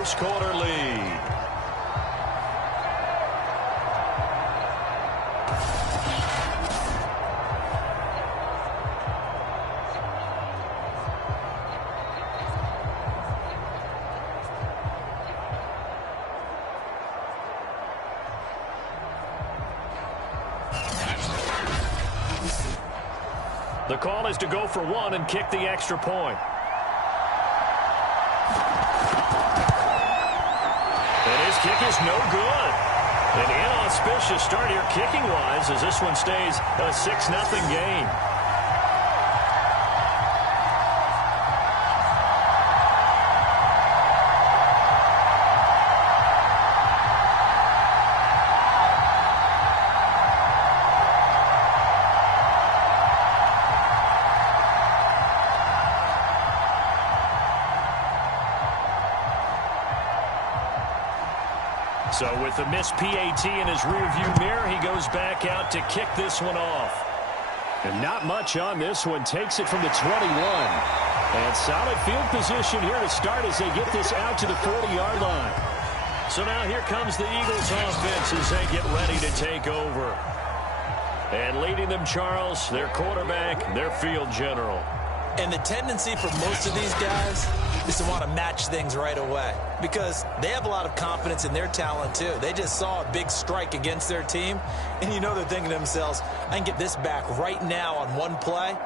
First quarter lead. The call is to go for one and kick the extra point. And his kick is no good. An inauspicious start here kicking-wise as this one stays a 6-0 game. So with the missed PAT in his rearview mirror, he goes back out to kick this one off. And not much on this one. Takes it from the 21. And solid field position here to start as they get this out to the 40-yard line. So now here comes the Eagles offense as they get ready to take over. And leading them, Charles, their quarterback, their field general. And the tendency for most of these guys is to want to match things right away because they have a lot of confidence in their talent too. They just saw a big strike against their team, and you know they're thinking to themselves, I can get this back right now on one play.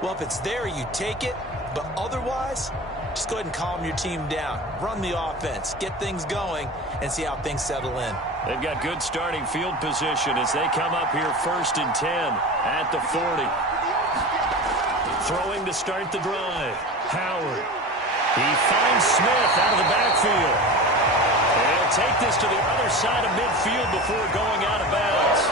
Well, if it's there, you take it, but otherwise, just go ahead and calm your team down. Run the offense, get things going, and see how things settle in. They've got good starting field position as they come up here 1st and 10 at the 40. Throwing to start the drive. Howard. He finds Smith out of the backfield. And he'll take this to the other side of midfield before going out of bounds.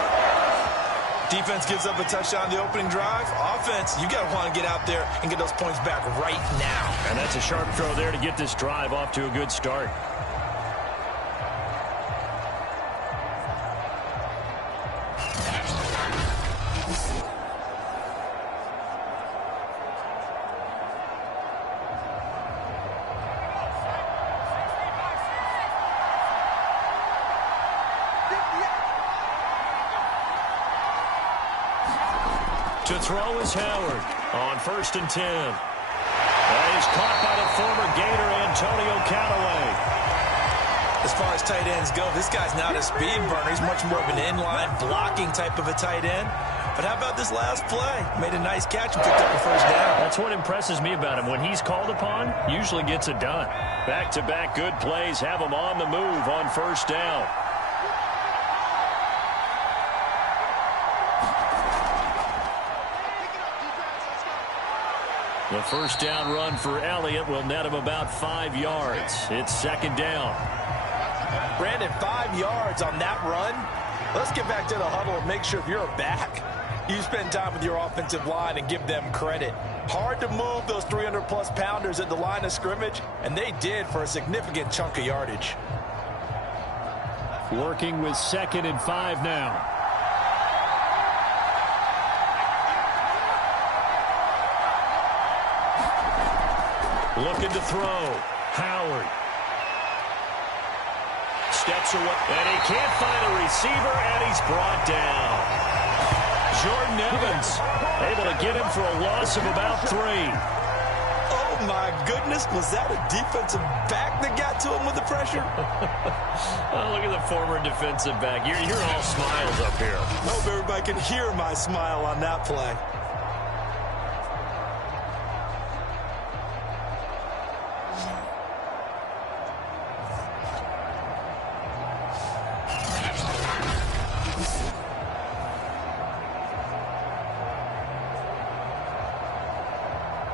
Defense gives up a touchdown the opening drive. Offense, you got to want to get out there and get those points back right now. And that's a sharp throw there to get this drive off to a good start. To throw is Howard on 1st and 10. That is caught by the former Gator Antonio Callaway. As far as tight ends go, this guy's not a speed burner. He's much more of an inline blocking type of a tight end. But how about this last play? Made a nice catch and picked up a first down. That's what impresses me about him. When he's called upon, usually gets it done. Back-to-back good plays have him on the move on 1st down. The 1st down run for Elliott will net him about 5 yards. It's 2nd down. Brandon, 5 yards on that run. Let's get back to the huddle and make sure if you're a back, you spend time with your offensive line and give them credit. Hard to move those 300-plus pounders at the line of scrimmage, and they did for a significant chunk of yardage. Working with 2nd and 5 now. Looking to throw. Howard. Steps away. And he can't find a receiver, and he's brought down. Jordan Evans able to get him for a loss of about 3. Oh, my goodness. Was that a defensive back that got to him with the pressure? Oh, look at the former defensive back. You're all smiles up here. I hope everybody can hear my smile on that play.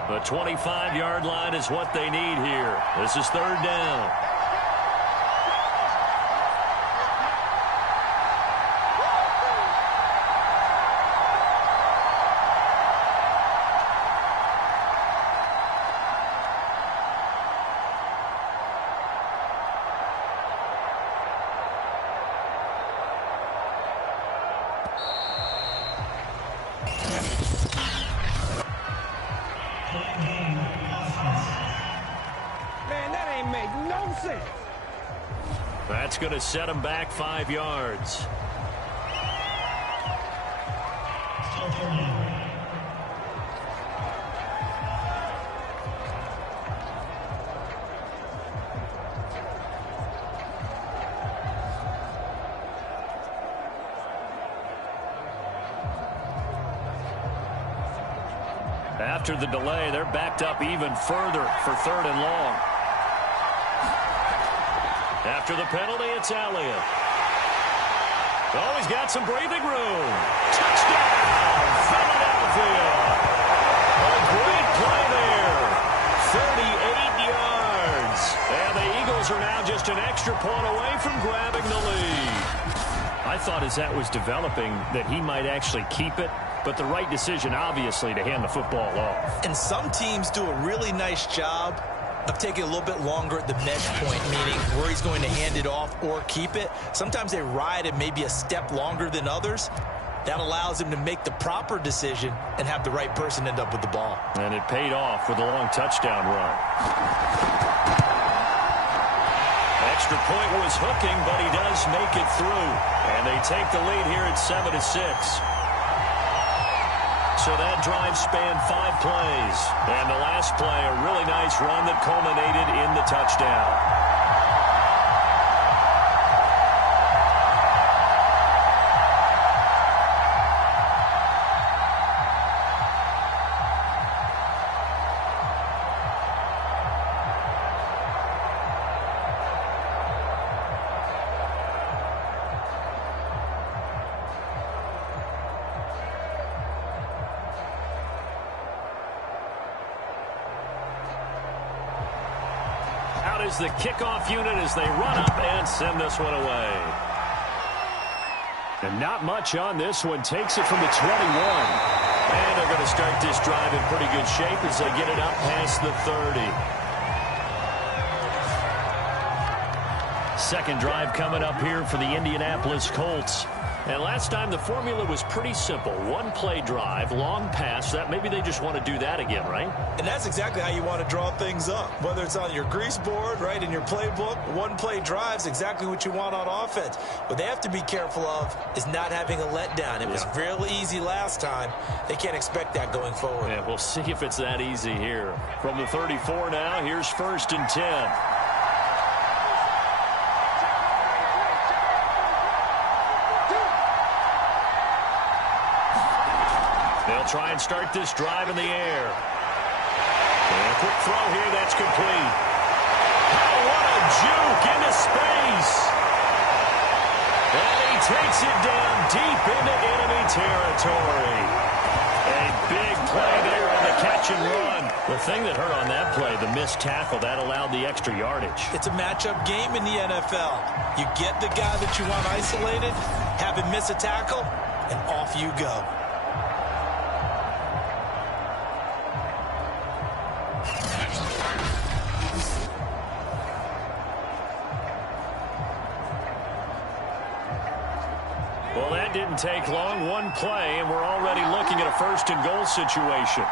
The 25-yard line is what they need here. This is 3rd down. Man, that ain't make no sense. That's going to set him back 5 yards. After the delay, they're backed up even further for 3rd and long. After the penalty, it's Elliott. Oh, he's got some breathing room. Touchdown, Philadelphia. A great play there. 38 yards. And the Eagles are now just an extra point away from grabbing the lead. I thought as that was developing that he might actually keep it, but the right decision, obviously, to hand the football off. And some teams do a really nice job of taking a little bit longer at the mesh point, meaning where he's going to hand it off or keep it. Sometimes they ride it maybe a step longer than others. That allows him to make the proper decision and have the right person end up with the ball. And it paid off with a long touchdown run. Extra point was hooking, but he does make it through. And they take the lead here at 7-6. So that drive spanned 5 plays. And the last play, a really nice run that culminated in the touchdown. Is the kickoff unit as they run up and send this one away. And not much on this one. Takes it from the 21. And they're going to start this drive in pretty good shape as they get it up past the 30. Second drive coming up here for the Indianapolis Colts. And last time the formula was pretty simple. 1-play drive, long pass. That maybe they just want to do that again, right? And that's exactly how you want to draw things up. Whether it's on your grease board, right, in your playbook, 1-play drive's exactly what you want on offense. What they have to be careful of is not having a letdown. It was real easy last time. They can't expect that going forward. Yeah, we'll see if it's that easy here. From the 34 now, here's 1st and 10. They'll try and start this drive in the air. And a quick throw here, that's complete. Oh, what a juke into space. And he takes it down deep into enemy territory. A big play there on the catch and run. The thing that hurt on that play, the missed tackle, that allowed the extra yardage. It's a matchup game in the NFL. You get the guy that you want isolated, have him miss a tackle, and off you go. Well, that didn't take long. 1 play, and we're already looking at a 1st and goal situation.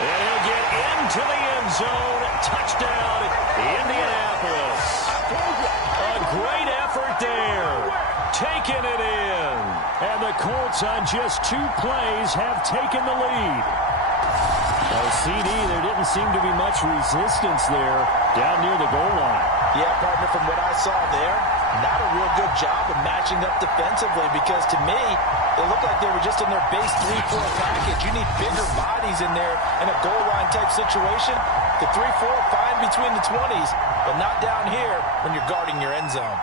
And he'll get into the end zone. Touchdown, Indianapolis. A great effort there. Taking it in. And the Colts on just 2 plays have taken the lead. CD, there didn't seem to be much resistance there down near the goal line. Yeah, partner, from what I saw there, not a real good job of matching up defensively because to me, it looked like they were just in their base 3-4 package. You need bigger bodies in there in a goal line type situation. The 3-4, fine between the 20s, but not down here when you're guarding your end zone.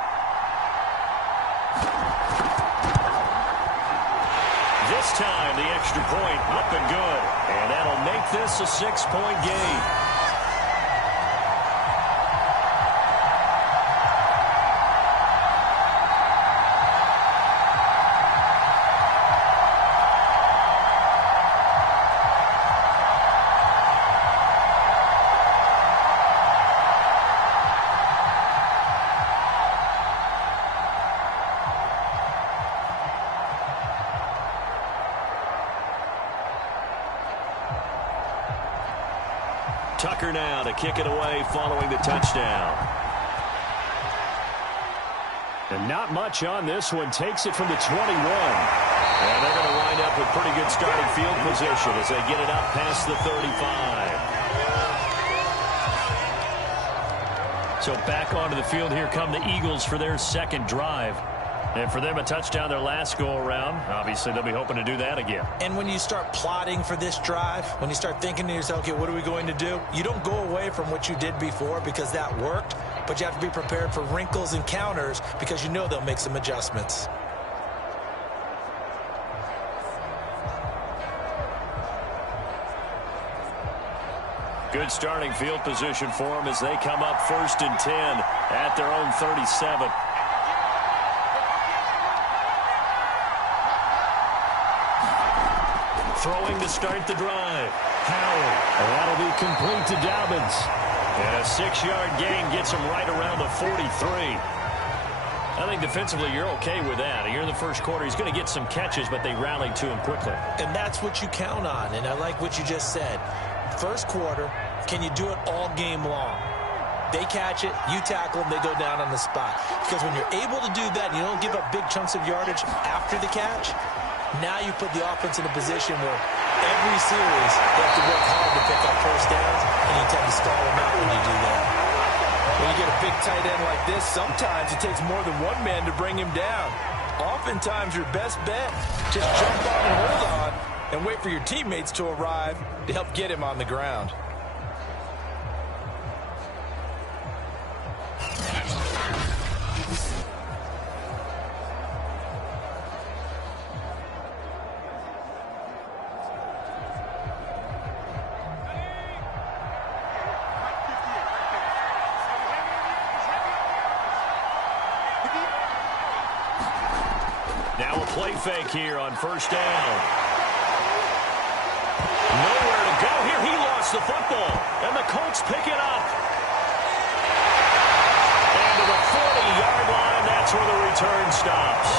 This time, the extra point up and good. And that'll make this a 6-point game. Tucker now to kick it away following the touchdown. And not much on this one. Takes it from the 21. And they're going to wind up with pretty good starting field position as they get it up past the 35. So back onto the field, here come the Eagles for their second drive. And for them, a touchdown their last go-around. Obviously, they'll be hoping to do that again. And when you start plotting for this drive, when you start thinking to yourself, okay, what are we going to do? You don't go away from what you did before because that worked, but you have to be prepared for wrinkles and counters because you know they'll make some adjustments. Good starting field position for them as they come up 1st and 10 at their own 37. Throwing to start the drive. Howell. And that'll be complete to Dobbins. And a 6-yard gain gets him right around the 43. I think defensively you're okay with that. Here in the first quarter, he's going to get some catches, but they rallied to him quickly. And that's what you count on, and I like what you just said. First quarter, can you do it all game long? They catch it, you tackle them, they go down on the spot. Because when you're able to do that and you don't give up big chunks of yardage after the catch, now you put the offense in a position where every series they have to work hard to pick up first downs, and you tend to stall them out when you do that. When you get a big tight end like this, sometimes it takes more than one man to bring him down. Oftentimes, your best bet, just jump on and hold on and wait for your teammates to arrive to help get him on the ground. Now a play fake here on first down. Nowhere to go here. He lost the football, and the Colts pick it up. And to the 40-yard line, that's where the return stops.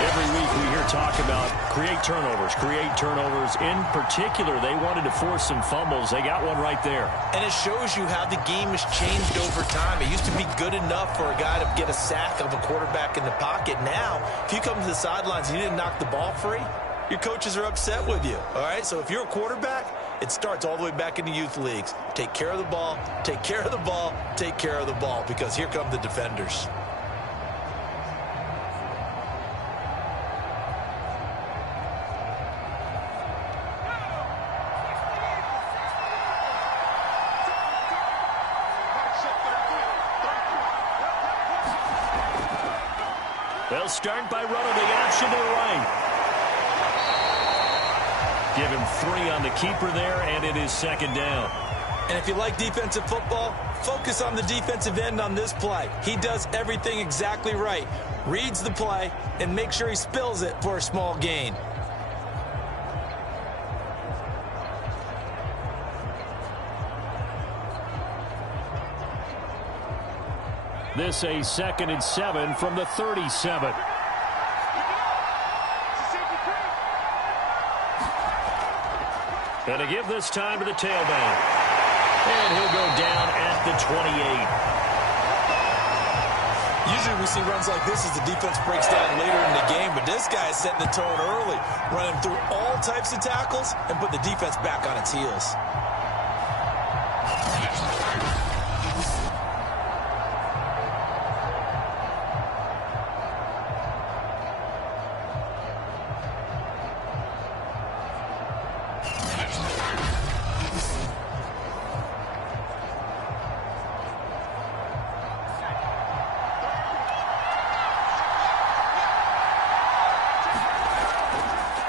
Every week we hear talk about create turnovers. In particular, they wanted to force some fumbles. They got one right there. And it shows you how the game has changed over time. It used to be good enough for a guy to get a sack of a quarterback in the pocket. Now, if you come to the sidelines and you didn't knock the ball free, your coaches are upset with you. All right, so if you're a quarterback, it starts all the way back in the youth leagues. Take care of the ball, take care of the ball, take care of the ball, because here come the defenders. They'll start by running the option to the right. Give him 3 on the keeper there, and it is second down. And if you like defensive football, focus on the defensive end on this play. He does everything exactly right. Reads the play and make sure he spills it for a small gain. This a 2nd and 7 from the 37. And to give this time to the tailback. And he'll go down at the 28. Usually we see runs like this as the defense breaks down later in the game, but this guy is setting the tone early, running through all types of tackles and put the defense back on its heels.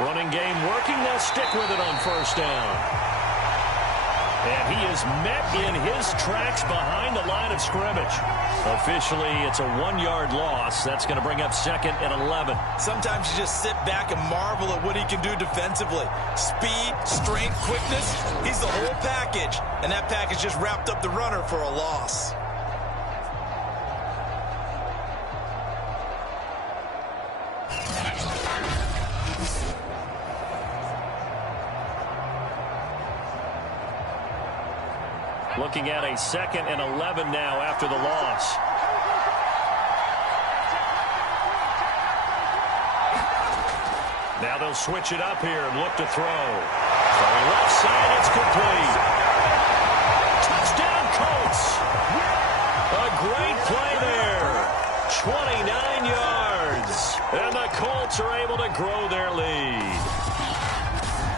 Running game working. They'll stick with it on first down. And he is met in his tracks behind the line of scrimmage. Officially, it's a 1-yard loss. That's going to bring up 2nd and 11. Sometimes you just sit back and marvel at what he can do defensively. Speed, strength, quickness. He's the whole package. And that package just wrapped up the runner for a loss. Looking at a 2nd and 11 now after the loss. Now they'll switch it up here and look to throw. Throwing left side, it's complete. Touchdown, Colts. A great play there. 29 yards. And the Colts are able to grow their lead.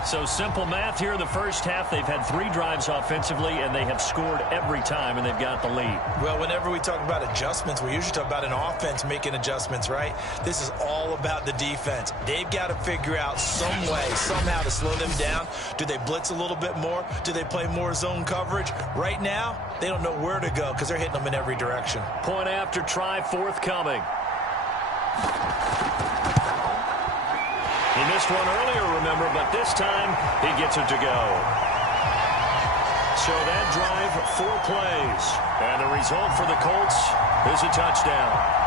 So simple math here in the first half. They've had 3 drives offensively, and they have scored every time, and they've got the lead. Well, whenever we talk about adjustments, we usually talk about an offense making adjustments, right? This is all about the defense. They've got to figure out some way, somehow to slow them down. Do they blitz a little bit more? Do they play more zone coverage? Right now, they don't know where to go because they're hitting them in every direction. Point after try forthcoming. He missed one earlier, remember, but this time he gets it to go. So that drive, 4 plays. And the result for the Colts is a touchdown.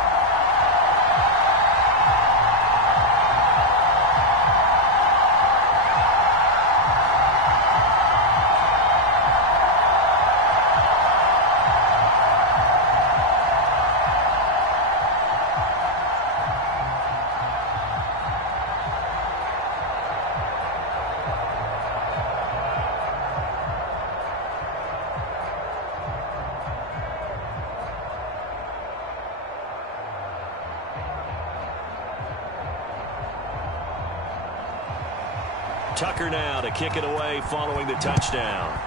Tucker now to kick it away following the touchdown.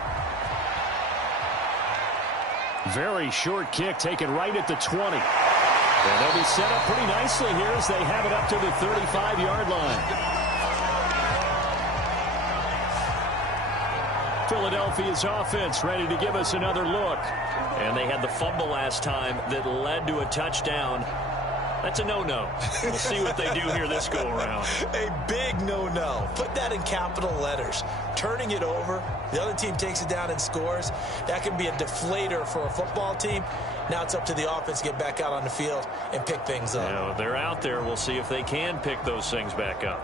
Very short kick taken right at the 20. And they'll be set up pretty nicely here as they have it up to the 35-yard line. Philadelphia's offense ready to give us another look. And they had the fumble last time that led to a touchdown. That's a no-no. We'll see what they do here this go-around. A big no-no. Put that in capital letters. Turning it over, the other team takes it down and scores. That can be a deflator for a football team. Now it's up to the offense to get back out on the field and pick things up. Yeah, they're out there. We'll see if they can pick those things back up.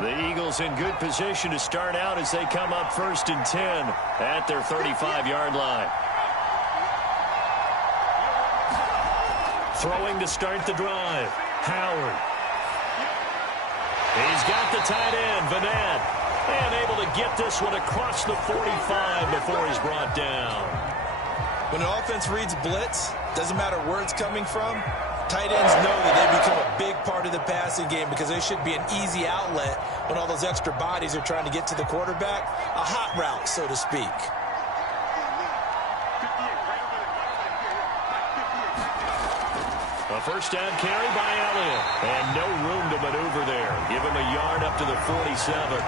The Eagles in good position to start out as they come up 1st and 10 at their 35-yard line. Throwing to start the drive. Howard. He's got the tight end, Vanette. And able to get this one across the 45 before he's brought down. When an offense reads blitz, doesn't matter where it's coming from, tight ends know that they become a big part of the passing game because they should be an easy outlet when all those extra bodies are trying to get to the quarterback. A hot route, so to speak. A first down carry by Elliott. And no room to maneuver there. Give him a yard up to the 47.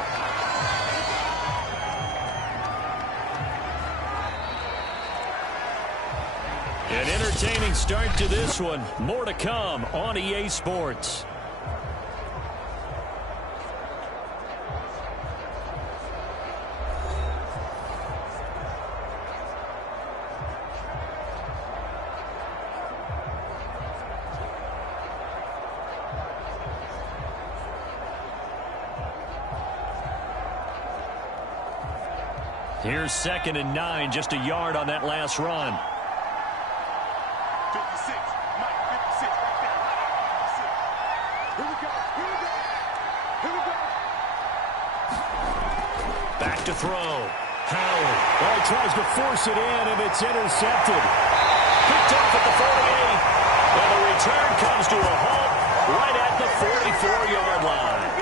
An entertaining start to this one. More to come on EA Sports. Here's 2nd and 9, just a yard on that last run. 56, Mike, 56, right there, Mike, 56. Here we go, here we go, here we go. Back to throw. Howard. Oh, he tries to force it in, and it's intercepted. Picked off at the 48. And the return comes to a halt right at the 44-yard line.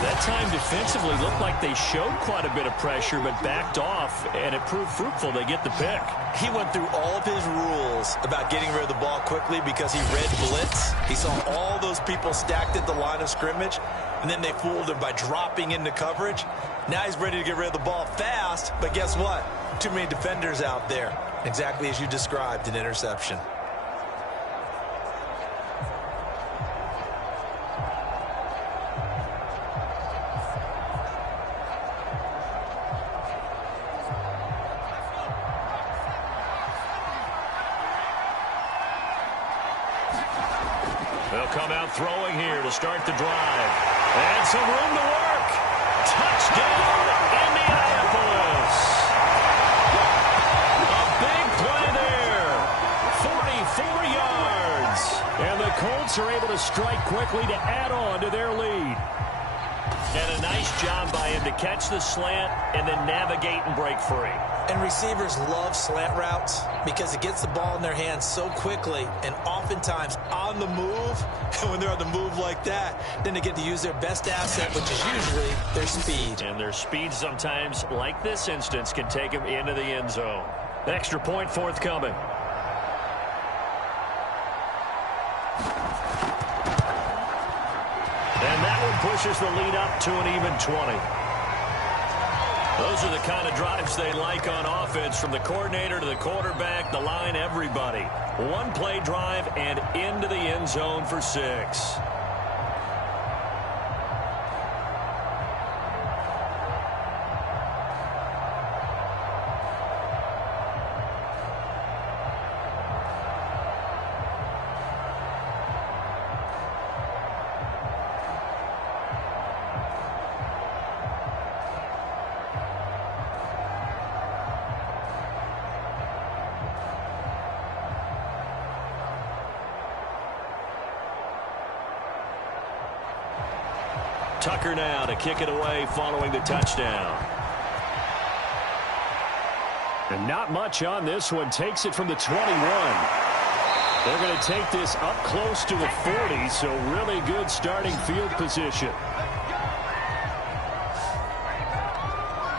That time defensively looked like they showed quite a bit of pressure but backed off, and it proved fruitful. They get the pick. He went through all of his rules about getting rid of the ball quickly because he read blitz. He saw all those people stacked at the line of scrimmage, and then they fooled him by dropping into coverage. Now he's ready to get rid of the ball fast, but guess what? Too many defenders out there. Exactly as you described, an interception. They'll come out throwing here to start the drive. And some room to work. Touchdown, Indianapolis. Saints are able to strike quickly to add on to their lead. And a nice job by him to catch the slant and then navigate and break free. And receivers love slant routes because it gets the ball in their hands so quickly and oftentimes on the move. And when they're on the move like that, then they get to use their best asset, which is usually their speed. And their speed sometimes, like this instance, can take them into the end zone. Extra point forthcoming. And that one pushes the lead up to an even 20. Those are the kind of drives they like on offense, from the coordinator to the quarterback, the line, everybody. One play drive and into the end zone for 6. Tucker now to kick it away following the touchdown. And not much on this one. Takes it from the 21. They're going to take this up close to the 40, so really good starting field position.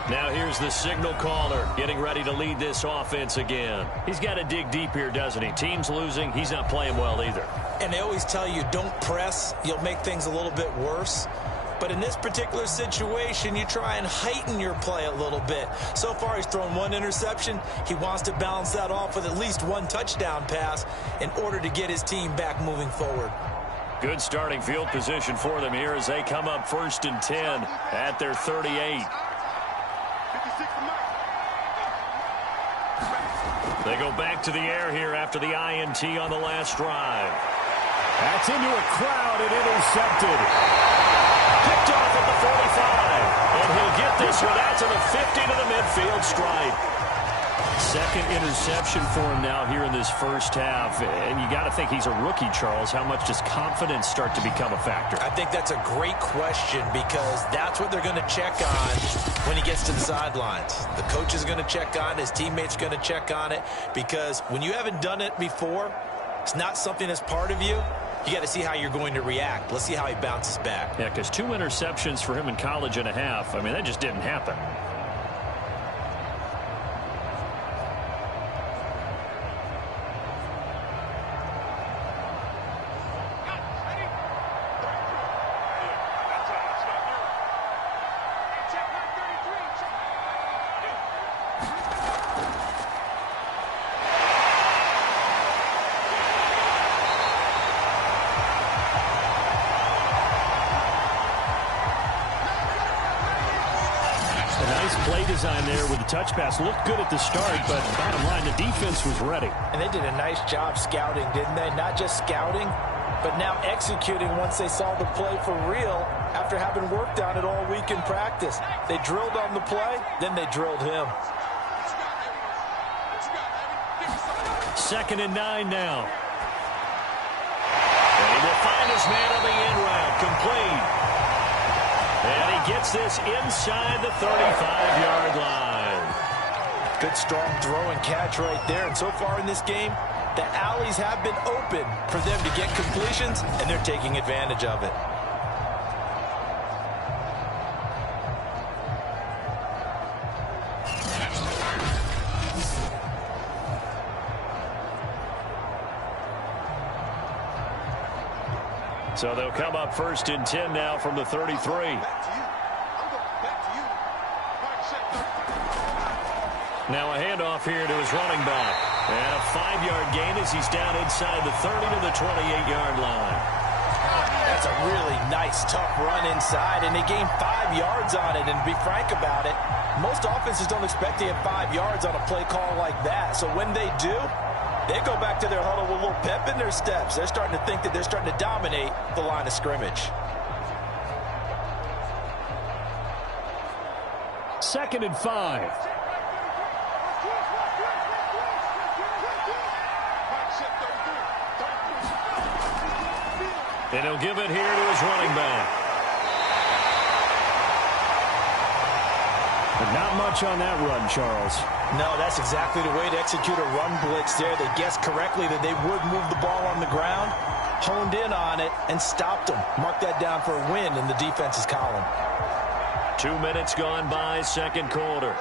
Now here's the signal caller getting ready to lead this offense again. He's got to dig deep here, doesn't he? Team's losing. He's not playing well either. And they always tell you, don't press. You'll make things a little bit worse. But in this particular situation, you try and heighten your play a little bit. So far, he's thrown one interception. He wants to balance that off with at least one touchdown pass in order to get his team back moving forward. Good starting field position for them here as they come up 1st and 10 at their 38. They go back to the air here after the INT on the last drive. That's into a crowd and intercepted. Picked off at the 45. And he'll get this one out to the 50 to the midfield stripe. Second interception for him now here in this first half. And you got to think he's a rookie, Charles. How much does confidence start to become a factor? I think that's a great question because that's what they're going to check on when he gets to the sidelines. The coach is going to check on it. His teammates are going to check on it because when you haven't done it before, it's not something that's part of you. You got to see how you're going to react. Let's see how he bounces back. Yeah, because 2 interceptions for him in college and a half. I mean, that just didn't happen. Play design there with the touch pass. Looked good at the start, but bottom line, the defense was ready. And they did a nice job scouting, didn't they? Not just scouting, but now executing once they saw the play for real after having worked on it all week in practice. They drilled on the play, then they drilled him. 2nd and 9 now. And he will find his man on the end route. Complete. And he gets this inside the 35-yard line. Good strong throw and catch right there. And so far in this game, the alleys have been open for them to get completions, and they're taking advantage of it. So they'll come up 1st and 10 now from the 33. Now a handoff here to his running back. And a 5-yard gain as he's down inside the 30 to the 28-yard line. That's a really nice, tough run inside, and they gained 5 yards on it. And to be frank about it, most offenses don't expect to get 5 yards on a play call like that. So when they do, they go back to their huddle with a little pep in their steps. They're starting to think that they're starting to dominate the line of scrimmage. 2nd and 5. And he'll give it here to his running back. But not much on that run, Charles. No, that's exactly the way to execute a run blitz there. They guessed correctly that they would move the ball on the ground, honed in on it, and stopped them. Mark that down for a win in the defense's column. 2 minutes gone by, second quarter.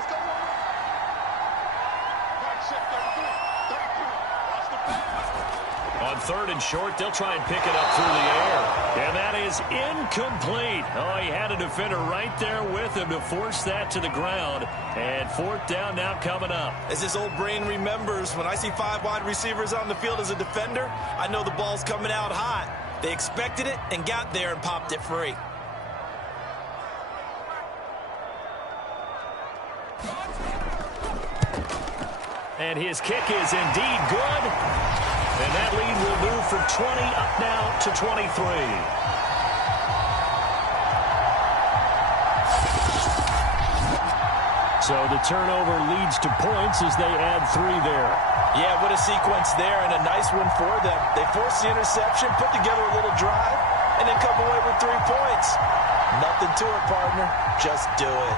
On third and short, they'll try and pick it up through the air. And that is incomplete. Oh, he had a defender right there with him to force that to the ground. And fourth down now coming up. As his old brain remembers, when I see 5 wide receivers on the field as a defender, I know the ball's coming out hot. They expected it and got there and popped it free. And his kick is indeed good. And that lead will move from 20 up now to 23. So the turnover leads to points as they add 3 there. Yeah, what a sequence there, and a nice one for them. They forced the interception, put together a little drive, and then come away with 3 points. Nothing to it, partner. Just do it.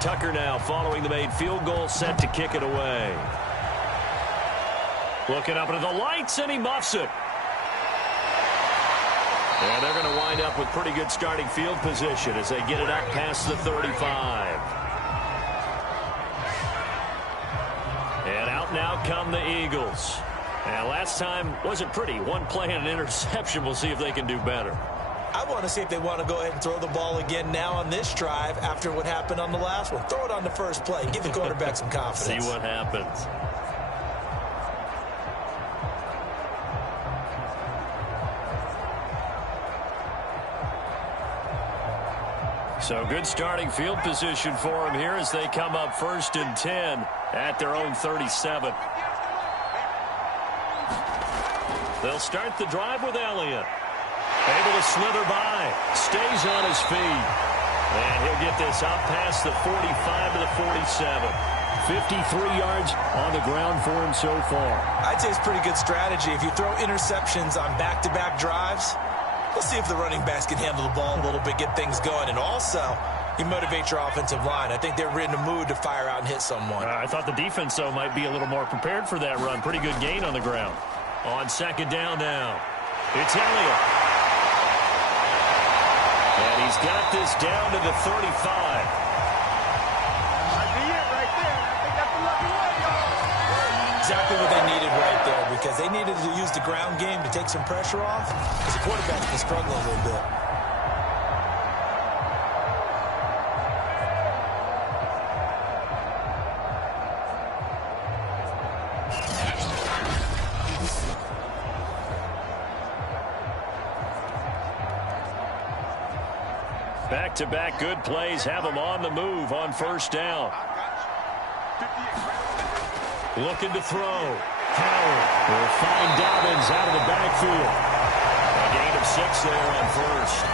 Tucker now following the made field goal, set to kick it away. Looking up into the lights, and he muffs it. And they're going to wind up with pretty good starting field position as they get it up past the 35. And out now come the Eagles. And last time wasn't pretty. One play and an interception. We'll see if they can do better. I want to see if they want to go ahead and throw the ball again now on this drive after what happened on the last one. Throw it on the first play. Give the quarterback some confidence. See what happens. So good starting field position for them here as they come up 1st and 10 at their own 37. They'll start the drive with Elliott. Able to slither by. Stays on his feet. And he'll get this up past the 45 to the 47. 53 yards on the ground for him so far. I'd say it's pretty good strategy. If you throw interceptions on back-to-back drives, we'll see if the running backs can handle the ball a little bit, get things going. And also, you motivate your offensive line. I think they're in a mood to fire out and hit someone. I thought the defense, though, might be a little more prepared for that run. Pretty good gain on the ground. On second down now, it's Elliott. And he's got this down to the 35. Exactly what they needed right there, because they needed to use the ground game to take some pressure off, because the quarterback's been struggling a little bit. Back-to-back good plays have them on the move on first down. Looking to throw. Howard will find Dobbins out of the backfield. A gain of 6 there on first.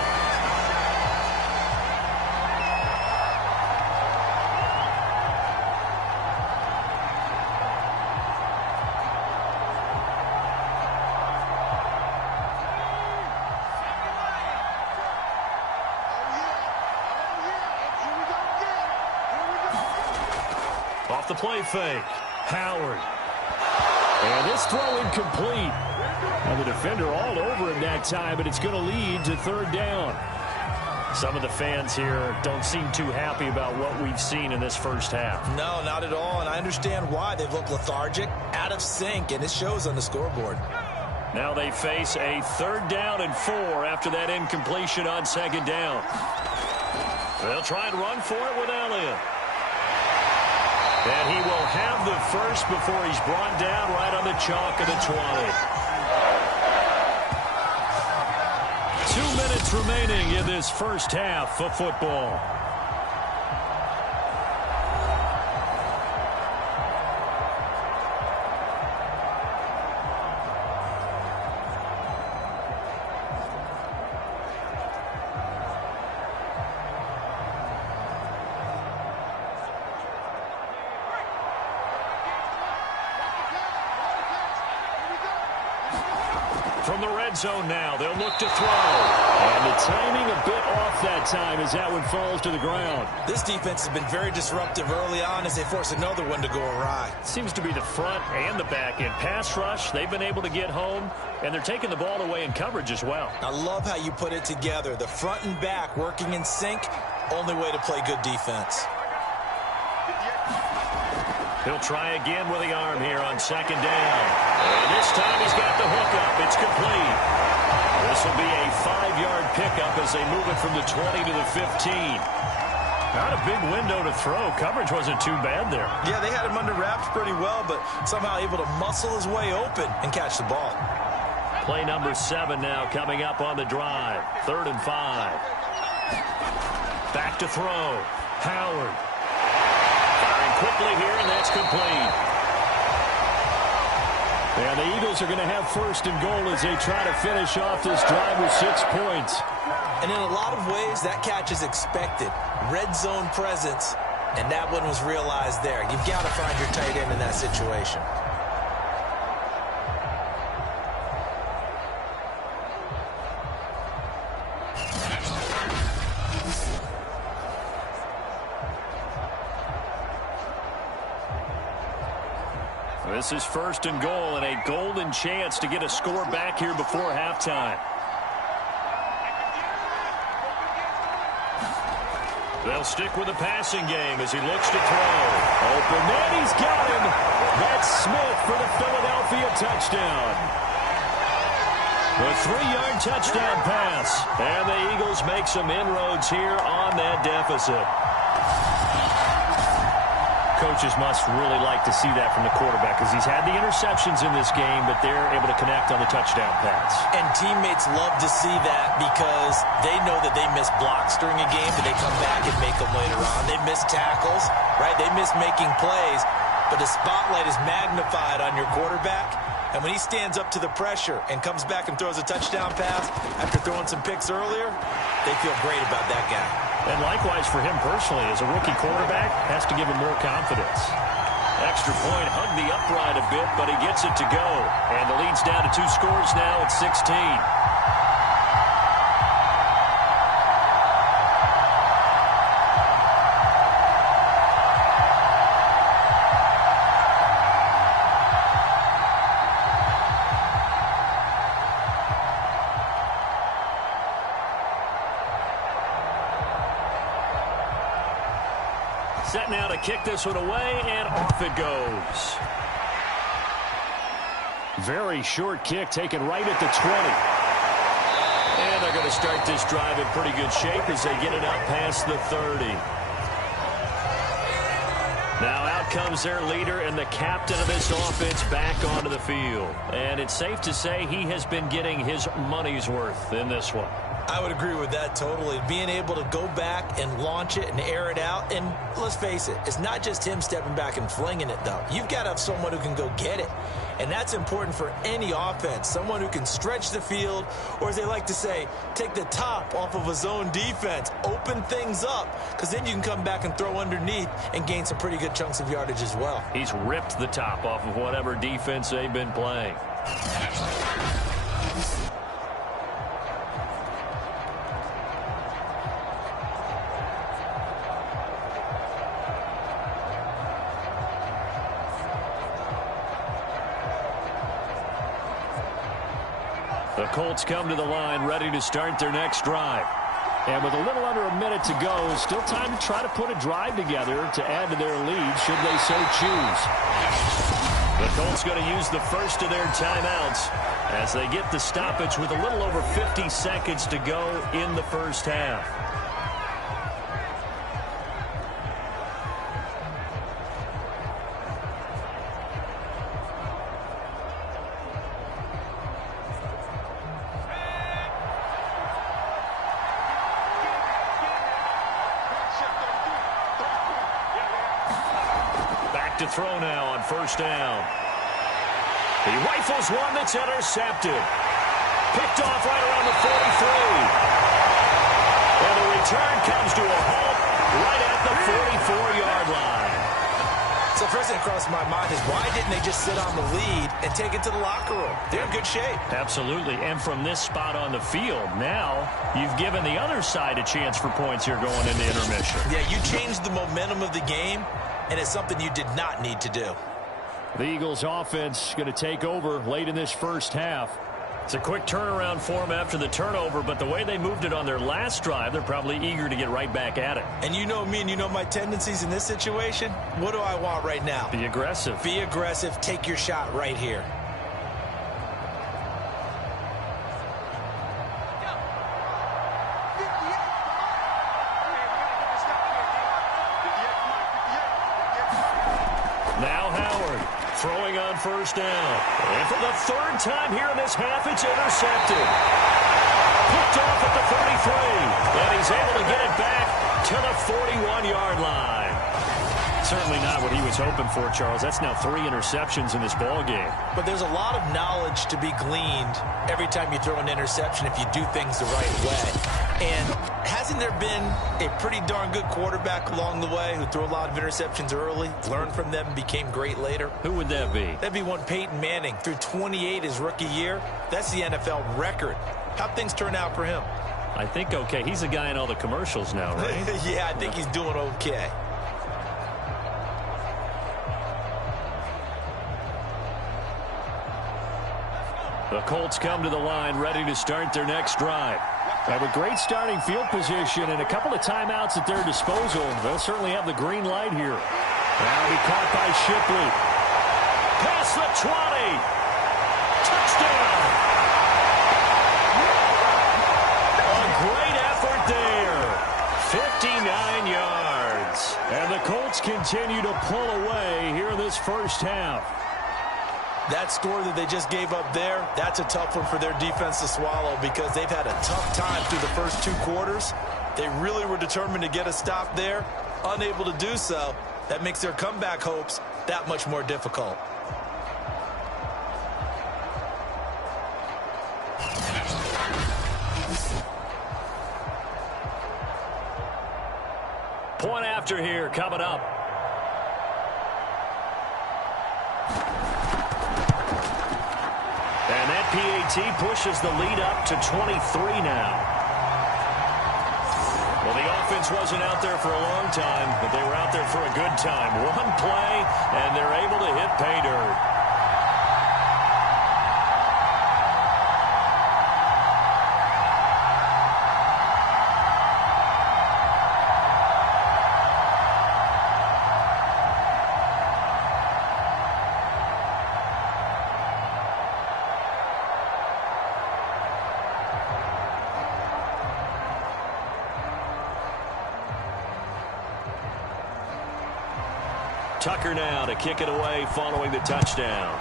Off the play fake. Howard. And this throw incomplete. Now the defender all over him that time, but it's going to lead to third down. Some of the fans here don't seem too happy about what we've seen in this first half. No, not at all, and I understand why. They've looked lethargic, out of sync, and it shows on the scoreboard. Now they face a 3rd down and 4 after that incompletion on second down. They'll try and run for it with Elliott. And he will have the first before he's brought down right on the chalk of the 20. 2 minutes remaining in this first half of football. From the red zone now, they'll look to throw. And the timing a bit off that time as that one falls to the ground. This defense has been very disruptive early on as they force another one to go awry. Seems to be the front and the back end. Pass rush, they've been able to get home, and they're taking the ball away in coverage as well. I love how you put it together. The front and back working in sync, only way to play good defense. He'll try again with the arm here on second down. And this time he's got the hook up. It's complete. This will be a 5-yard pickup as they move it from the 20 to the 15. Not a big window to throw. Coverage wasn't too bad there. Yeah, they had him under wraps pretty well, but somehow able to muscle his way open and catch the ball. Play number 7 now coming up on the drive. 3rd and 5. Back to throw. Howard. Firing quickly here, and that's complete. And the Eagles are going to have 1st and goal as they try to finish off this drive with 6 points. And in a lot of ways, that catch is expected. Red zone presence, and that one was realized there. You've got to find your tight end in that situation. This is 1st and goal and a golden chance to get a score back here before halftime. They'll stick with the passing game as he looks to throw. Open man, he's got him. That's Smith for the Philadelphia touchdown. The 3-yard touchdown pass. And the Eagles make some inroads here on that deficit. Coaches must really like to see that from the quarterback because he's had the interceptions in this game, but they're able to connect on the touchdown pass. And teammates love to see that because they know that they miss blocks during a game, but they come back and make them later on. They miss tackles, right? They miss making plays, but the spotlight is magnified on your quarterback. And when he stands up to the pressure and comes back and throws a touchdown pass after throwing some picks earlier, they feel great about that guy. And likewise for him personally, as a rookie quarterback, has to give him more confidence. Extra point, hugged the upright a bit, but he gets it to go. And the lead's down to 2 scores now at 16. Set now to kick this one away, and off it goes. Very short kick taken right at the 20. And they're going to start this drive in pretty good shape as they get it up past the 30. Now out comes their leader and the captain of this offense back onto the field. And it's safe to say he has been getting his money's worth in this one. I would agree with that totally. Being able to go back and launch it and air it out. And let's face it, it's not just him stepping back and flinging it, though. You've got to have someone who can go get it. And that's important for any offense. Someone who can stretch the field, or as they like to say, take the top off of a zone defense, open things up, because then you can come back and throw underneath and gain some pretty good chunks of yardage as well. He's ripped the top off of whatever defense they've been playing. The Colts come to the line ready to start their next drive. And with a little under a minute to go, still time to try to put a drive together to add to their lead should they so choose. The Colts going to use the first of their timeouts as they get the stoppage with a little over 50 seconds to go in the first half. To throw now on first down. He rifles one that's intercepted. Picked off right around the 43. And the return comes to a halt right at the 44-yard line. So first thing across my mind is why didn't they just sit on the lead and take it to the locker room? They're in good shape. Absolutely. And from this spot on the field, now you've given the other side a chance for points here going into intermission. Yeah, you changed the momentum of the game, and it's something you did not need to do. The Eagles offense going to take over late in this first half. It's a quick turnaround for them after the turnover, but the way they moved it on their last drive, they're probably eager to get right back at it. And you know me and you know my tendencies in this situation. What do I want right now? Be aggressive. Be aggressive. Take your shot right here. Now Howard throwing on first down. And for the third time here in this half, it's intercepted. Picked off at the 33. And he's able to get it back to the 41-yard line. Certainly not what he was hoping for, Charles. That's now 3 interceptions in this ball game. But there's a lot of knowledge to be gleaned every time you throw an interception if you do things the right way. And hasn't there been a pretty darn good quarterback along the way who threw a lot of interceptions early, learned from them, and became great later? Who would that be? That'd be one Peyton Manning. Threw 28 his rookie year. That's the NFL record. How'd things turn out for him? I think okay. He's a guy in all the commercials now, right? Yeah, I think he's doing okay. The Colts come to the line ready to start their next drive. Have a great starting field position and a couple of timeouts at their disposal. They'll certainly have the green light here. Now be caught by Shipley. Past the 20. Touchdown. A great effort there. 59 yards. And the Colts continue to pull away here in this first half. That score that they just gave up there, that's a tough one for their defense to swallow because they've had a tough time through the first 2 quarters. They really were determined to get a stop there, unable to do so. That makes their comeback hopes that much more difficult. Point after here coming up. And that PAT pushes the lead up to 23 now. Well, the offense wasn't out there for a long time, but they were out there for a good time. One play, and they're able to hit pay dirt. Tucker now to kick it away following the touchdown.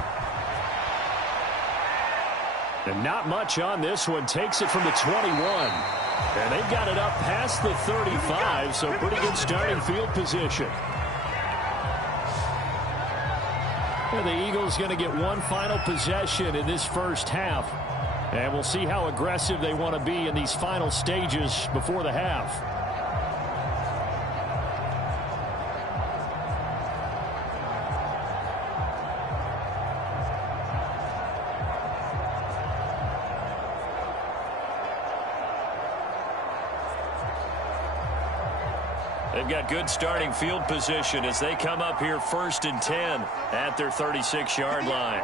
And not much on this one. Takes it from the 21. And they've got it up past the 35, so pretty good starting field position. And the Eagles going to get one final possession in this first half. And we'll see how aggressive they want to be in these final stages before the half. They've got good starting field position as they come up here 1st and 10 at their 36-yard line.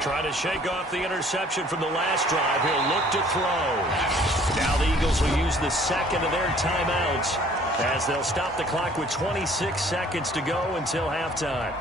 Trying to shake off the interception from the last drive. He'll look to throw. Now the Eagles will use the second of their timeouts as they'll stop the clock with 26 seconds to go until halftime.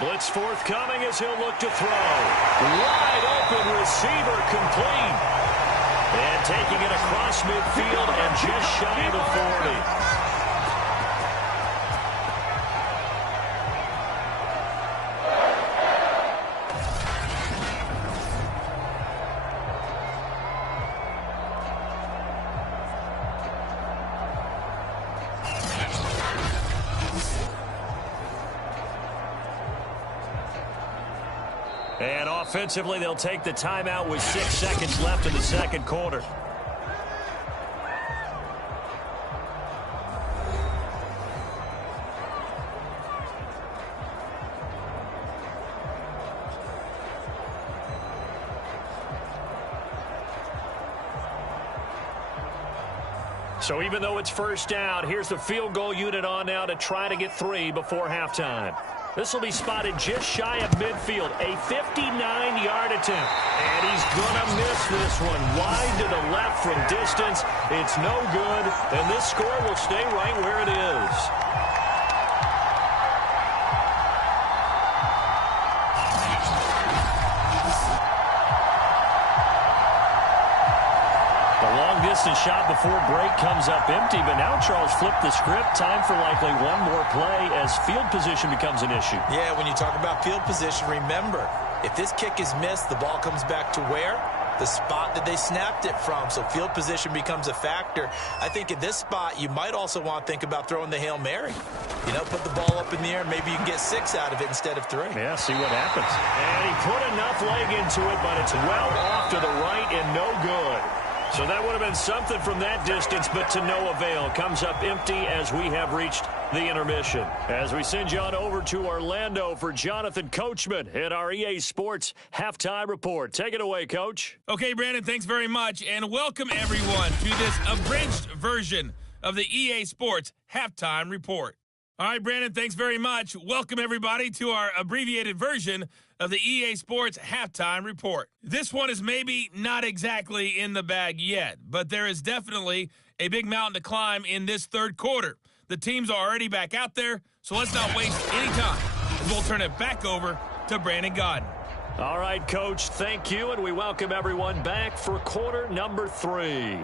Blitz forthcoming as he'll look to throw. Wide open receiver complete. And taking it across midfield and just shy of the 40. Offensively, they'll take the timeout with 6 seconds left in the second quarter. So even though it's first down, here's the field goal unit on now to try to get 3 before halftime. This will be spotted just shy of midfield, a 59-yard attempt. And he's going to miss this one. Wide to the left from distance. It's no good, and this score will stay right where it is. Distance shot before break comes up empty, but now Charles flipped the script. Time for likely one more play as field position becomes an issue. Yeah, when you talk about field position, remember, if this kick is missed, the ball comes back to where? The spot that they snapped it from. So field position becomes a factor. I think at this spot, you might also want to think about throwing the Hail Mary. You know, put the ball up in the air. Maybe you can get 6 out of it instead of 3. Yeah, see what happens. And he put enough leg into it, but it's well off to the right and no good. So that would have been something from that distance, but to no avail. Comes up empty as we have reached the intermission. As we send you on over to Orlando for Jonathan Coachman at our EA Sports Halftime Report. Take it away, Coach. Okay, Brandon, thanks very much, and welcome everyone to this abridged version of the EA Sports Halftime Report. All right, Brandon, thanks very much. Welcome everybody to our abbreviated version of the EA Sports Halftime Report. This one is maybe not exactly in the bag yet, but there is definitely a big mountain to climb in this third quarter. The teams are already back out there, so let's not waste any time. We'll turn it back over to Brandon Godden. All right, Coach, thank you, and we welcome everyone back for quarter number 3.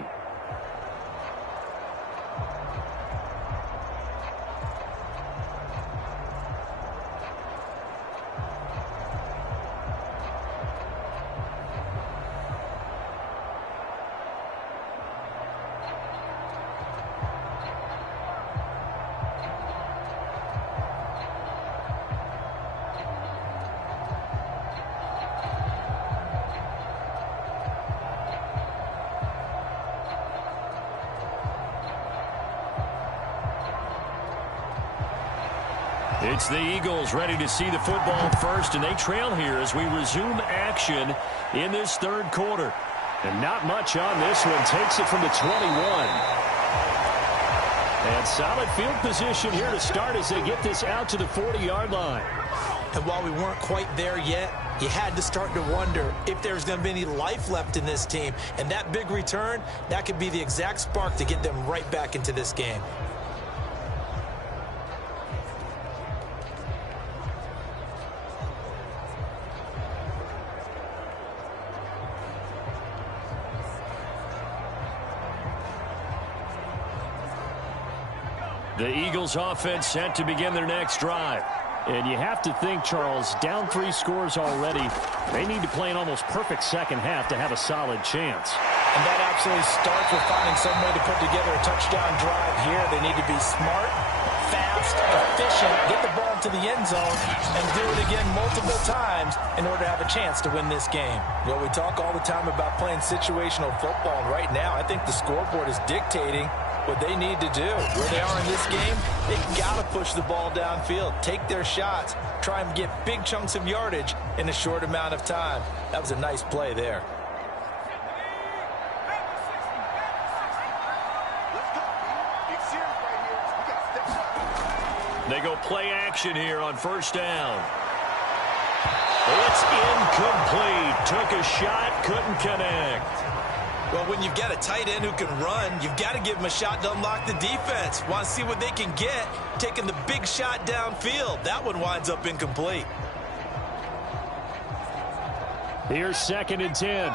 It's the Eagles ready to see the football first, and they trail here as we resume action in this third quarter. And not much on this one. Takes it from the 21. And solid field position here to start as they get this out to the 40-yard line. And while we weren't quite there yet, you had to start to wonder if there's going to be any life left in this team. And that big return, that could be the exact spark to get them right back into this game. The Eagles offense set to begin their next drive. And you have to think, Charles, down 3 scores already. They need to play an almost perfect second half to have a solid chance. And that absolutely starts with finding some way to put together a touchdown drive here. They need to be smart, fast, efficient, get the ball to the end zone, and do it again multiple times in order to have a chance to win this game. Well, we talk all the time about playing situational football, and right now I think the scoreboard is dictating what they need to do. Where they are in this game, they've got to push the ball downfield, take their shots, try and get big chunks of yardage in a short amount of time. That was a nice play there. They go play action here on first down. It's incomplete. Took a shot, couldn't connect. Well, when you've got a tight end who can run, you've got to give him a shot to unlock the defense. Want to see what they can get, taking the big shot downfield. That one winds up incomplete. Here's 2nd and 10.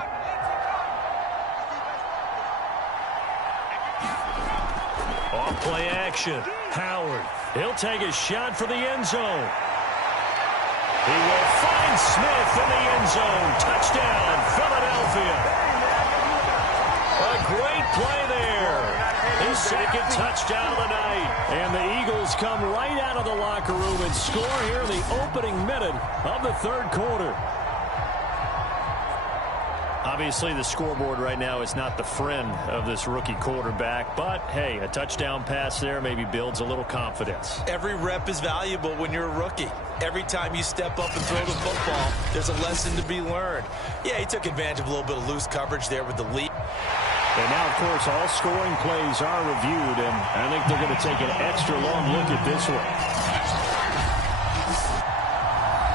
Off play action. Howard. He'll take a shot for the end zone. He will find Smith in the end zone. Touchdown, Philadelphia. A great play there. His 2nd touchdown of the night. And the Eagles come right out of the locker room and score here in the opening minute of the third quarter. Obviously, the scoreboard right now is not the friend of this rookie quarterback, but, hey, a touchdown pass there maybe builds a little confidence. Every rep is valuable when you're a rookie. Every time you step up and throw the football, there's a lesson to be learned. Yeah, he took advantage of a little bit of loose coverage there with the lead. And now, of course, all scoring plays are reviewed, and I think they're going to take an extra long look at this one.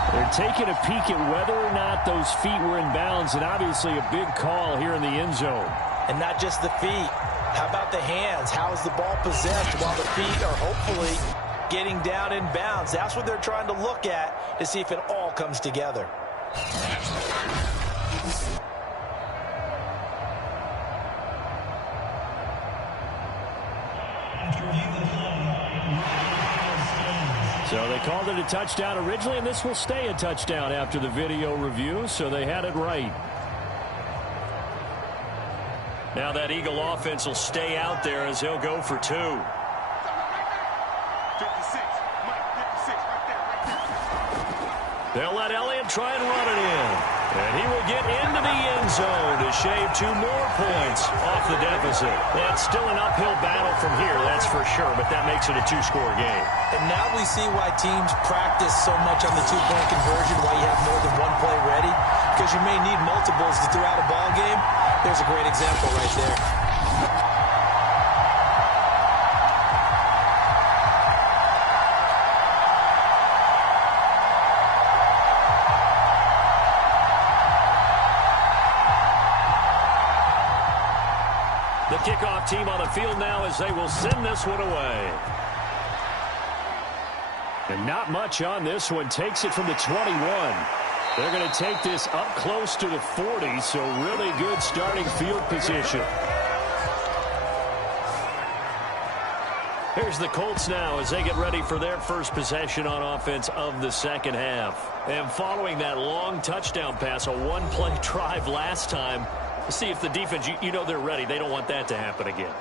They're taking a peek at whether or not those feet were in bounds, and obviously a big call here in the end zone. And not just the feet. How about the hands? How is the ball possessed while the feet are hopefully getting down in bounds? That's what they're trying to look at to see if it all comes together. So they called it a touchdown originally, and this will stay a touchdown after the video review, so they had it right. Now that Eagle offense will stay out there as they'll go for 2. 56. Mike, 56, right there. They'll let Elliott try and run it in. And he will get into the end zone to shave 2 more points off the deficit. Well, it's still an uphill battle from here, that's for sure, but that makes it a 2-score game. And now we see why teams practice so much on the 2-point conversion, why you have more than one play ready, because you may need multiples to throw out a ball game. There's a great example right there. The kickoff team on the field now as they will send this one away. And not much on this one. Takes it from the 21. They're going to take this up close to the 40, so really good starting field position. Here's the Colts now as they get ready for their first possession on offense of the second half. And following that long touchdown pass, a one-play drive last time, see if the defense, you know they're ready. They don't want that to happen again.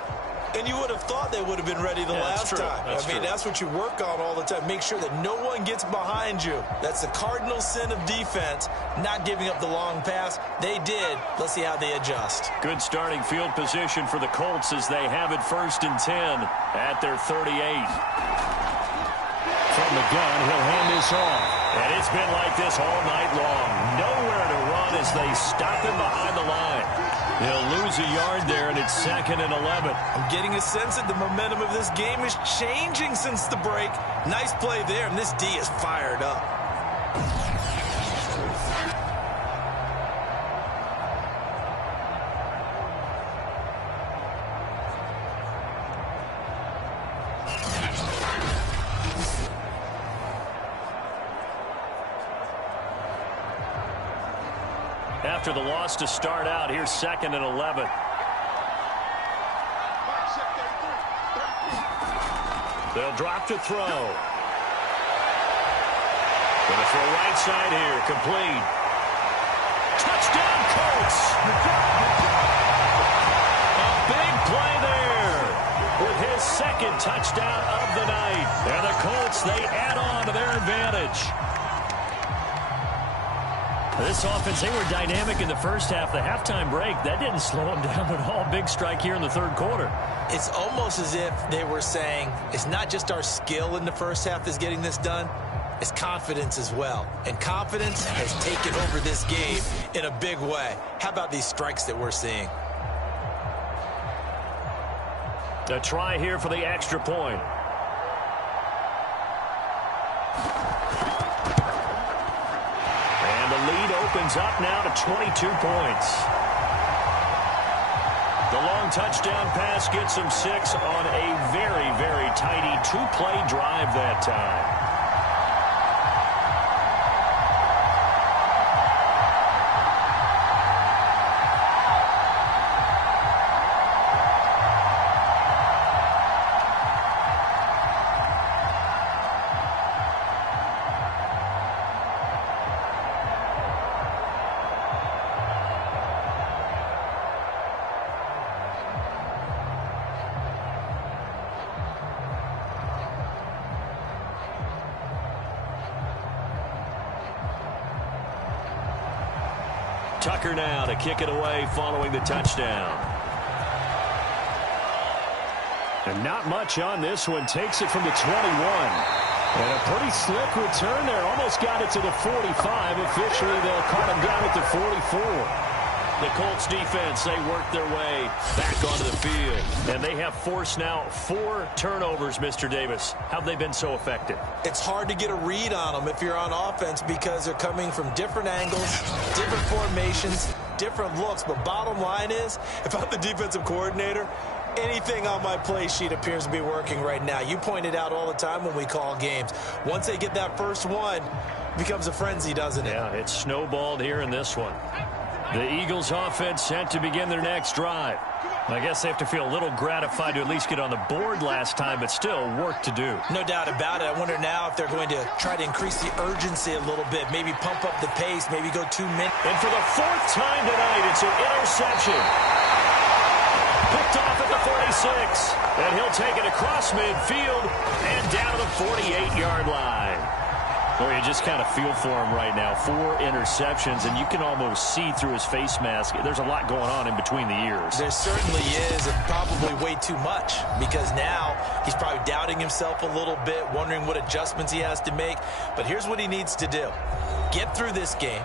And you would have thought they would have been ready the last time. That's what you work on all the time. Make sure that no one gets behind you. That's the cardinal sin of defense, not giving up the long pass. They did. Let's see how they adjust. Good starting field position for the Colts as they have it 1st and 10 at their 38. From the gun, he'll hand this off. And it's been like this all night long. Nowhere to run as they stop him behind the line. He'll lose a yard there, and it's 2nd and 11. I'm getting a sense that the momentum of this game is changing since the break. Nice play there, and this D is fired up. After the loss to start out, here's 2nd and 11. They'll drop to throw. Gonna throw right side here, complete. Touchdown Colts! A big play there with his 2nd touchdown of the night. And the Colts, they add on to their advantage. This offense, they were dynamic in the first half. The halftime break, that didn't slow them down at all. Big strike here in the 3rd quarter. It's almost as if they were saying, it's not just our skill in the first half that's getting this done, it's confidence as well. And confidence has taken over this game in a big way. How about these strikes that we're seeing? A try here for the extra point. Lead opens up now to 22 points. The long touchdown pass gets them 6 on a very, very tidy 2-play drive that time. Tucker now to kick it away following the touchdown. And not much on this one. Takes it from the 21. And a pretty slick return there. Almost got it to the 45. Officially, they'll cut him down at the 44. The Colts defense, they work their way back onto the field. And they have forced now 4 turnovers, Mr. Davis. How have they been so effective? It's hard to get a read on them if you're on offense because they're coming from different angles, different formations, different looks. But bottom line is, if I'm the defensive coordinator, anything on my play sheet appears to be working right now. You point it out all the time when we call games. Once they get that first one, it becomes a frenzy, doesn't it? Yeah, it's snowballed here in this one. The Eagles offense set to begin their next drive. I guess they have to feel a little gratified to at least get on the board last time, but still work to do. No doubt about it. I wonder now if they're going to try to increase the urgency a little bit, maybe pump up the pace, maybe go 2 minutes. And for the 4th time tonight, it's an interception. Picked off at the 46. And he'll take it across midfield and down to the 48-yard line. Well, you just kind of feel for him right now. 4 interceptions, and you can almost see through his face mask. There's a lot going on in between the ears. There certainly is, and probably way too much, because now he's probably doubting himself a little bit, wondering what adjustments he has to make. But here's what he needs to do. Get through this game,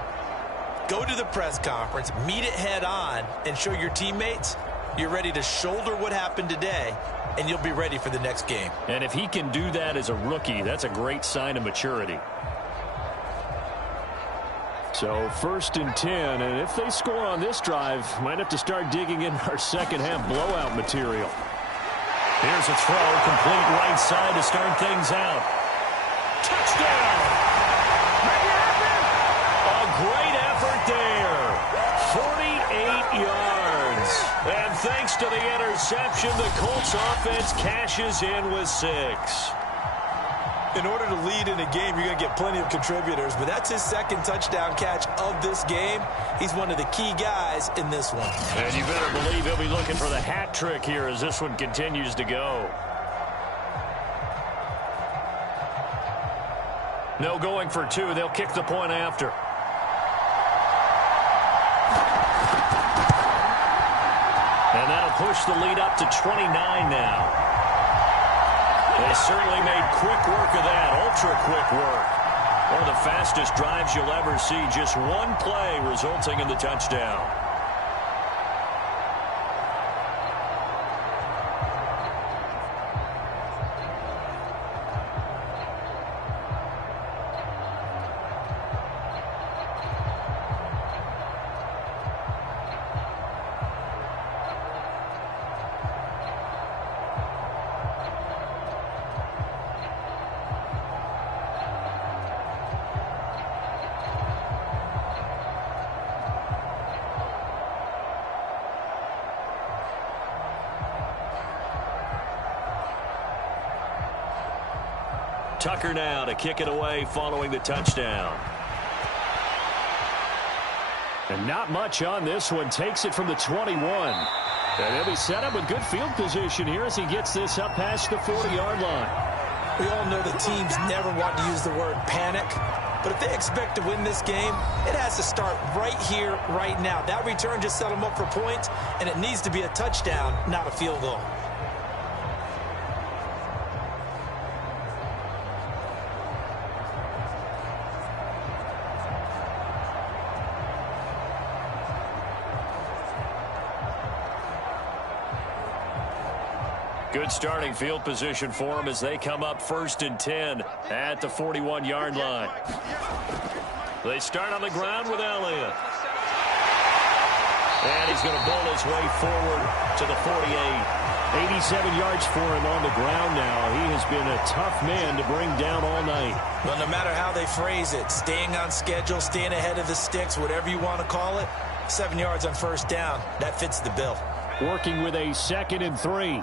go to the press conference, meet it head on, and show your teammates you're ready to shoulder what happened today, and you'll be ready for the next game. And if he can do that as a rookie, that's a great sign of maturity. So 1st and 10, and if they score on this drive, might have to start digging in our second-half blowout material. Here's a throw, complete right side to start things out. Touchdown! A great effort there. 48 yards. And thanks to the interception, the Colts offense cashes in with 6. In order to lead in a game, you're going to get plenty of contributors, but that's his 2nd touchdown catch of this game. He's one of the key guys in this one. And you better believe he'll be looking for the hat trick here as this one continues to go. No going for 2. They'll kick the point after. And that'll push the lead up to 29 now. They certainly made quick work of that, ultra-quick work. One of the fastest drives you'll ever see, just one play resulting in the touchdown. Tucker now to kick it away following the touchdown. And not much on this one. Takes it from the 21. And he'll be set up with good field position here as he gets this up past the 40-yard line. We all know the teams never want to use the word panic. But if they expect to win this game, it has to start right here, right now. That return just set them up for points, and it needs to be a touchdown, not a field goal. Good starting field position for them as they come up 1st and 10 at the 41-yard line. They start on the ground with Elliott. And he's going to bowl his way forward to the 48. 87 yards for him on the ground now. He has been a tough man to bring down all night. Well, no matter how they phrase it, staying on schedule, staying ahead of the sticks, whatever you want to call it, 7 yards on 1st down, that fits the bill. Working with a 2nd and 3.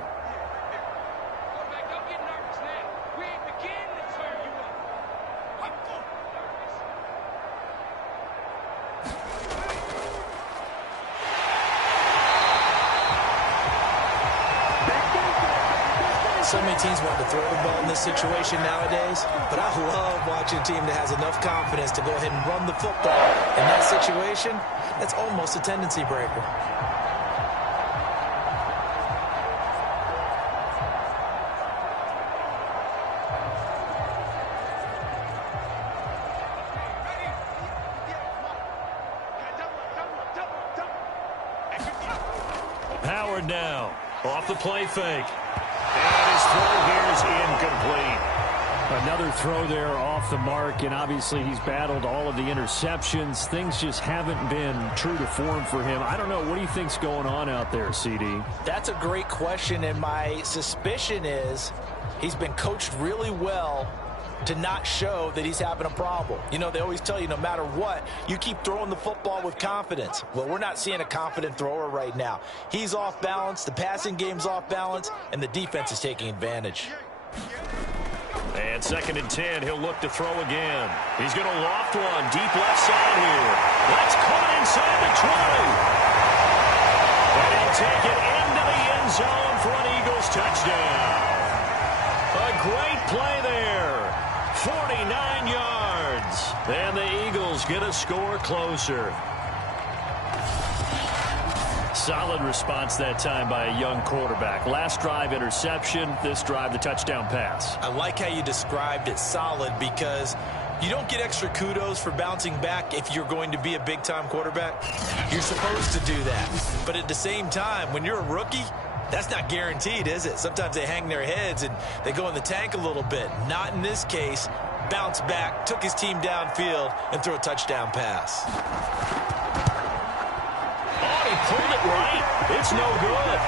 so many teams want to throw the ball in this situation nowadays, but I love watching a team that has enough confidence to go ahead and run the football in that situation. That's almost a tendency breaker. Howard now off the play fake. And his throw here is incomplete. Another throw there off the mark, and obviously he's battled all of the interceptions. Things just haven't been true to form for him. I don't know. What do you think's going on out there, CD? That's a great question, and my suspicion is he's been coached really well to not show that he's having a problem. You know, they always tell you no matter what, you keep throwing the football with confidence. Well, we're not seeing a confident thrower right now. He's off balance, the passing game's off balance, and the defense is taking advantage. And 2nd and 10, he'll look to throw again. He's going to loft one deep left side here. That's caught inside the 20. And he'll take it into the end zone for an Eagles touchdown. A great play there. 49 yards. And the Eagles get a score closer. Solid response that time by a young quarterback. Last drive, interception. This drive, the touchdown pass. I like how you described it solid because you don't get extra kudos for bouncing back if you're going to be a big-time quarterback. You're supposed to do that. But at the same time, when you're a rookie, that's not guaranteed, is it? Sometimes they hang their heads and they go in the tank a little bit. Not in this case. Bounce back, took his team downfield, and threw a touchdown pass. Oh, he pulled it right. It's no good.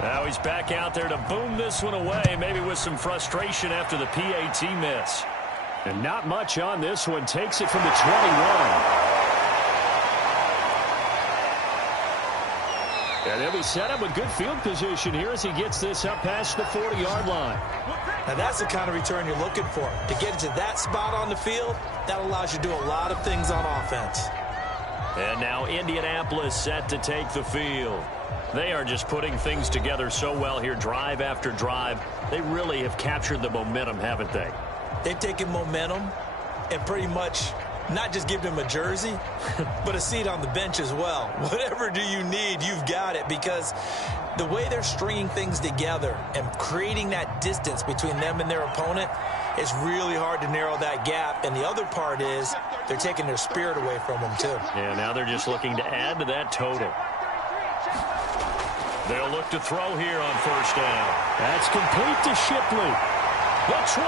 Now he's back out there to boom this one away, maybe with some frustration after the PAT miss. And not much on this one. Takes it from the 21. And they'll be set up with good field position here as he gets this up past the 40-yard line. Now that's the kind of return you're looking for. To get to that spot on the field, that allows you to do a lot of things on offense. And now Indianapolis set to take the field. They are just putting things together so well here, drive after drive. They really have captured the momentum, haven't they? They've taken momentum and pretty much not just given him a jersey, but a seat on the bench as well. Whatever do you need, you've got it, because the way they're stringing things together and creating that distance between them and their opponent, it's really hard to narrow that gap. And the other part is they're taking their spirit away from them, too. Yeah, now they're just looking to add to that total. They'll look to throw here on first down. That's complete to Shipley. The 20.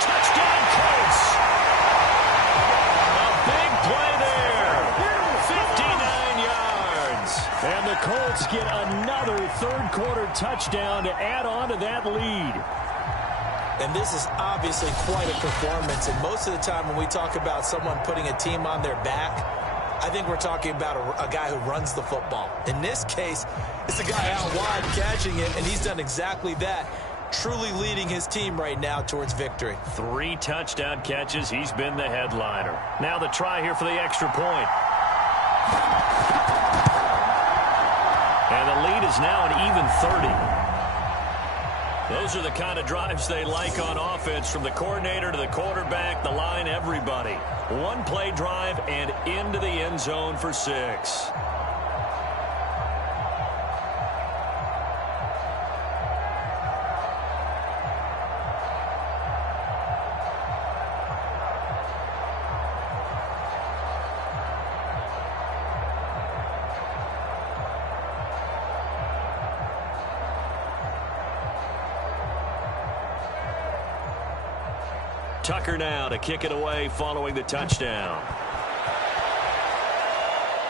Touchdown, Colts. A big play there. 59 yards. And the Colts get another third-quarter touchdown to add on to that lead. And this is obviously quite a performance. And most of the time when we talk about someone putting a team on their back, I think we're talking about a guy who runs the football. In this case, it's a guy out wide catching it, and he's done exactly that, truly leading his team right now towards victory. 3 touchdown catches. He's been the headliner. Now the try here for the extra point. And the lead is now an even 30. Those are the kind of drives they like on offense, from the coordinator to the quarterback, the line, everybody. One play drive and into the end zone for 6. Tucker now to kick it away following the touchdown.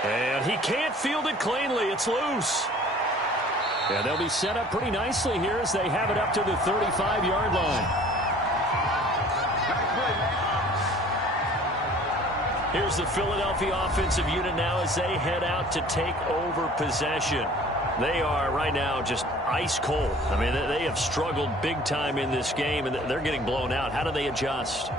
And he can't field it cleanly. It's loose. And they'll be set up pretty nicely here as they have it up to the 35-yard line. Here's the Philadelphia offensive unit now as they head out to take over possession. They are right now just ice cold. I mean, they have struggled big time in this game, and they're getting blown out. How do they adjust?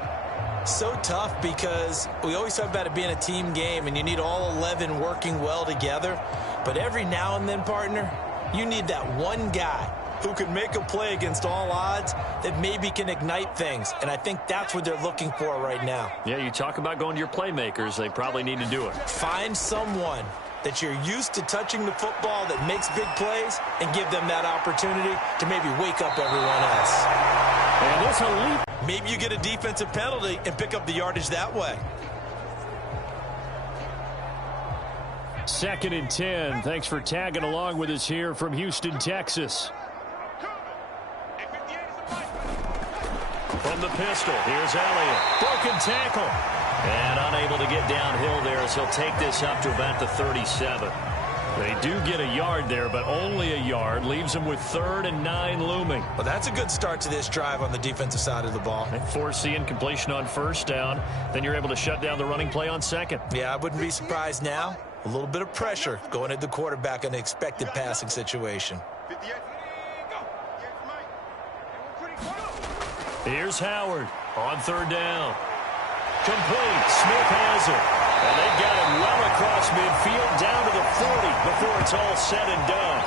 So tough because we always talk about it being a team game, and you need all 11 working well together. But every now and then, partner, you need that one guy who can make a play against all odds that maybe can ignite things. And I think that's what they're looking for right now. Yeah, you talk about going to your playmakers. They probably need to do it. Find someone that you're used to touching the football that makes big plays and give them that opportunity to maybe wake up everyone else. And it's a leap. Maybe you get a defensive penalty and pick up the yardage that way. 2nd and 10. Thanks for tagging along with us here from Houston, Texas. From the pistol, here's Elliott. Broken tackle. And unable to get downhill there as he'll take this up to about the 37. They do get a yard there, but only a yard. Leaves them with 3rd and 9 looming. Well, that's a good start to this drive on the defensive side of the ball. They force the incompletion on 1st down. Then you're able to shut down the running play on 2nd. Yeah, I wouldn't be surprised now. A little bit of pressure going at the quarterback in an expected passing situation. Here's Howard on 3rd down. Complete. Smith has it. And they've got him well across midfield down to the 40 before it's all said and done.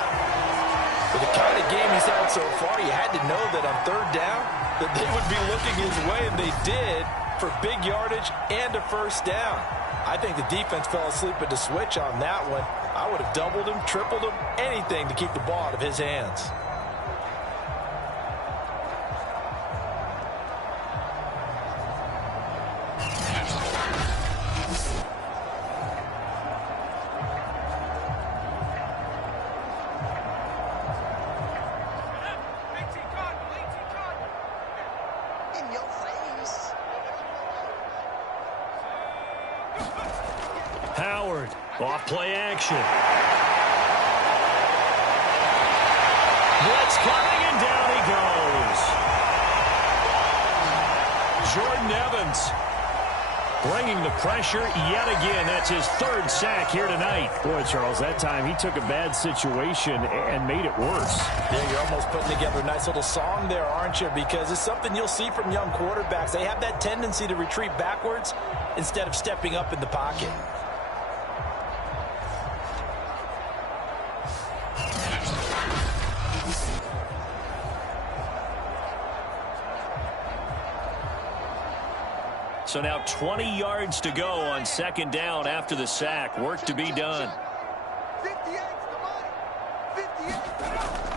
For the kind of game he's had so far, you had to know that on 3rd down that they would be looking his way, and they did, for big yardage and a 1st down. I think the defense fell asleep at the switch on that one. I would have doubled him, tripled him, anything to keep the ball out of his hands. Howard, off play action. Blitz coming, and down he goes. Jordan Evans bringing the pressure yet again. That's his 3rd sack here tonight. Boy, Charles, that time he took a bad situation and made it worse. Yeah, you're almost putting together a nice little song there, aren't you? Because it's something you'll see from young quarterbacks. They have that tendency to retreat backwards instead of stepping up in the pocket. So now 20 yards to go on 2nd down after the sack. Work to be done.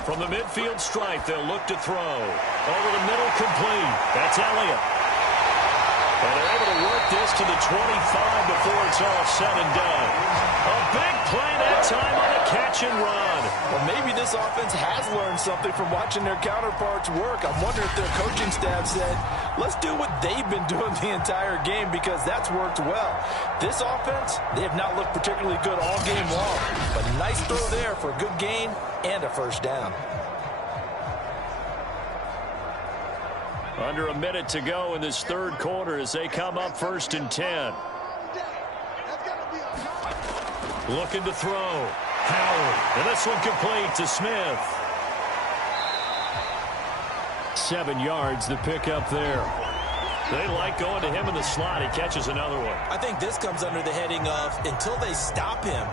From the midfield stripe, they'll look to throw. Over the middle, complete. That's Elliott. And they're able to work this to the 25 before it's all said and done. A big play that time on a catch and run. Well, maybe this offense has learned something from watching their counterparts work. I'm wondering if their coaching staff said, let's do what they've been doing the entire game, because that's worked well. This offense, they have not looked particularly good all game long. But a nice throw there for a good gain and a 1st down. Under a minute to go in this 3rd quarter as they come up 1st and 10. Looking to throw. Howard. And this one complete to Smith. 7 yards the pick up there. They like going to him in the slot. He catches another one. I think this comes under the heading of, until they stop him,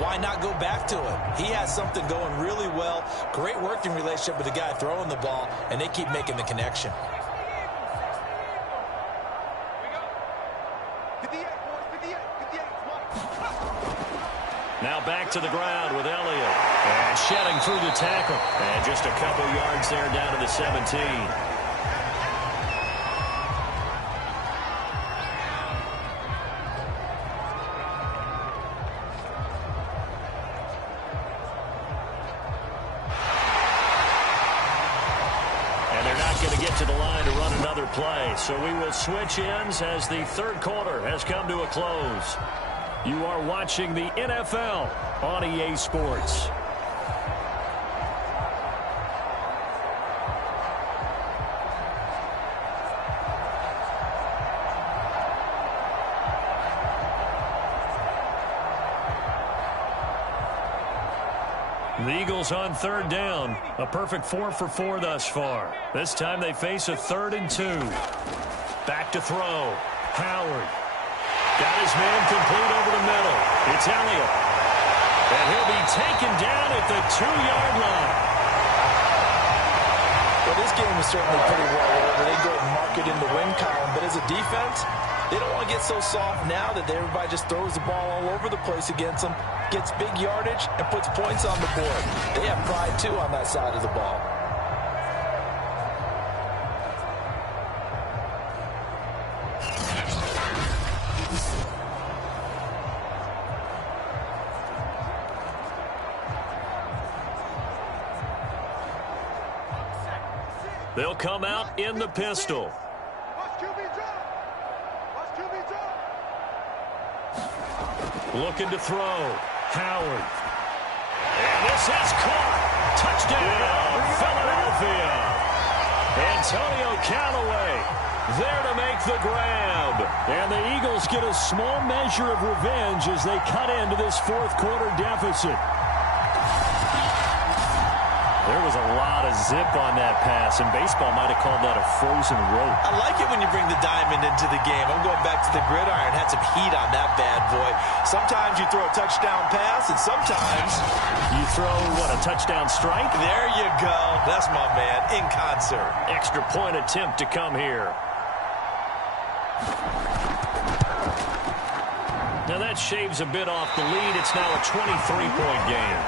why not go back to it? He has something going really well. Great working relationship with the guy throwing the ball, and they keep making the connection. Now back to the ground with Elliott. And shedding through the tackle. And just a couple yards there down to the 17. And they're not going to get to the line to run another play. So we will switch ends as the 3rd quarter has come to a close. You are watching the NFL on EA Sports. The Eagles on third down. A perfect 4 for 4 thus far. This time they face a 3rd and 2. Back to throw. Howard. Got his man complete over the middle. It's Elliott. And he'll be taken down at the 2-yard line. Well, this game is certainly pretty well over. They go and mark it in the win column. But as a defense, they don't want to get so soft now that everybody just throws the ball all over the place against them, gets big yardage, and puts points on the board. They have pride, too, on that side of the ball. They'll come out in the pistol. Looking to throw. Howard. And this is caught. Touchdown, Philadelphia. Antonio Callaway there to make the grab. And the Eagles get a small measure of revenge as they cut into this fourth quarter deficit. There was a lot of zip on that pass, and baseball might have called that a frozen rope. I like it when you bring the diamond into the game. I'm going back to the gridiron. Had some heat on that bad boy. Sometimes you throw a touchdown pass, and sometimes you throw, what, a touchdown strike? There you go. That's my man, in concert. Extra point attempt to come here. Now that shaves a bit off the lead. It's now a 23-point game.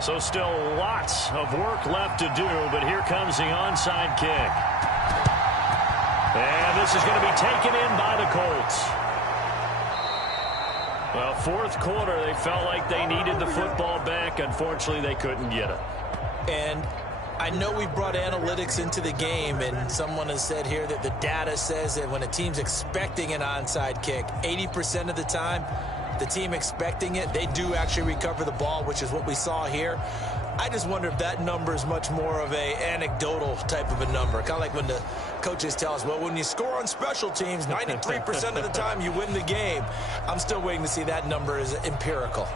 So still lots of work left to do, but here comes the onside kick. And this is going to be taken in by the Colts. Well, fourth quarter, they felt like they needed the football back. Unfortunately, they couldn't get it. And I know we brought analytics into the game, and someone has said here that the data says that when a team's expecting an onside kick, 80% of the time, the team expecting it, they do actually recover the ball, which is what we saw here. I just wonder if that number is much more of a anecdotal type of a number. Kind of like when the coaches tell us, well, when you score on special teams, 93% of the time you win the game. I'm still waiting to see that number is empirical.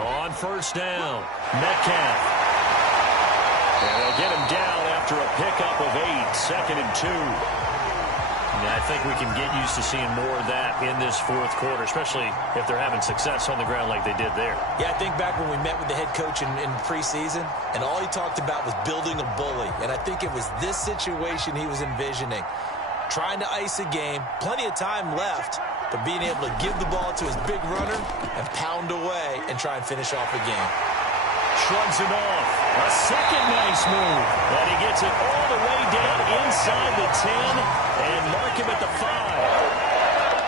On first down, Metcalf. And they'll get him down after a pickup of 8, 2nd and 2. And I think we can get used to seeing more of that in this fourth quarter, especially if they're having success on the ground like they did there. Yeah, I think back when we met with the head coach in preseason, and all he talked about was building a bully. And I think it was this situation he was envisioning. Trying to ice a game, plenty of time left, but being able to give the ball to his big runner and pound away and try and finish off a game. Shrugs it off. A second nice move. And he gets it all the way down inside the 10 and mark him at the 5.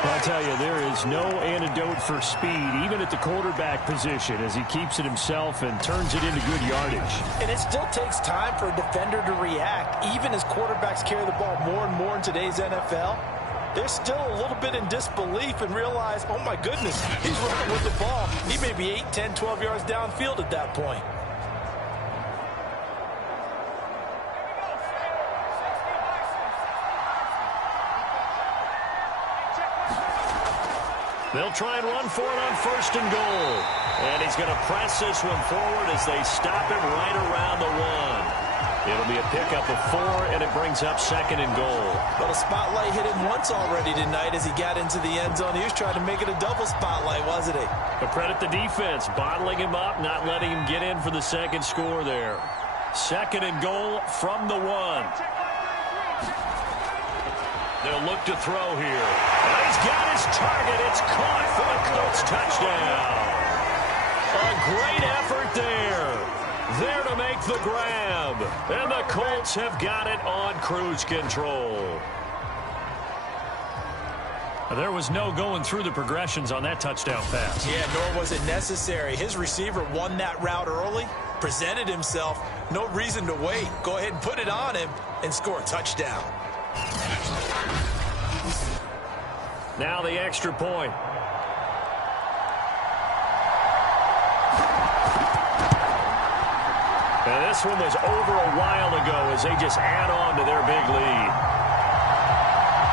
I'll tell you, there is no antidote for speed, even at the quarterback position, as he keeps it himself and turns it into good yardage. And it still takes time for a defender to react, even as quarterbacks carry the ball more and more in today's NFL. They're still a little bit in disbelief and realize, oh my goodness, he's running with the ball. He may be 8, 10, 12 yards downfield at that point. They'll try and run for it on 1st and goal. And he's going to press this one forward as they stop him right around the 1. It'll be a pickup of 4, and it brings up 2nd and goal. But a spotlight hit him once already tonight as he got into the end zone. He was trying to make it a double spotlight, wasn't he? But credit the defense, bottling him up, not letting him get in for the second score there. 2nd and goal from the 1. They'll look to throw here. And he's got his target. It's caught for the Colts touchdown. A great effort there. There to make the grab. And the Colts have got it on cruise control. There was no going through the progressions on that touchdown pass. Yeah, nor was it necessary. His receiver won that route early, presented himself. No reason to wait. Go ahead and put it on him and score a touchdown. Now the extra point. And this one was over a while ago as they just add on to their big lead.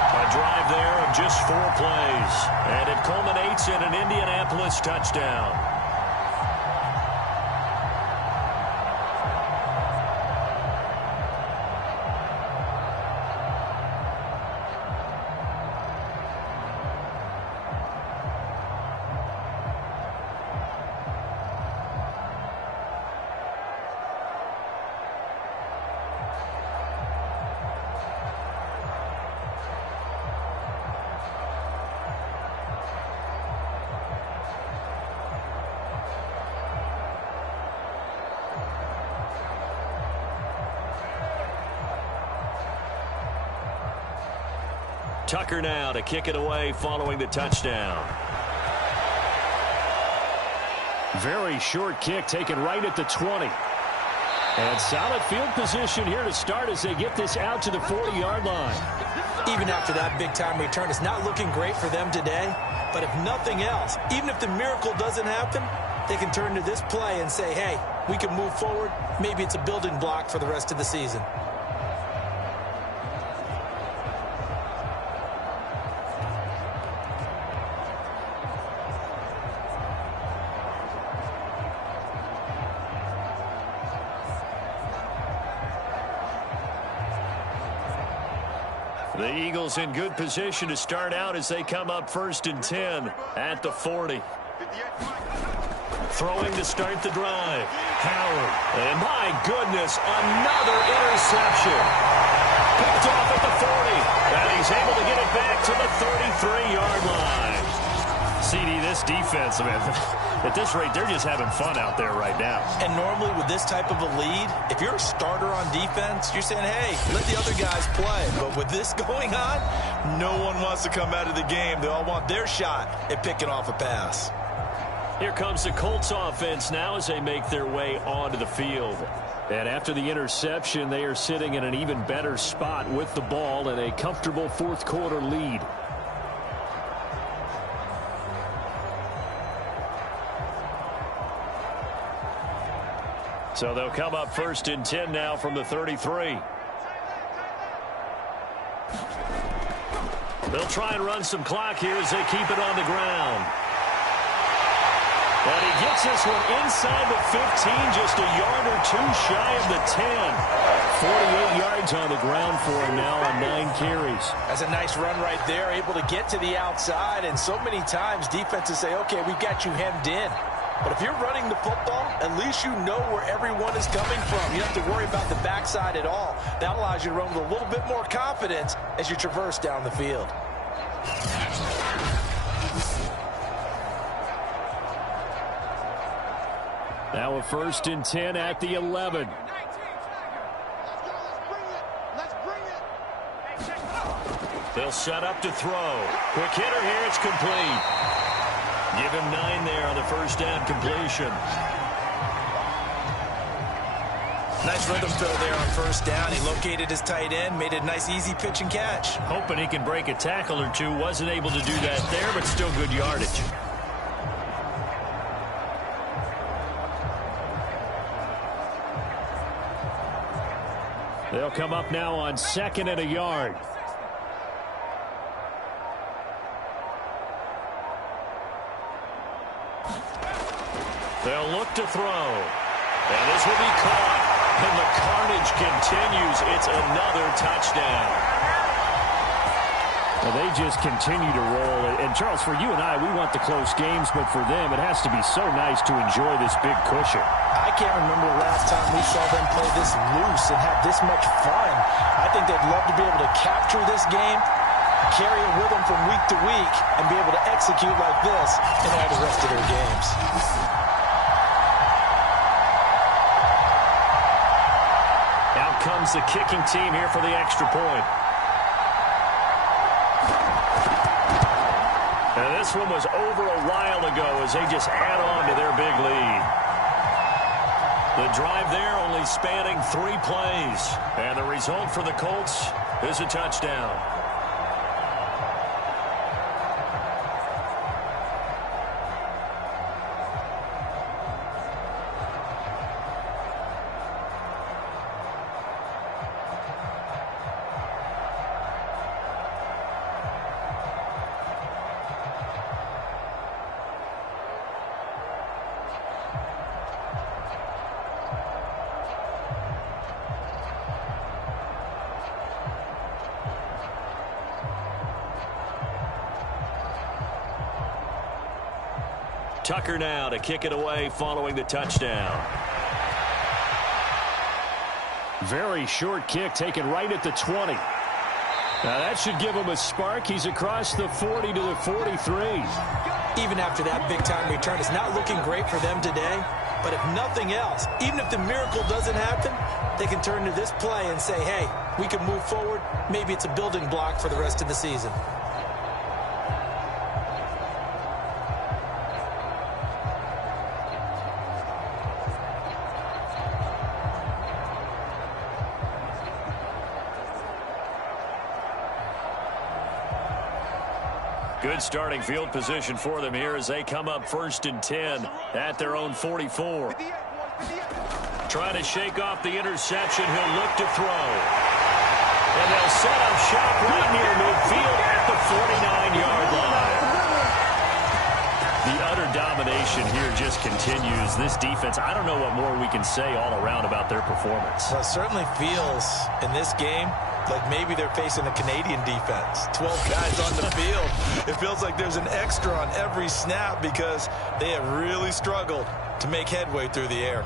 A drive there of just 4 plays. And it culminates in an Indianapolis touchdown. Tucker now to kick it away following the touchdown. Very short kick taken right at the 20. And solid field position here to start as they get this out to the 40-yard line. Even after that big-time return, it's not looking great for them today. But if nothing else, even if the miracle doesn't happen, they can turn to this play and say, hey, we can move forward. Maybe it's a building block for the rest of the season. The Eagles in good position to start out as they come up 1st and 10 at the 40. Throwing to start the drive. Howard. And my goodness, another interception. Picked off at the 40. And he's able to get it back to the 33-yard line. CD, this defense, man, at this rate, they're just having fun out there right now. And normally with this type of a lead, if you're a starter on defense, you're saying, hey, let the other guys play. But with this going on, no one wants to come out of the game. They all want their shot at picking off a pass. Here comes the Colts offense now as they make their way onto the field. And after the interception, they are sitting in an even better spot with the ball and a comfortable 4th quarter lead. So they'll come up 1st and 10 now from the 33. They'll try and run some clock here as they keep it on the ground. And he gets this one inside the 15, just a yard or 2 shy of the 10. 48 yards on the ground for him now on 9 carries. That's a nice run right there, able to get to the outside. And so many times defenses say, okay, we've got you hemmed in. But if you're running the football, at least you know where everyone is coming from. You don't have to worry about the backside at all. That allows you to run with a little bit more confidence as you traverse down the field. Now a 1st and 10 at the 11. They'll set up to throw. Quick hitter here, it's complete. Give him 9 there on the 1st down completion. Nice rhythm throw there on 1st down. He located his tight end, made a nice easy pitch and catch. Hoping he can break a tackle or two. Wasn't able to do that there, but still good yardage. They'll come up now on 2nd and a yard. They'll look to throw. And this will be caught. And the carnage continues. It's another touchdown. Well, they just continue to roll. And, Charles, for you and I, we want the close games, but for them, it has to be so nice to enjoy this big cushion. I can't remember the last time we saw them play this loose and have this much fun. I think they'd love to be able to capture this game carry it with them from week to week and be able to execute like this in all the rest of their games. Out comes the kicking team here for the extra point. And this one was over a while ago as they just add on to their big lead. The drive there only spanning 3 plays. And the result for the Colts is a touchdown. Tucker now to kick it away following the touchdown. Very short kick taken right at the 20. Now that should give him a spark. He's across the 40 to the 43. Even after that big-time return, it's not looking great for them today. But if nothing else, even if the miracle doesn't happen, they can turn to this play and say, hey, we can move forward. Maybe it's a building block for the rest of the season. Good starting field position for them here as they come up 1st and 10 at their own 44. Trying to shake off the interception. He'll look to throw. And they'll set up shop right near midfield at the 49-yard line. The utter domination here just continues. This defense, I don't know what more we can say all around about their performance. Well, it certainly feels in this game like maybe they're facing a Canadian defense. 12 guys on the field. It feels like there's an extra on every snap because they have really struggled to make headway through the air.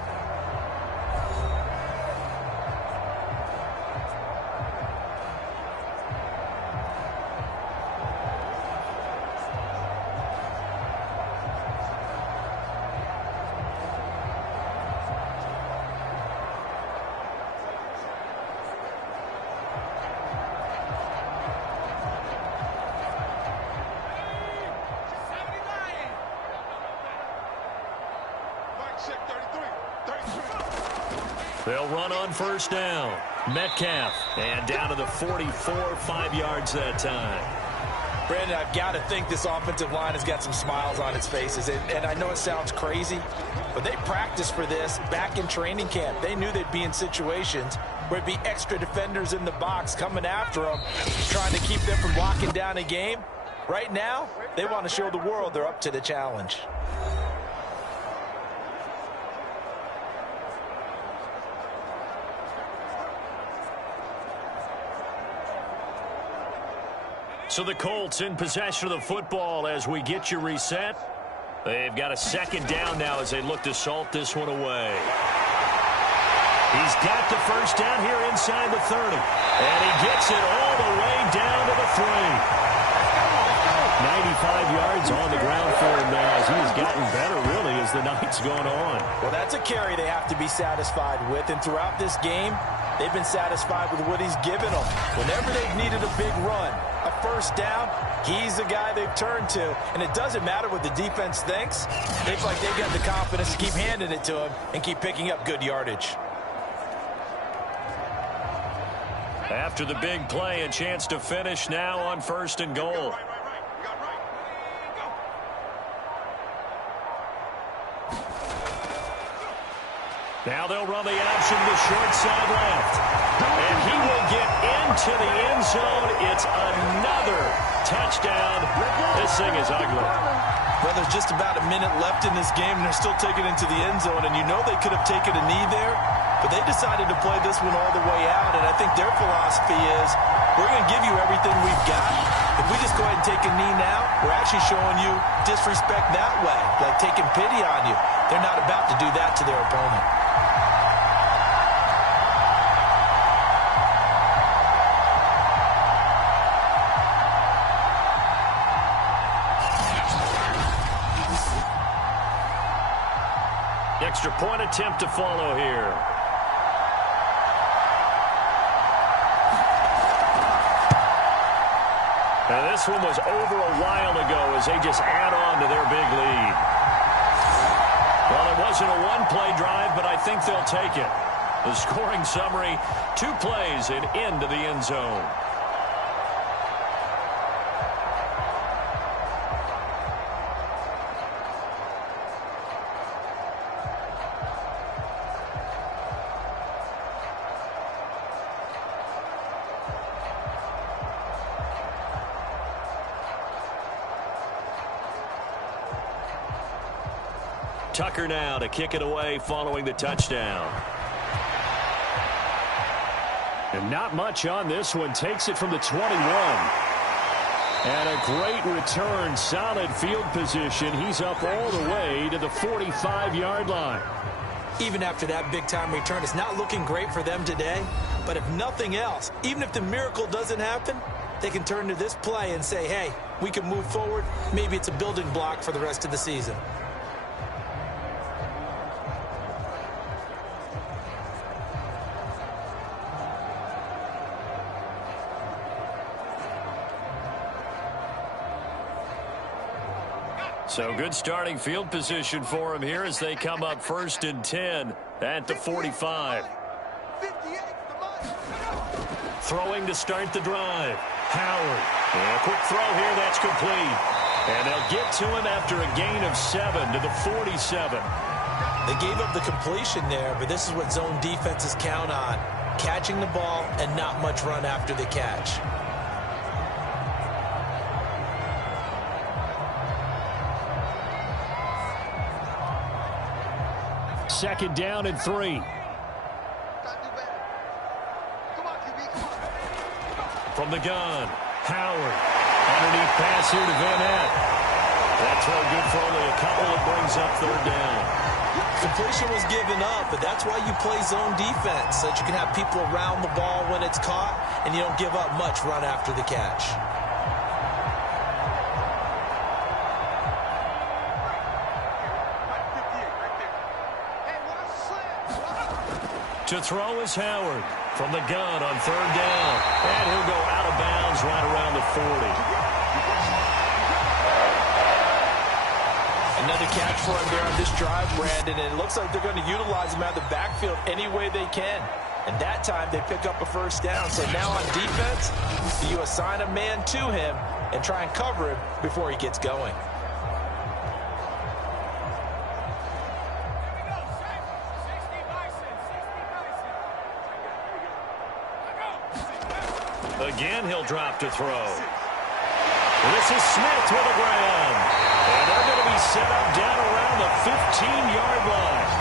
They'll run on 1st down. Metcalf. And down to the 44, 5 yards that time. Brandon, I've got to think this offensive line has got some smiles on its faces. And I know it sounds crazy, but they practiced for this back in training camp. They knew they'd be in situations where it'd be extra defenders in the box coming after them, trying to keep them from locking down a game. Right now, they want to show the world they're up to the challenge. So the Colts in possession of the football as we get you reset. They've got a 2nd down now as they look to salt this one away. He's got the 1st down here inside the 30. And he gets it all the way down to the 3. 95 yards on the ground for him now as he has gotten better really as the night's gone on. Well, that's a carry they have to be satisfied with. And throughout this game, they've been satisfied with what he's given them. Whenever they've needed a big run, a 1st down, he's the guy they've turned to. And it doesn't matter what the defense thinks. They feel like they've got the confidence to keep handing it to him and keep picking up good yardage. After the big play, a chance to finish now on 1st and goal. Now they'll run the option to short side left. And he will get into the end zone. It's another touchdown. This thing is ugly. Well, there's just about a minute left in this game, and they're still taking it into the end zone. And you know they could have taken a knee there, but they decided to play this one all the way out. And I think their philosophy is, we're going to give you everything we've got. If we just go ahead and take a knee now, we're actually showing you disrespect that way, like taking pity on you. They're not about to do that to their opponent. extra point attempt to follow here. And this one was over a while ago as they just add on to their big lead. Well, it wasn't a one-play drive, but I think they'll take it. The scoring summary, 2 plays and into the end zone. Tucker now to kick it away following the touchdown. And not much on this one. Takes it from the 21. And a great return. Solid field position. He's up all the way to the 45-yard line. Even after that big-time return, it's not looking great for them today. But if nothing else, even if the miracle doesn't happen, they can turn to this play and say, hey, we can move forward. Maybe it's a building block for the rest of the season. So good starting field position for him here as they come up 1st and 10 at the 45. Throwing to start the drive. Howard. And a quick throw here that's complete. And they'll get to him after a gain of 7 to the 47. They gave up the completion there, but this is what zone defenses count on. Catching the ball and not much run after the catch. Second down and 3. From the gun, Howard. Underneath pass here to Van Ness. That throw good for only a couple. It brings up 3rd down. Completion was given up, but that's why you play zone defense, so that you can have people around the ball when it's caught, and you don't give up much run after the catch. To throw is Howard from the gun on 3rd down. And he'll go out of bounds right around the 40. Another catch for him there on this drive, Brandon, and it looks like they're going to utilize him out of the backfield any way they can. And that time they pick up a 1st down. So now on defense, you assign a man to him and try and cover him before he gets going. Again, he'll drop to throw. This is Smith with a grab. And they're going to be set up down around the 15-yard line.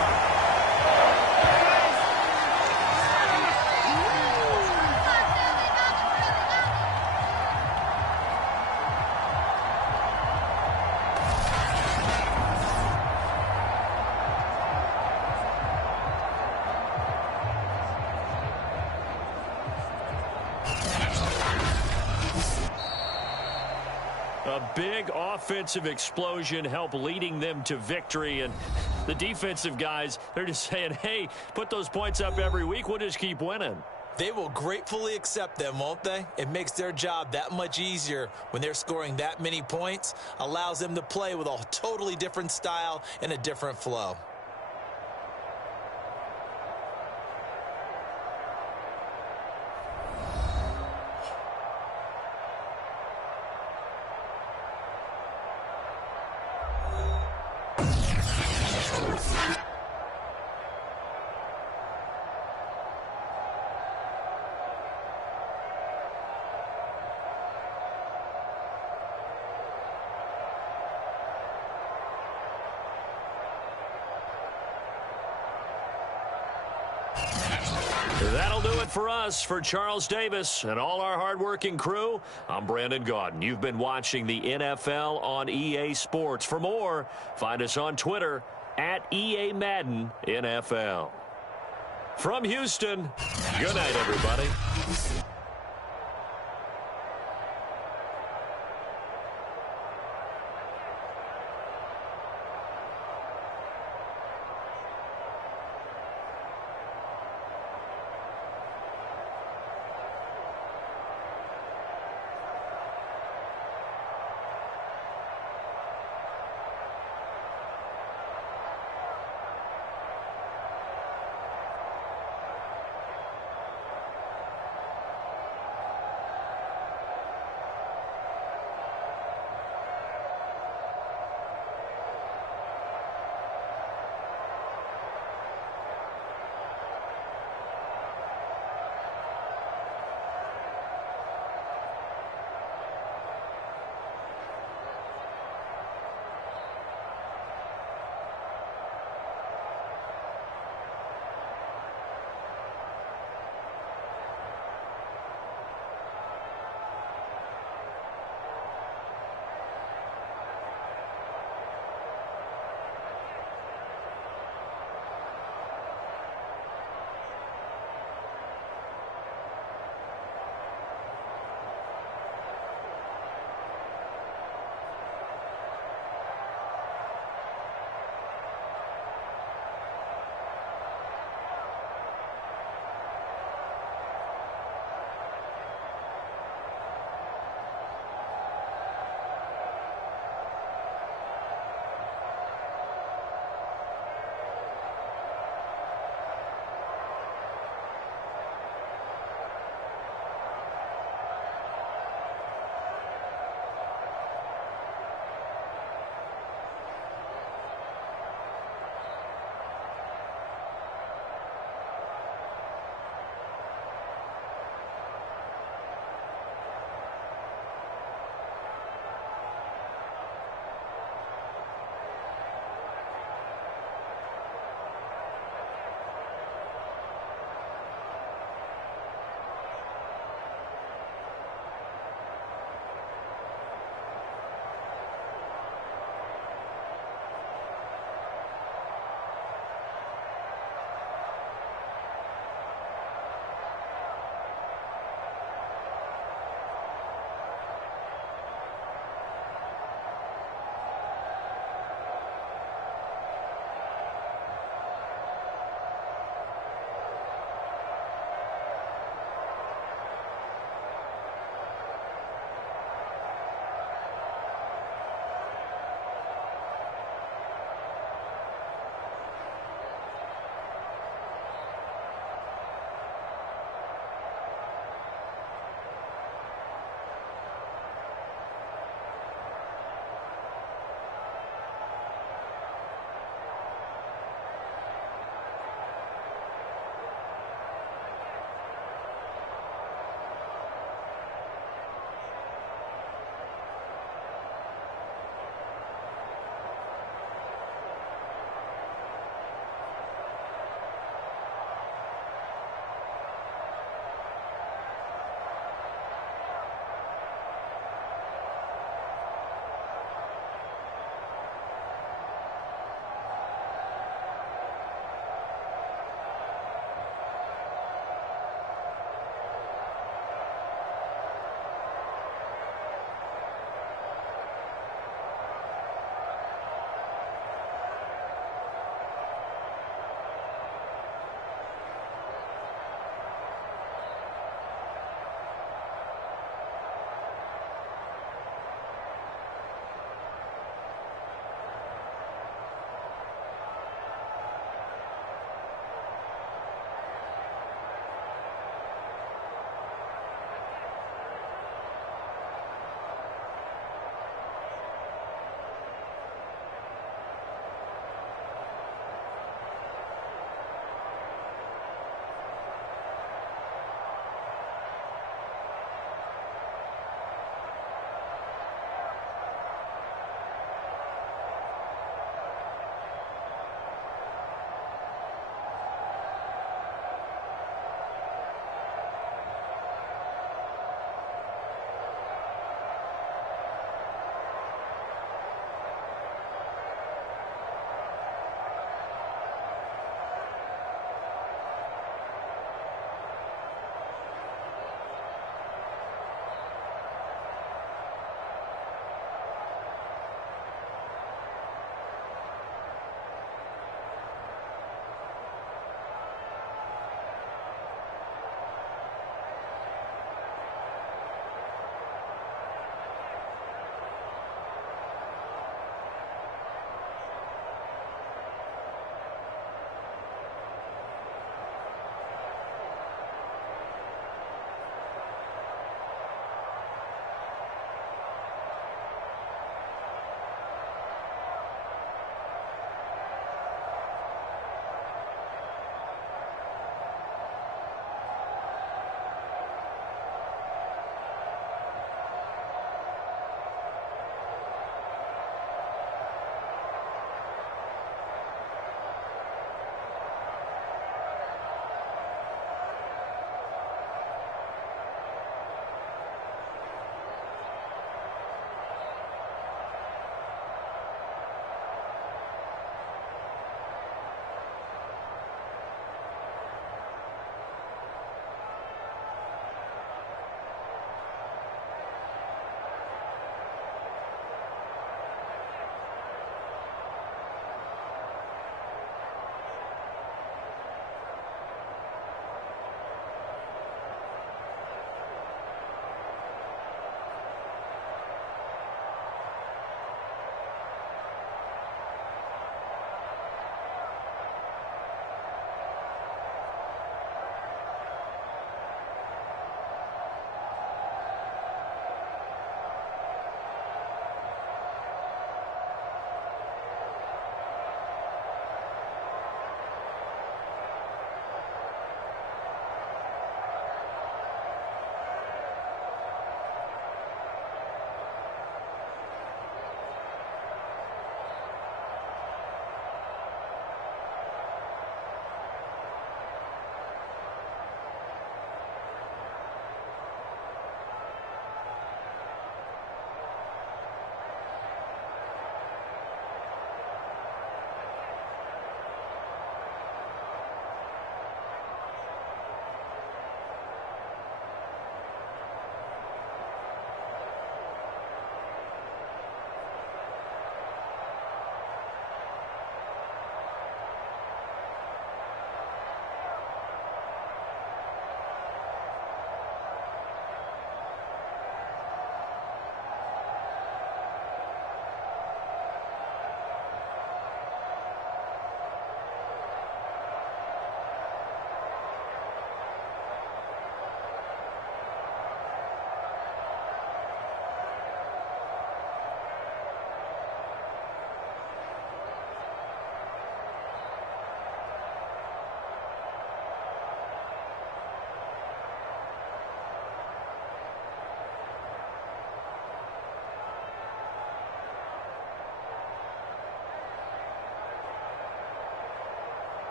A big offensive explosion helped leading them to victory. And the defensive guys, they're just saying, hey, put those points up every week. We'll just keep winning. They will gratefully accept them, won't they? It makes their job that much easier when they're scoring that many points. Allows them to play with a totally different style and a different flow. That'll do it for us. For Charles Davis and all our hardworking crew, I'm Brandon Gaudin. You've been watching the NFL on EA Sports. For more, find us on Twitter at EA Madden NFL. From Houston, good night, everybody.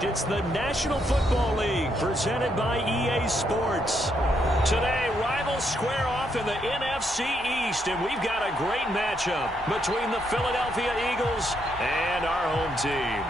It's the National Football League presented by EA Sports. Today, rivals square off in the NFC East, and we've got a great matchup between the Philadelphia Eagles and our home team.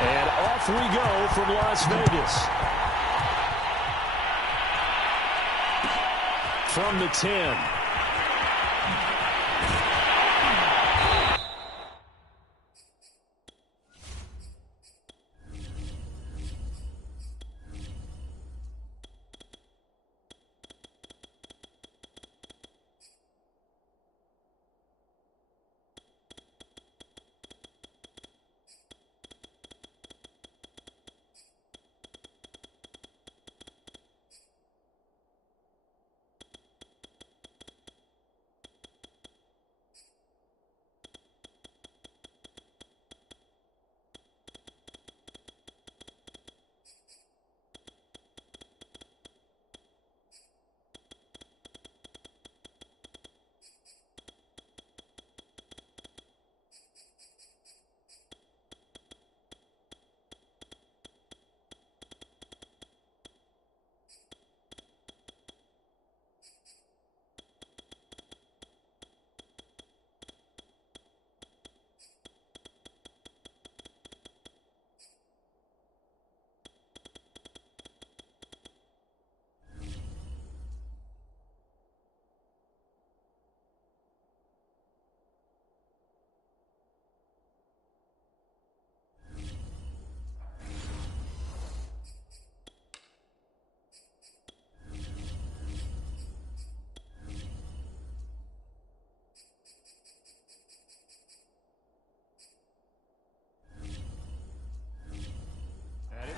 And off we go from Las Vegas. From the 10.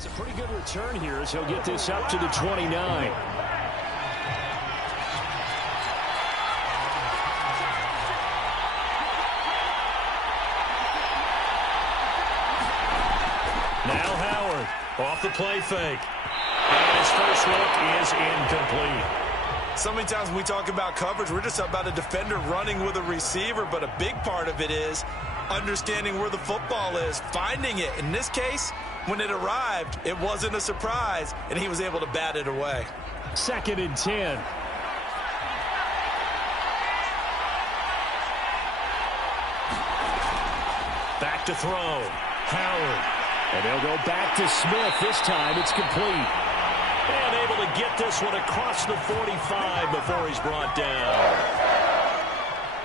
It's a pretty good return here as he'll get this up to the 29. Now Howard off the play fake. And his first look is incomplete. So many times when we talk about coverage, we're just about a defender running with a receiver, but a big part of it is understanding where the football is, finding it. In this case, when it arrived, it wasn't a surprise, and he was able to bat it away. 2nd and 10. Back to throw. Howard. And they'll go back to Smith. This time it's complete. And able to get this one across the 45 before he's brought down.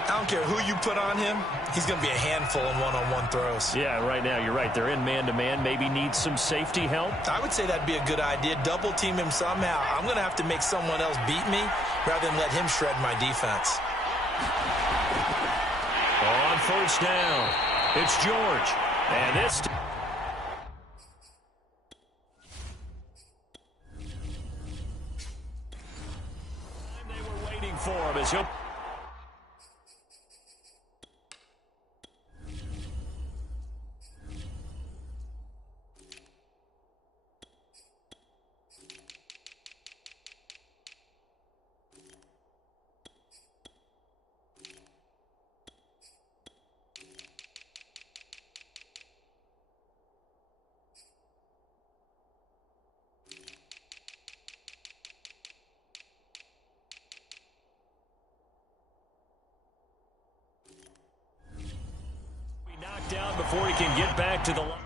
I don't care who you put on him, he's going to be a handful in one-on-one throws. Yeah, right now, you're right. They're in man-to-man. Maybe needs some safety help. I would say that'd be a good idea. Double team him somehow. I'm going to have to make someone else beat me rather than let him shred my defense. On first down, it's George. And this... They were waiting for him as he'll... down before he can get back to the line.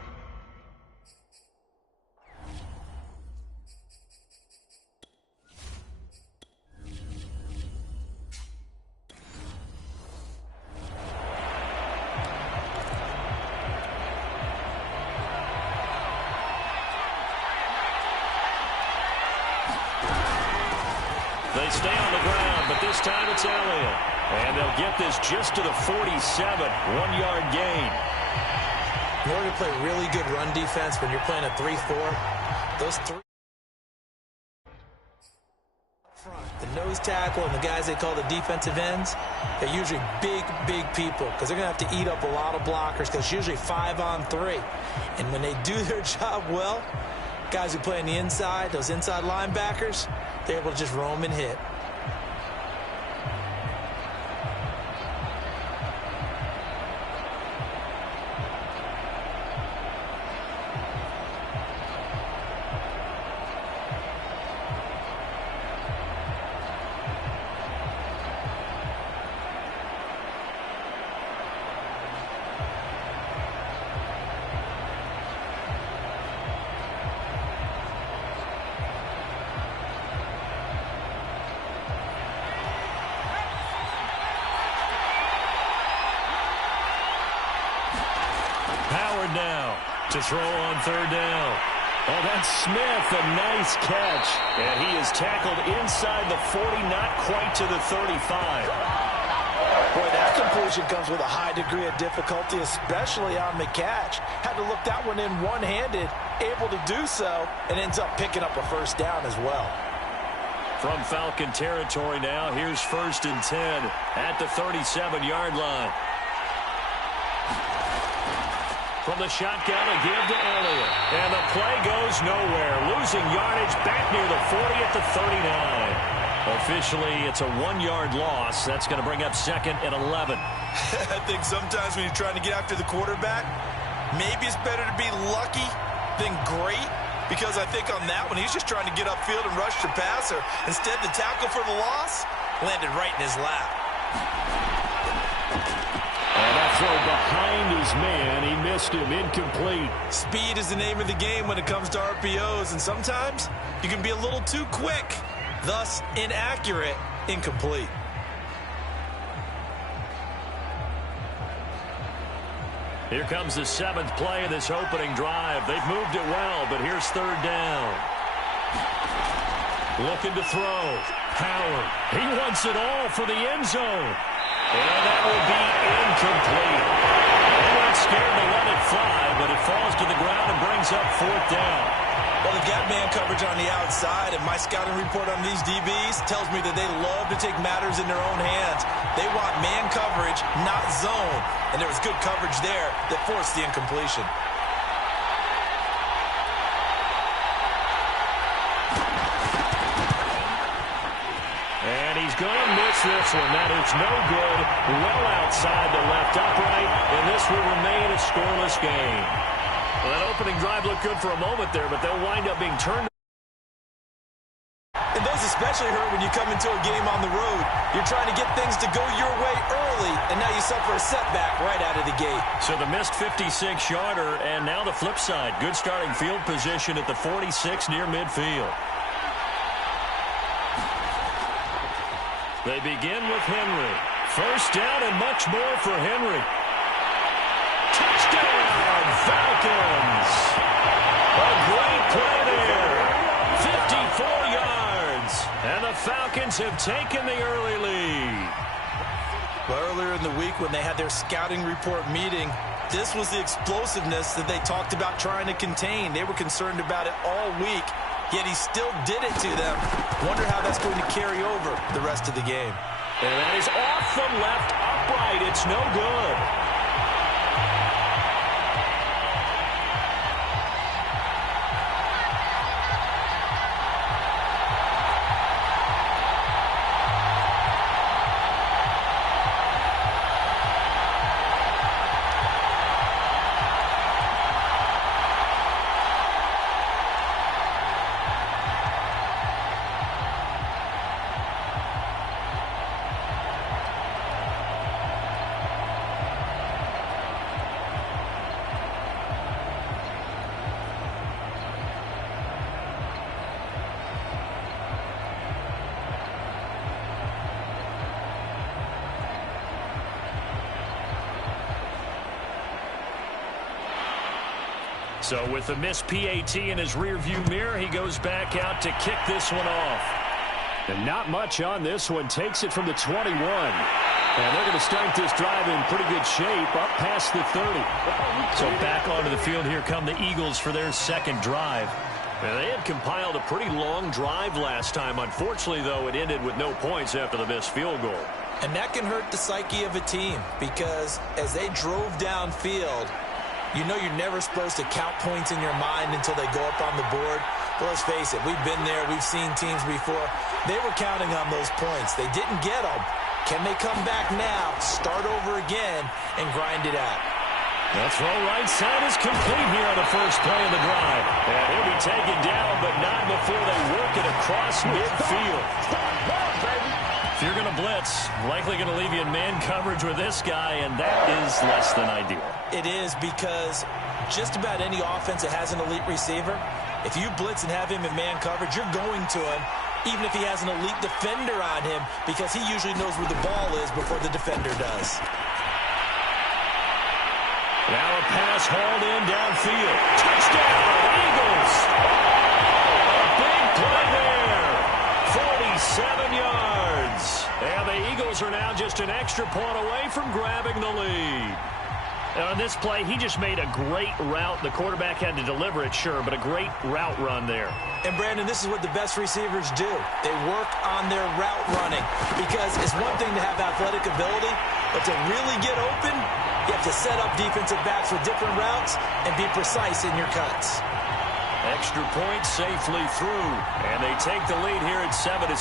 They stay on the ground, but this time it's Elliott. And they'll get this just to the 47, 1-yard gain. In order to play really good run defense when you're playing a 3-4, those three front The nose tackle and the guys they call the defensive ends, they're usually big, big people because they're going to have to eat up a lot of blockers because it's usually 5-on-3. And when they do their job well, guys who play on the inside, those inside linebackers, they're able to just roam and hit. Howard now to throw on 3rd down. Oh, that's Smith, a nice catch. And he is tackled inside the 40, not quite to the 35. Boy, that completion comes with a high degree of difficulty, especially on the catch. Had to look that one in one-handed, able to do so, and ends up picking up a 1st down as well. From Falcon territory now, here's 1st and 10 at the 37-yard line. From the shotgun, a give to Elliott. And the play goes nowhere. Losing yardage back near the 40 at the 39. Officially, it's a 1-yard loss. That's going to bring up 2nd and 11. I think sometimes when you're trying to get after the quarterback, maybe it's better to be lucky than great. Because I think on that one, he's just trying to get upfield and rush the passer. Instead, the tackle for the loss landed right in his lap. And that throw behind his man, he missed him, incomplete. Speed is the name of the game when it comes to RPOs, and sometimes you can be a little too quick, thus inaccurate, incomplete. Here comes the 7th play of this opening drive. They've moved it well, but here's 3rd down. Looking to throw. Howard, he wants it all for the end zone. And that will be incomplete. They weren't scared to let it fly, but it falls to the ground and brings up 4th down. Well, they've got man coverage on the outside, and my scouting report on these DBs tells me that they love to take matters in their own hands. They want man coverage, not zone. And there was good coverage there that forced the incompletion. And he's going to miss this one. That is no good. Well outside the left upright, and this will remain a scoreless game. Well, that opening drive looked good for a moment there, but they'll wind up being turned. And those especially hurt when you come into a game on the road. You're trying to get things to go your way early, and now you suffer a setback right out of the gate. So the missed 56-yarder, and now the flip side. Good starting field position at the 46 near midfield. They begin with Henry. 1st down and much more for Henry. Touchdown, Falcons! A great play there. 54 yards. And the Falcons have taken the early lead. Well, earlier in the week when they had their scouting report meeting, this was the explosiveness that they talked about trying to contain. They were concerned about it all week, yet he still did it to them. Wonder how that's going to carry over the rest of the game. And that is off the left upright. It's no good. So with the missed PAT in his rearview mirror, he goes back out to kick this one off. And not much on this one. Takes it from the 21. And they're going to start this drive in pretty good shape, up past the 30. So back onto the field, here come the Eagles for their 2nd drive. And they had compiled a pretty long drive last time. Unfortunately, though, it ended with no points after the missed field goal. And that can hurt the psyche of a team because as they drove downfield, you know you're never supposed to count points in your mind until they go up on the board. But let's face it, we've been there. We've seen teams before. They were counting on those points. They didn't get them. Can they come back now, start over again, and grind it out? The throw right side is complete here on the first play of the drive. And he'll be taken down, but not before they work it across midfield. If you're going to blitz, likely going to leave you in man coverage with this guy, and that is less than ideal. It is because just about any offense that has an elite receiver, if you blitz and have him in man coverage, you're going to him, even if he has an elite defender on him, because he usually knows where the ball is before the defender does. Now a pass hauled in downfield. Touchdown, Eagles! A big play there. 47 yards. And the Eagles are now just an extra point away from grabbing the lead. On this play, he just made a great route. The quarterback had to deliver it, sure, but a great route run there. And, Brandon, this is what the best receivers do. They work on their route running because it's one thing to have athletic ability, but to really get open, you have to set up defensive backs with different routes and be precise in your cuts. Extra point safely through, and they take the lead here at 7-6.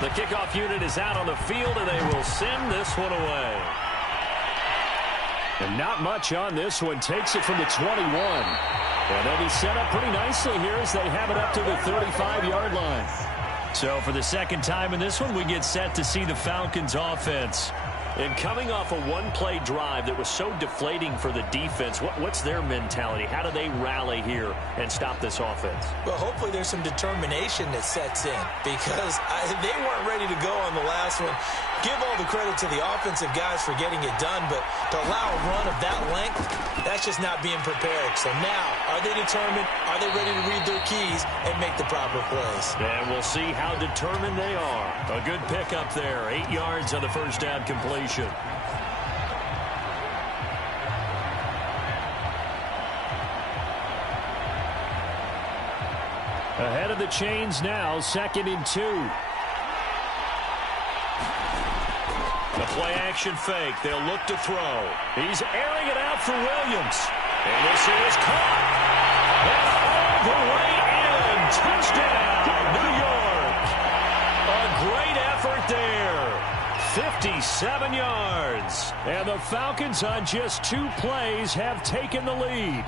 The kickoff unit is out on the field, and they will send this one away. And not much on this one. Takes it from the 21. And they'll be set up pretty nicely here as they have it up to the 35-yard line. So for the second time in this one, we get set to see the Falcons offense. And coming off a one-play drive that was so deflating for the defense, what's their mentality? How do they rally here and stop this offense? Well, hopefully there's some determination that sets in because they weren't ready to go on the last one. Give all the credit to the offensive guys for getting it done, but to allow a run of that length, that's just not being prepared. So now, are they determined? Are they ready to read their keys and make the proper plays? And we'll see how determined they are. A good pickup there. 8 yards on the first down completion. Ahead of the chains now, 2nd and 2. The play-action fake. They'll look to throw. He's airing it out for Williams. And this is caught. And all the way in. Touchdown, New York. A great effort there. 57 yards. And the Falcons on just 2 plays have taken the lead.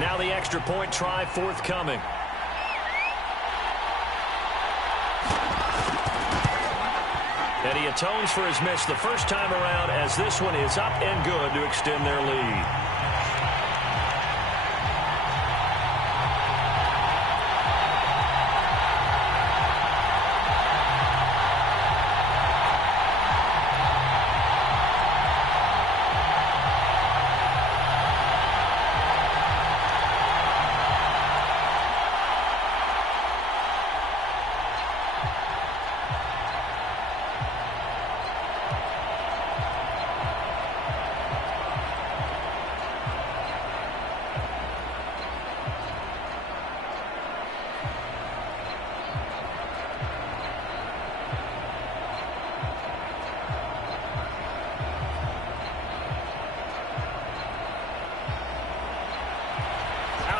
Now the extra point try forthcoming. And he atones for his miss the first time around as this one is up and good to extend their lead.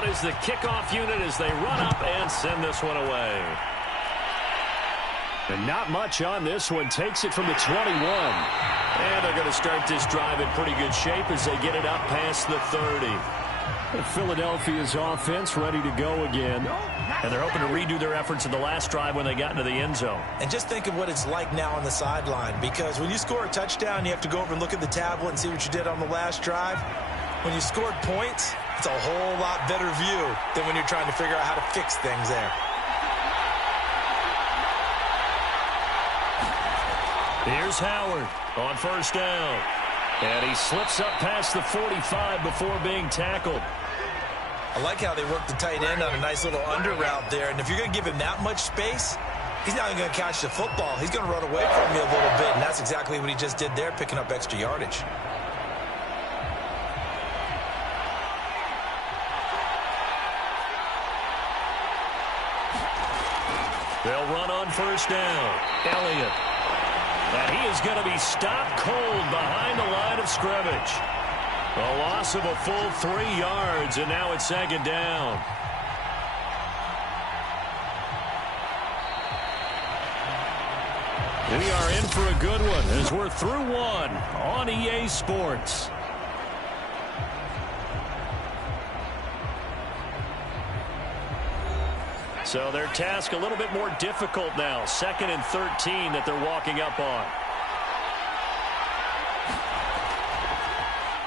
Is the kickoff unit as they run up and send this one away. And not much on this one. Takes it from the 21. And they're going to start this drive in pretty good shape as they get it up past the 30. Philadelphia's offense ready to go again. And they're hoping to redo their efforts in the last drive when they got into the end zone. And just think of what it's like now on the sideline, because when you score a touchdown, you have to go over and look at the tablet and see what you did on the last drive. When you scored points, it's a whole lot better view than when you're trying to figure out how to fix things there. Here's Howard on first down. And he slips up past the 45 before being tackled. I like how they work the tight end on a nice little under route there. And if you're going to give him that much space, he's not going to catch the football. He's going to run away from you a little bit, and that's exactly what he just did there, picking up extra yardage. They'll run on first down. Elliott. And he is going to be stopped cold behind the line of scrimmage. A loss of a full 3 yards, and now it's second down. We are in for a good one as we're through one on EA Sports. So their task a little bit more difficult now. 2nd and 13 that they're walking up on.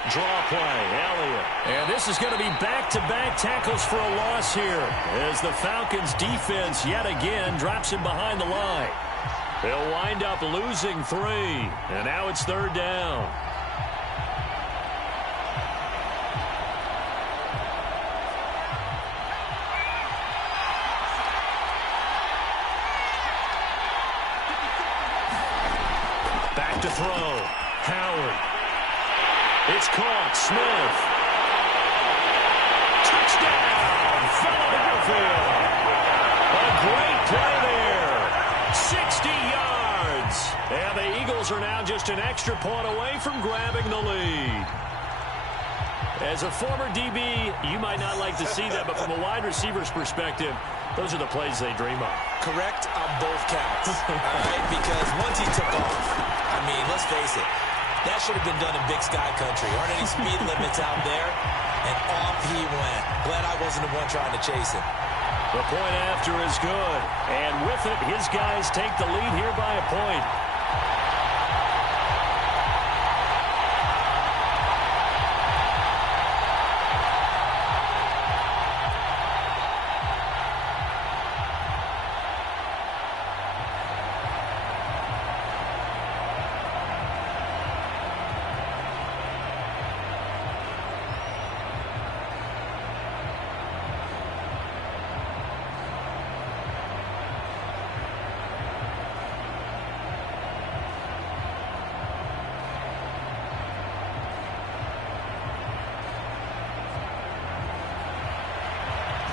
Draw play, Elliott. And this is going to be back-to-back tackles for a loss here as the Falcons defense yet again drops him behind the line. They'll wind up losing 3, and now it's 3rd down. Back to throw. Howard. It's caught. Smith. Touchdown, Philadelphia. A great play there. 60 yards. And the Eagles are now just an extra point away from grabbing the lead. As a former DB, you might not like to see that, but from a wide receiver's perspective, those are the plays they dream of. Correct on both counts. All right, because once he took off, I mean, let's face it, that should have been done in Big Sky Country. Aren't any speed limits out there? And off he went. Glad I wasn't the one trying to chase him. The point after is good. And with it, his guys take the lead here by a point.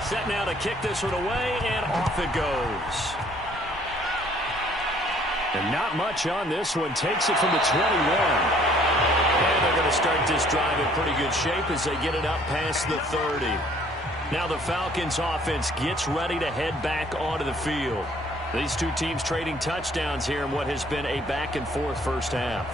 Set now to kick this one away, and off it goes. And not much on this one. Takes it from the 21. And they're going to start this drive in pretty good shape as they get it up past the 30. Now the Falcons offense gets ready to head back onto the field. These two teams trading touchdowns here in what has been a back-and-forth first half.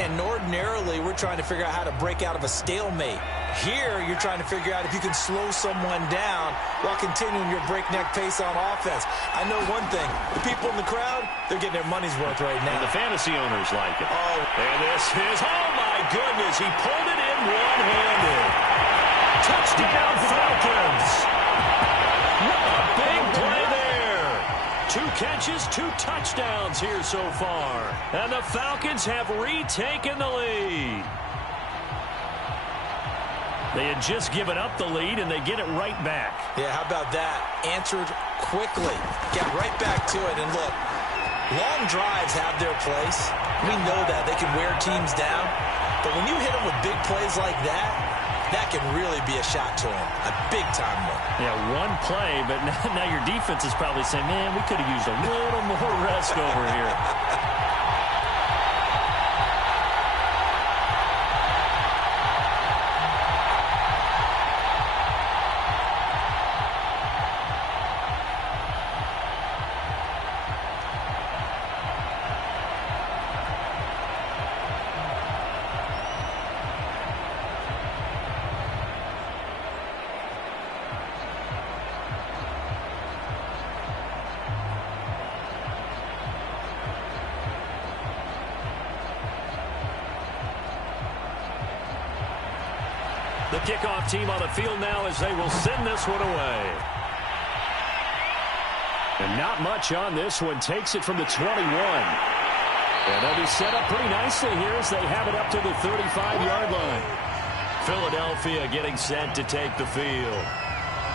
And ordinarily, we're trying to figure out how to break out of a stalemate. Here, you're trying to figure out if you can slow someone down while continuing your breakneck pace on offense. I know one thing. The people in the crowd, they're getting their money's worth right now. And the fantasy owners like it. Oh. And this is, oh my goodness, he pulled it in one-handed. Touchdown, Falcons. A big play there. 2 catches, 2 touchdowns here so far. And the Falcons have retaken the lead. They had just given up the lead, and they get it right back. Yeah, how about that? Answered quickly. Got right back to it. And look, long drives have their place. We know that. They can wear teams down. But when you hit them with big plays like that, that can really be a shot to them. A big-time one. Yeah, one play, but now your defense is probably saying, man, we could have used a little more rest over here. The kickoff team on the field now as they will send this one away. And not much on this one. Takes it from the 21. And they'll be set up pretty nicely here as they have it up to the 35-yard line. Philadelphia getting set to take the field.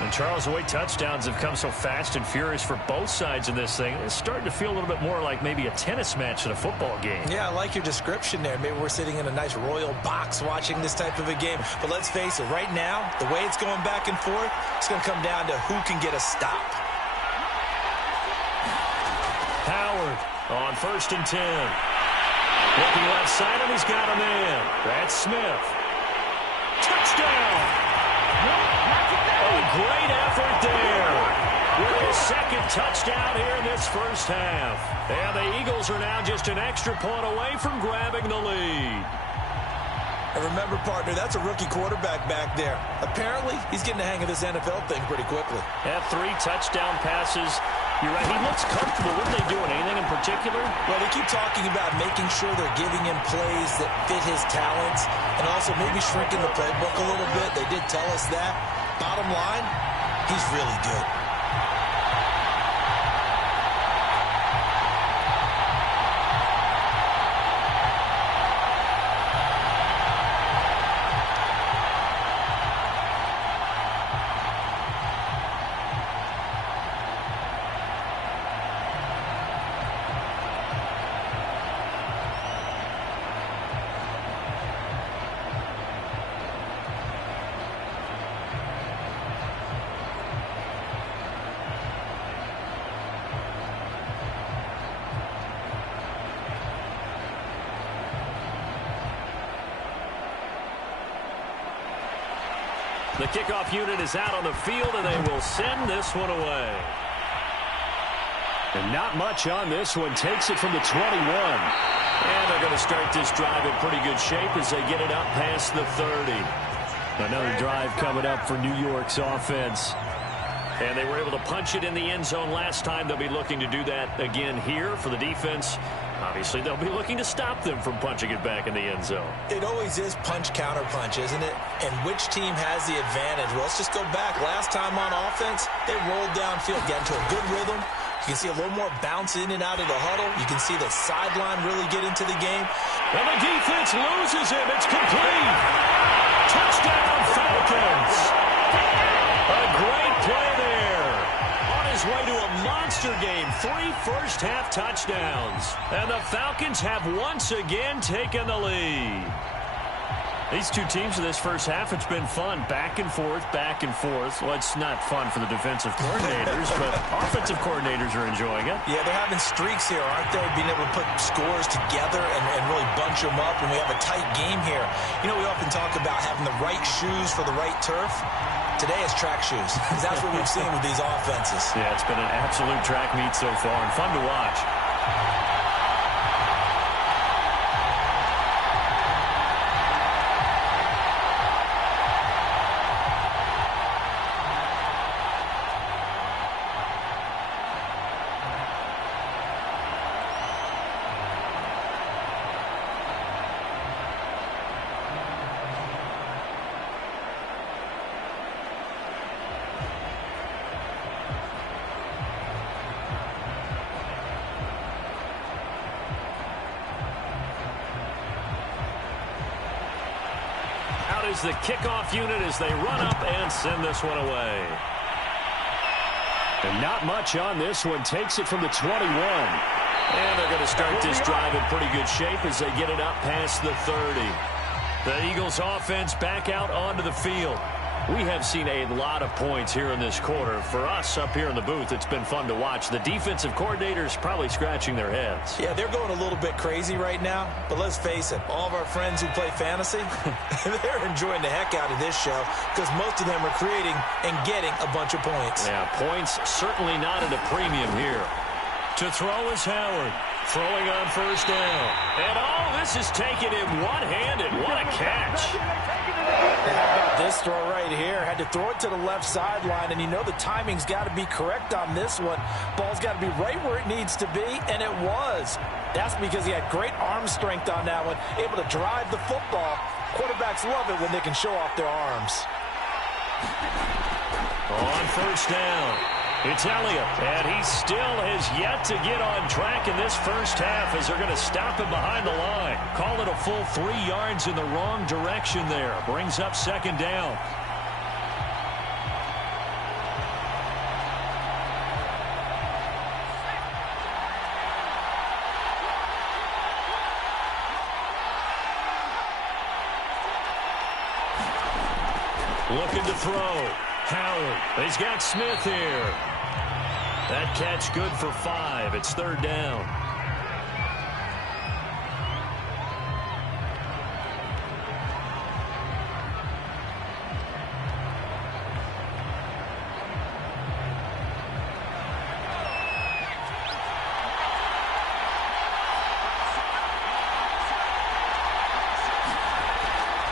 And Charles, the way touchdowns have come so fast and furious for both sides in this thing, it's starting to feel a little bit more like maybe a tennis match than a football game. Yeah, I like your description there. Maybe we're sitting in a nice royal box watching this type of a game. But let's face it, right now, the way it's going back and forth, it's going to come down to who can get a stop. Howard on 1st and 10. Looking left side, and he's got a man. That's Smith. Touchdown! A great effort there with his second touchdown here in this first half. And the Eagles are now just an extra point away from grabbing the lead. And remember, partner, that's a rookie quarterback back there. Apparently, he's getting the hang of this NFL thing pretty quickly. Had 3 touchdown passes. You're right, he looks comfortable. What are they doing? Anything in particular? Well, they keep talking about making sure they're giving him plays that fit his talents and also maybe shrinking the playbook a little bit. They did tell us that. Bottom line, he's really good. The kickoff unit is out on the field, and they will send this one away. And not much on this one. Takes it from the 21. And they're going to start this drive in pretty good shape as they get it up past the 30. Another drive coming up for New York's offense. And they were able to punch it in the end zone last time. They'll be looking to do that again here for the defense. Obviously, they'll be looking to stop them from punching it back in the end zone. It always is punch-counter-punch, isn't it? And which team has the advantage? Well, let's just go back. Last time on offense, they rolled downfield, got into a good rhythm. You can see a little more bounce in and out of the huddle. You can see the sideline really get into the game. And the defense loses him. It's complete. Touchdown, Falcons. A great play there. On his way to a monster game. 3 first-half touchdowns. And the Falcons have once again taken the lead. These two teams in this first half, it's been fun. Back and forth, back and forth. Well, it's not fun for the defensive coordinators, but offensive coordinators are enjoying it. Yeah, they're having streaks here, aren't they? Being able to put scores together and really bunch them up, and we have a tight game here. You know, we often talk about having the right shoes for the right turf. Today it's track shoes, because that's what we've seen with these offenses. Yeah, it's been an absolute track meet so far, and fun to watch. Is the kickoff unit as they run up and send this one away. And not much on this one. Takes it from the 21. And they're going to start this drive in pretty good shape as they get it up past the 30. The Eagles offense back out onto the field. We have seen a lot of points here in this quarter. For us up here in the booth, it's been fun to watch. The defensive coordinators probably scratching their heads. Yeah, they're going a little bit crazy right now. But let's face it, all of our friends who play fantasy, they're enjoying the heck out of this show because most of them are creating and getting a bunch of points. Yeah, points certainly not at a premium here. To throw is Howard. Throwing on first down. And this is taking him one-handed. What a catch. How about this throw right here? Had to throw it to the left sideline, and you know the timing's got to be correct on this one. Ball's got to be right where it needs to be, and it was. That's because he had great arm strength on that one, able to drive the football Quarterbacks love it when they can show off their arms. On first down, it's Elliott, and he still has yet to get on track in this first half as they're going to stop him behind the line. Call it a full 3 yards in the wrong direction there. Brings up second down. Looking to throw. Howard. He's got Smith here. That catch good for 5. It's third down.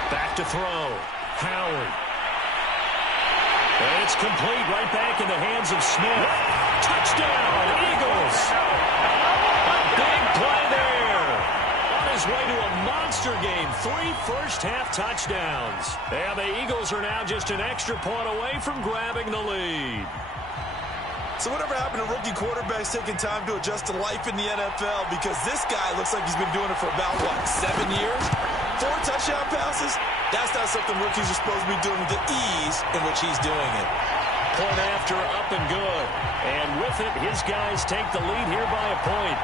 Back to throw. Howard. And it's complete right back in the hands of Smith. Touchdown, Eagles. A big play there. On his way to a monster game. 3 first-half touchdowns. And the Eagles are now just an extra point away from grabbing the lead. So whatever happened to rookie quarterbacks taking time to adjust to life in the NFL? Because this guy looks like he's been doing it for about, 7 years? 4 touchdown passes? That's not something rookies are supposed to be doing with the ease in which he's doing it. Point after, up and good. And with it, his guys take the lead here by a point.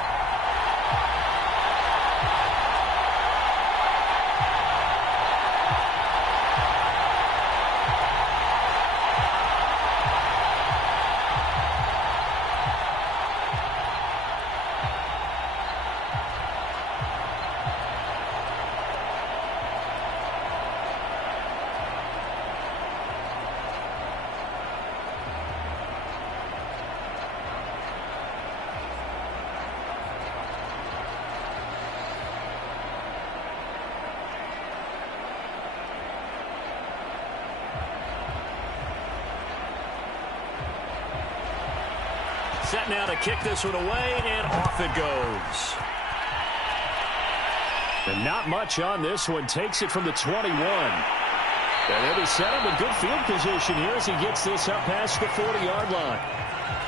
Set now to kick this one away, and off it goes. And not much on this one. Takes it from the 21. And he'll be set up in good field position here as he gets this up past the 40-yard line.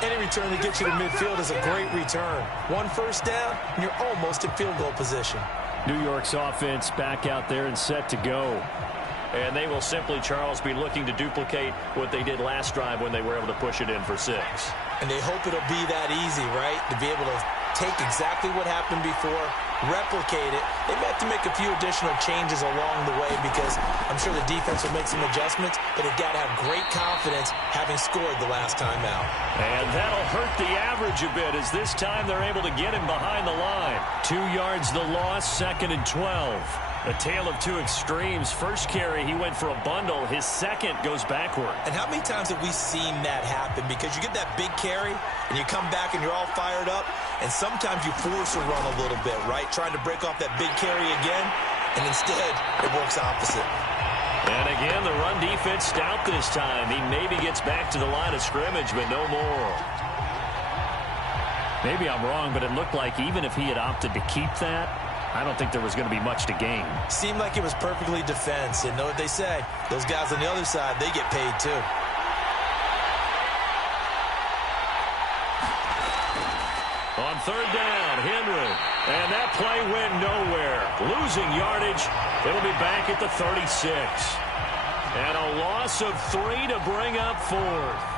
Any return that gets you to midfield is a great return. 1 first down, and you're almost in field goal position. New York's offense back out there and set to go. And they will simply, Charles, be looking to duplicate what they did last drive when they were able to push it in for 6. And they hope it'll be that easy, right? To be able to take exactly what happened before, replicate it. They may have to make a few additional changes along the way because I'm sure the defense will make some adjustments, but they've got to have great confidence having scored the last time out. And that'll hurt the average a bit as this time they're able to get him behind the line. 2 yards the loss, 2nd and 12. A tale of two extremes. First carry, he went for a bundle. His second goes backward. And how many times have we seen that happen? Because you get that big carry, and you come back and you're all fired up, and sometimes you force a run a little bit, right? Trying to break off that big carry again, and instead it works opposite. And again, the run defense stout this time. He maybe gets back to the line of scrimmage, but no more. Maybe I'm wrong, but it looked like even if he had opted to keep that, I don't think there was going to be much to gain. Seemed like it was perfectly defense. And know what they say? Those guys on the other side, they get paid too. On third down, Henry. And that play went nowhere. Losing yardage. It'll be back at the 36. And a loss of 3 to bring up 4th.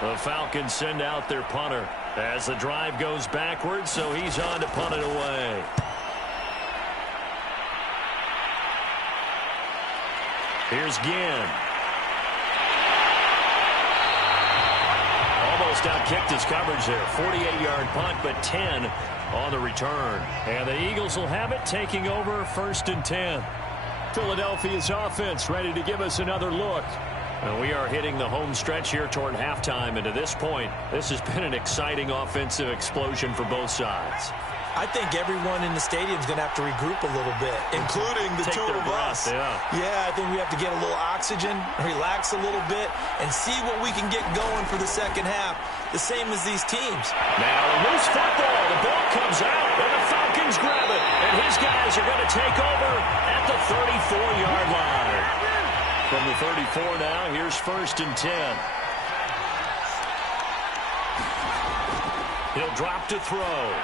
The Falcons send out their punter as the drive goes backwards, so he's on to punt it away. Here's Ginn. Almost out-kicked his coverage there. 48-yard punt, but 10 on the return. And the Eagles will have it, taking over 1st and 10. Philadelphia's offense ready to give us another look And we are hitting the home stretch here toward halftime. And to this point, this has been an exciting offensive explosion for both sides. I think everyone in the stadium is going to have to regroup a little bit, including the two of us. Yeah, I think we have to get a little oxygen, relax a little bit, and see what we can get going for the second half, the same as these teams. Now a loose football. The ball comes out, and the Falcons grab it. And his guys are going to take over at the 34-yard line. From the 34 now, here's 1st and 10. He'll drop to throw.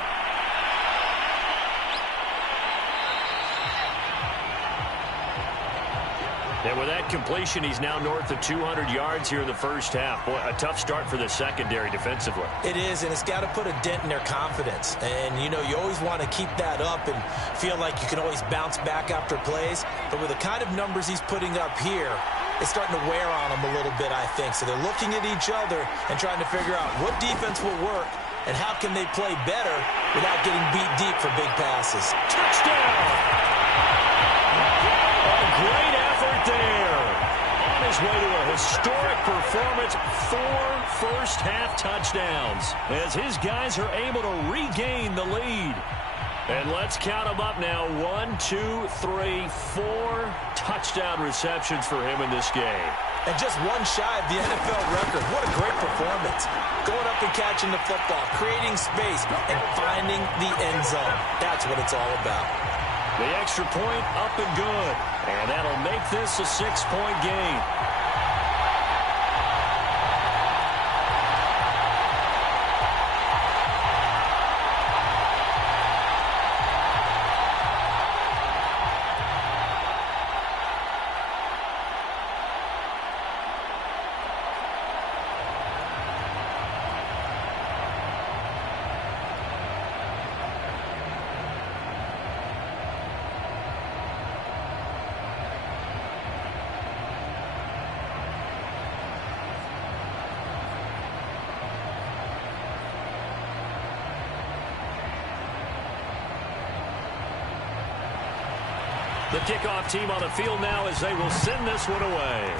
And with that completion, he's now north of 200 yards here in the first half. Boy, a tough start for the secondary defensively. It is, and it's got to put a dent in their confidence. And, you know, you always want to keep that up and feel like you can always bounce back after plays. But with the kind of numbers he's putting up here, it's starting to wear on them a little bit, I think. So they're looking at each other and trying to figure out what defense will work and how can they play better without getting beat deep for big passes. Touchdown! A great effort there. On his way to a historic performance, 4 first-half touchdowns as his guys are able to regain the lead. And let's count them up now. 1, 2, 3, 4 touchdown receptions for him in this game. And just one shy of the NFL record. What a great performance. Going up and catching the football, creating space, and finding the end zone. That's what it's all about. The extra point up and good. And that'll make this a 6-point game. The kickoff team on the field now as they will send this one away.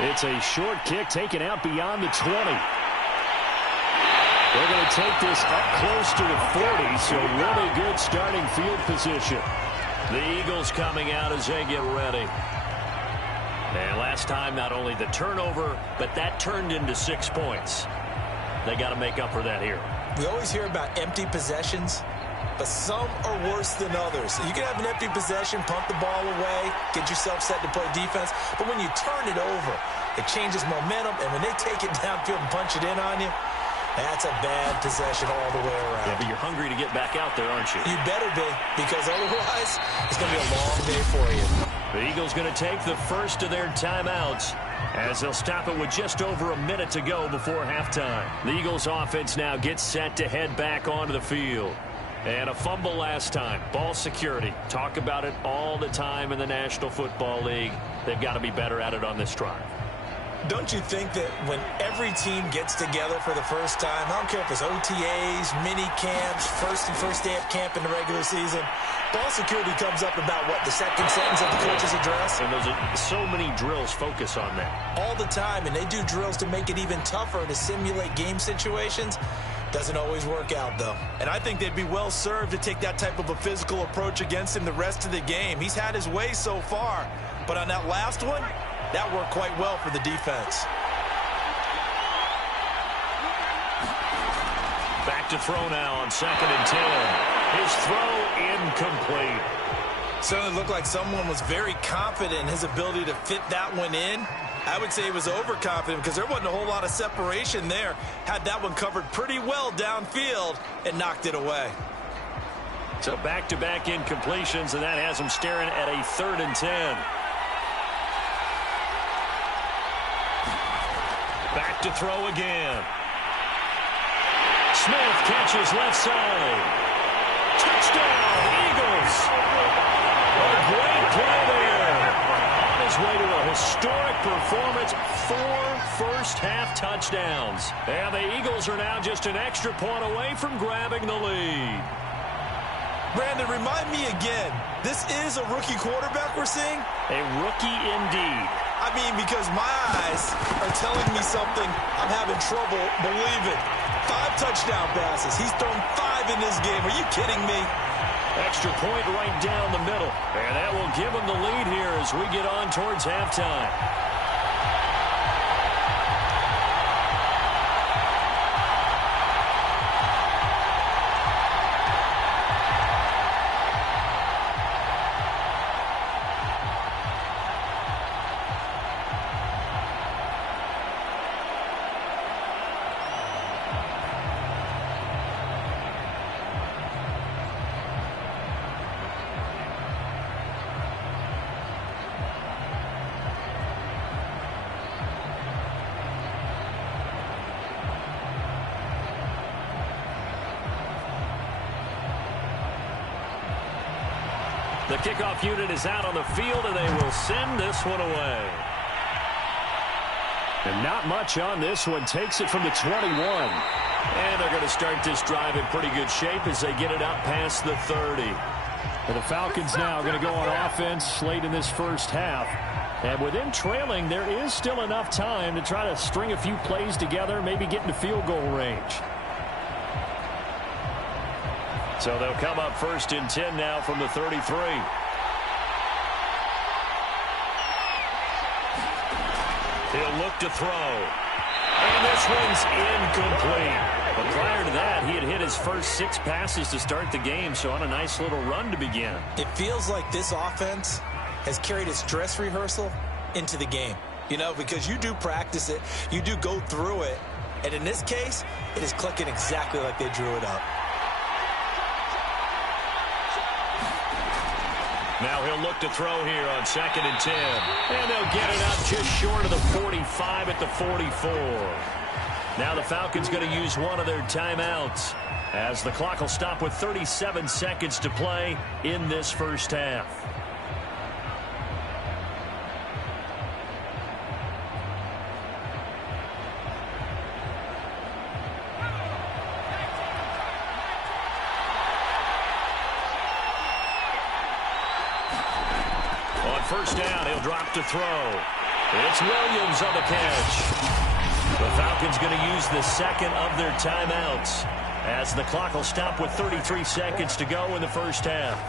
It's a short kick taken out beyond the 20. They're going to take this up close to the 40, so really good starting field position. The Eagles coming out as they get ready. And last time, not only the turnover, but that turned into 6 points. They got to make up for that here. We always hear about empty possessions, but some are worse than others. You can have an empty possession, pump the ball away, get yourself set to play defense, but when you turn it over, it changes momentum, and when they take it downfield and punch it in on you, that's a bad possession all the way around. Yeah, but you're hungry to get back out there, aren't you? You better be, because otherwise, it's going to be a long day for you. The Eagles going to take the first of their timeouts as they'll stop it with just over a minute to go before halftime. The Eagles offense now gets set to head back onto the field. And a fumble last time. Ball security. Talk about it all the time in the National Football League. They've got to be better at it on this drive. Don't you think that when every team gets together for the first time, I don't care if it's OTAs, mini camps, first day of camp in the regular season, ball security comes up about what, the second sentence of the coach's address? And those are so many drills focus on that. All the time, and they do drills to make it even tougher to simulate game situations. Doesn't always work out, though. And I think they'd be well served to take that type of a physical approach against him the rest of the game. He's had his way so far, but on that last one, that worked quite well for the defense. Back to throw now on 2nd and 10. His throw incomplete. Certainly looked like someone was very confident in his ability to fit that one in. I would say he was overconfident because there wasn't a whole lot of separation there. Had that one covered pretty well downfield and knocked it away. So back-to-back incompletions, and that has him staring at a 3rd and 10. Back to throw again. Smith catches left side. Touchdown, Eagles. A great play there. On his way to a historic performance, 4 first-half touchdowns. And the Eagles are now just an extra point away from grabbing the lead. Brandon, remind me again, this is a rookie quarterback we're seeing? A rookie indeed. I mean, because my eyes are telling me something I'm having trouble believing. 5 touchdown passes. He's thrown 5 in this game. Are you kidding me? Extra point right down the middle. And that will give him the lead here as we get on towards halftime. The kickoff unit is out on the field, and they will send this one away. And not much on this one. Takes it from the 21. And they're going to start this drive in pretty good shape as they get it out past the 30. And the Falcons now going to go on offense late in this first half. And with them trailing, there is still enough time to try to string a few plays together, maybe get into field goal range. So they'll come up 1st and 10 now from the 33. He'll look to throw. And this one's incomplete. But prior to that, he had hit his first 6 passes to start the game, so on a nice little run to begin. It feels like this offense has carried its dress rehearsal into the game. You know, because you do practice it, you do go through it, and in this case, it is clicking exactly like they drew it up. Now he'll look to throw here on 2nd and 10. And they'll get it up just short of the 45 at the 44. Now the Falcons going to use one of their timeouts as the clock will stop with 37 seconds to play in this first half. First down, he'll drop to throw. It's Williams on the catch. The Falcons going to use the second of their timeouts as the clock will stop with 33 seconds to go in the first half.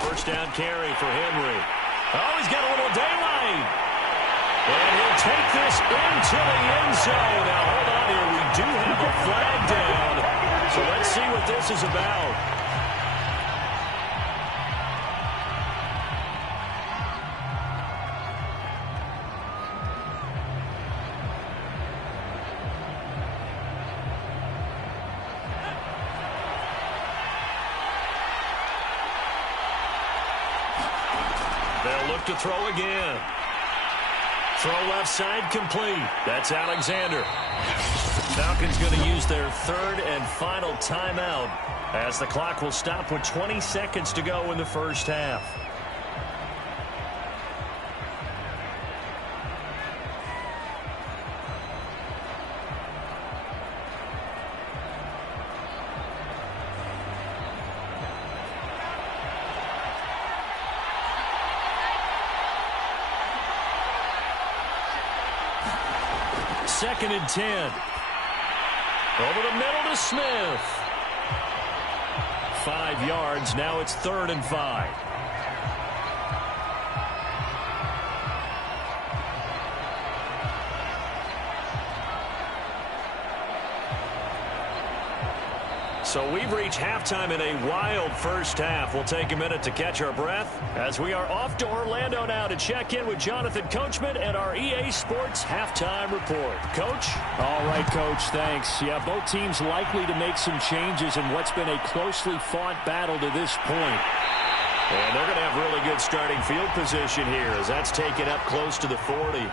First down carry for Henry. Oh, he's got a little daylight. And he'll take this into the end zone. Now, hold on here. We do have a flag down. So let's see what this is about. They'll look to throw again. Throw left side complete. That's Alexander. Falcons going to use their 3rd and final timeout as the clock will stop with 20 seconds to go in the first half. Second and 10. Over the middle to Smith. 5 yards. Now it's 3rd and 5. So we've reached halftime in a wild first half. We'll take a minute to catch our breath as we are off to Orlando now to check in with Jonathan Coachman and our EA Sports Halftime Report. Coach? All right, Coach, thanks. Yeah, both teams likely to make some changes in what's been a closely fought battle to this point. And they're going to have really good starting field position here as that's taken up close to the 40.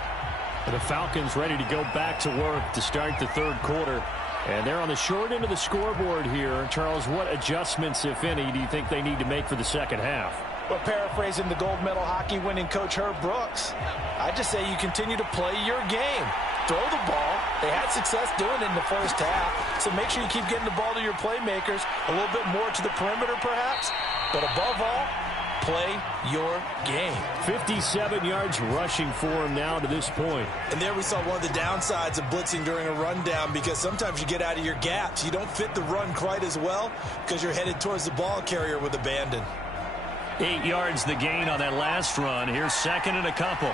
The Falcons ready to go back to work to start the 3rd quarter. And they're on the short end of the scoreboard here. Charles, what adjustments, if any, do you think they need to make for the second half? Well, paraphrasing the gold medal hockey winning coach Herb Brooks, I just say you continue to play your game. Throw the ball. They had success doing it in the first half, so make sure you keep getting the ball to your playmakers, a little bit more to the perimeter perhaps, but above all, play your game. 57 yards rushing for him now to this point. And there we saw one of the downsides of blitzing during a rundown, because sometimes you get out of your gaps. You don't fit the run quite as well because you're headed towards the ball carrier with abandon. 8 yards the gain on that last run. Here's second and a couple.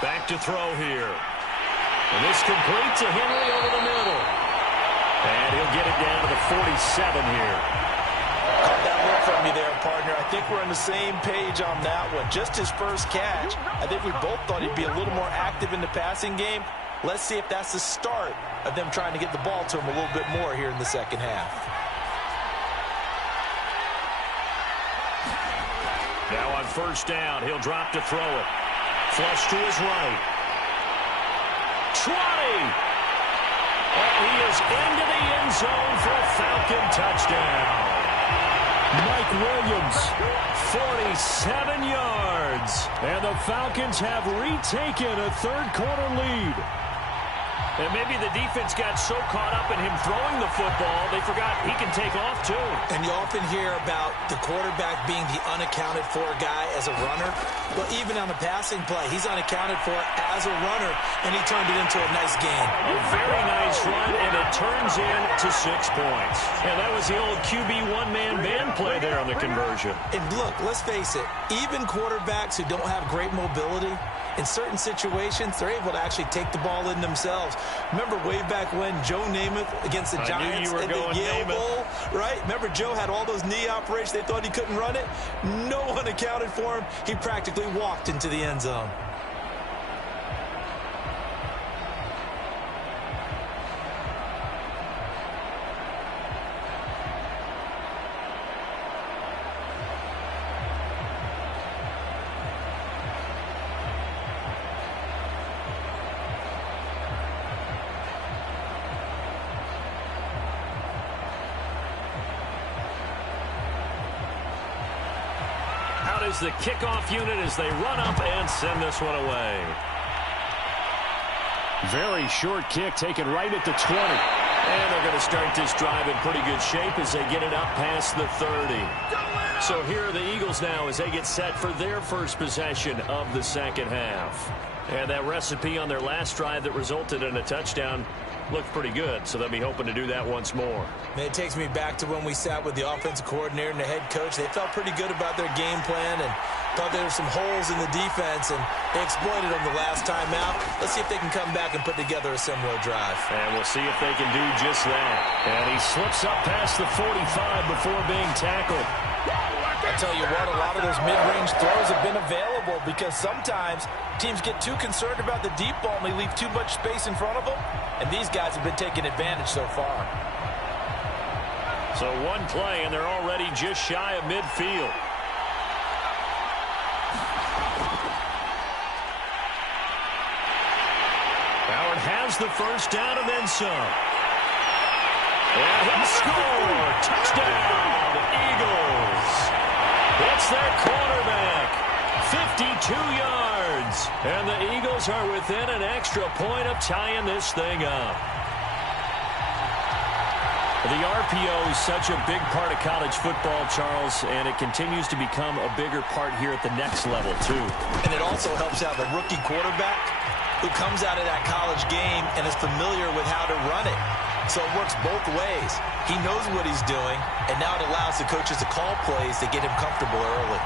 Back to throw here. And this complete to Henry over the middle. And he'll get it down to the 47 here. Caught that look from you there, partner. I think we're on the same page on that one. Just his first catch. I think we both thought he'd be a little more active in the passing game. Let's see if that's the start of them trying to get the ball to him a little bit more here in the second half. Now on first down, he'll drop to throw it. Flush to his right. 20! And he is into the end zone for a Falcon touchdown. Mike Williams, 47 yards. and the Falcons have retaken a third-quarter lead. And maybe the defense got so caught up in him throwing the football, they forgot he can take off, too. And you often hear about the quarterback being the unaccounted-for guy as a runner. But even on a passing play, he's unaccounted for as a runner, and he turned it into a nice game. A very nice run, and it turns into 6 points. And that was the old QB one-man band play there on the conversion. And look, let's face it, even quarterbacks who don't have great mobility, in certain situations, they're able to actually take the ball in themselves. Remember way back when Joe Namath against the Giants at the Yale Bowl, right? Remember Joe had all those knee operations. They thought he couldn't run it. No one accounted for him. He practically walked into the end zone. Is the kickoff unit as they run up and send this one away. Very short kick taken right at the 20. And they're going to start this drive in pretty good shape as they get it up past the 30. So here are the Eagles now as they get set for their first possession of the second half. And that recipe on their last drive that resulted in a touchdown looked pretty good, so they'll be hoping to do that once more. And it takes me back to when we sat with the offensive coordinator and the head coach. They felt pretty good about their game plan and thought there were some holes in the defense, and they exploited them the last time out. Let's see if they can come back and put together a similar drive. And we'll see if they can do just that. And he slips up past the 45 before being tackled. I tell you what, a lot of those mid-range throws have been available because sometimes teams get too concerned about the deep ball and they leave too much space in front of them. And these guys have been taking advantage so far. So one play, and they're already just shy of midfield. Howard has the first down and then some. And he'll score. Touchdown, Eagles. It's their quarterback. 52 yards. And the Eagles are within an extra point of tying this thing up. The RPO is such a big part of college football, Charles, and it continues to become a bigger part here at the next level, too. And it also helps have a rookie quarterback who comes out of that college game and is familiar with how to run it. So it works both ways. He knows what he's doing, and now it allows the coaches to call plays to get him comfortable early.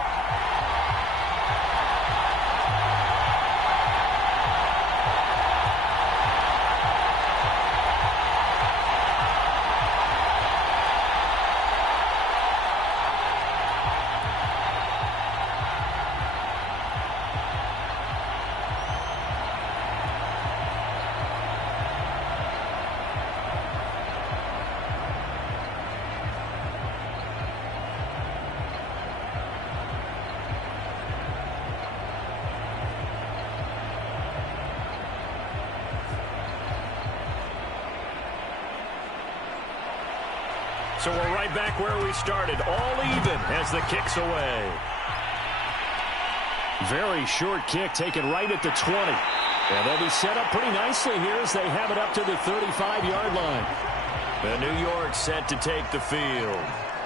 So we're right back where we started, all even as the kick's away. Very short kick taken right at the 20. And they'll be set up pretty nicely here as they have it up to the 35-yard line. And New York set to take the field.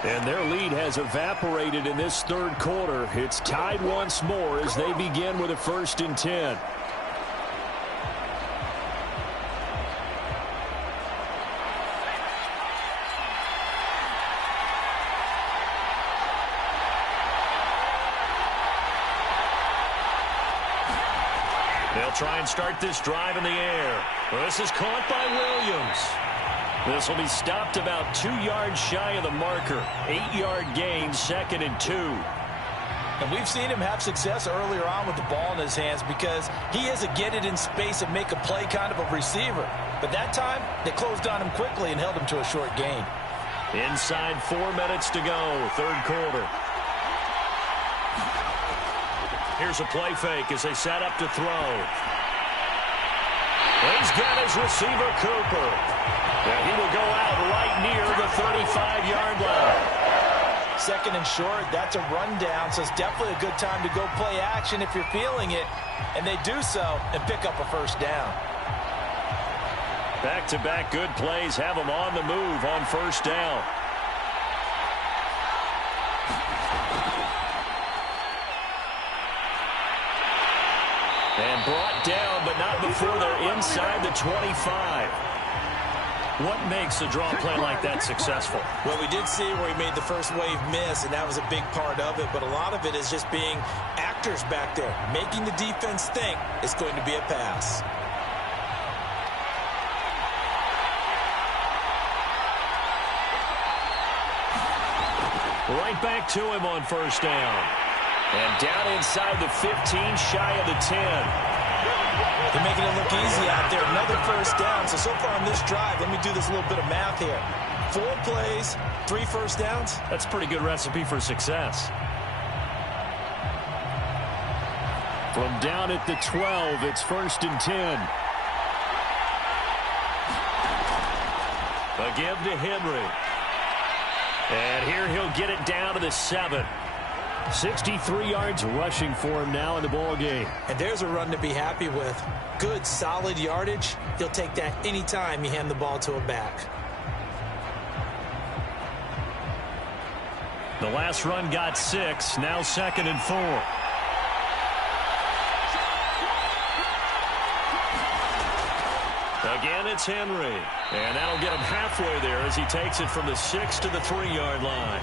And their lead has evaporated in this third quarter. It's tied once more as they begin with a 1st and 10. They'll try and start this drive in the air. Well, this is caught by Williams. This will be stopped about 2 yards shy of the marker. 8-yard gain, 2nd and 2. And we've seen him have success earlier on with the ball in his hands because he is a get it in space and make a play kind of a receiver. But that time, they closed on him quickly and held him to a short gain. Inside 4 minutes to go, third quarter. Here's a play fake as they set up to throw. He's got his receiver, Cooper. And he will go out right near the 35-yard line. 2nd and short, that's a rundown, so it's definitely a good time to go play action if you're feeling it. And they do so and pick up a 1st down. Back-to-back good plays have them on the move on 1st down. And brought down, but not before they're inside the 25. What makes a draw play like that successful? Well, we did see where he made the first wave miss, and that was a big part of it. But a lot of it is just being actors back there, making the defense think it's going to be a pass. Right back to him on 1st down. And down inside the 15, shy of the 10. They're making it look easy out there. Another 1st down. So far on this drive, let me do this little bit of math here. 4 plays, 3 1st downs. That's a pretty good recipe for success. From down at the 12, it's 1st and 10. A give to Henry. And here he'll get it down to the 7. 63 yards rushing for him now in the ball game. And there's a run to be happy with. Good, solid yardage. He'll take that anytime you hand the ball to a back. The last run got 6. Now 2nd and 4. Again, it's Henry. And that'll get him halfway there as he takes it from the 6 to the 3-yard line.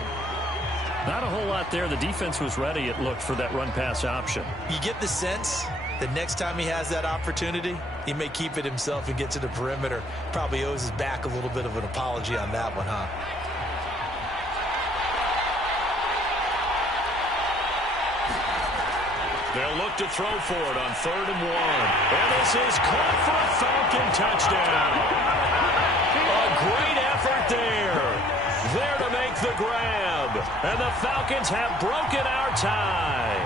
Not a whole lot there. The defense was ready, it looked, for that run-pass option. You get the sense that next time he has that opportunity, he may keep it himself and get to the perimeter. Probably owes his back a little bit of an apology on that one, huh? They'll look to throw for it on 3rd and 1. And this is caught for a Falcon touchdown. A great effort there. There to make the grab. And the Falcons have broken our tie.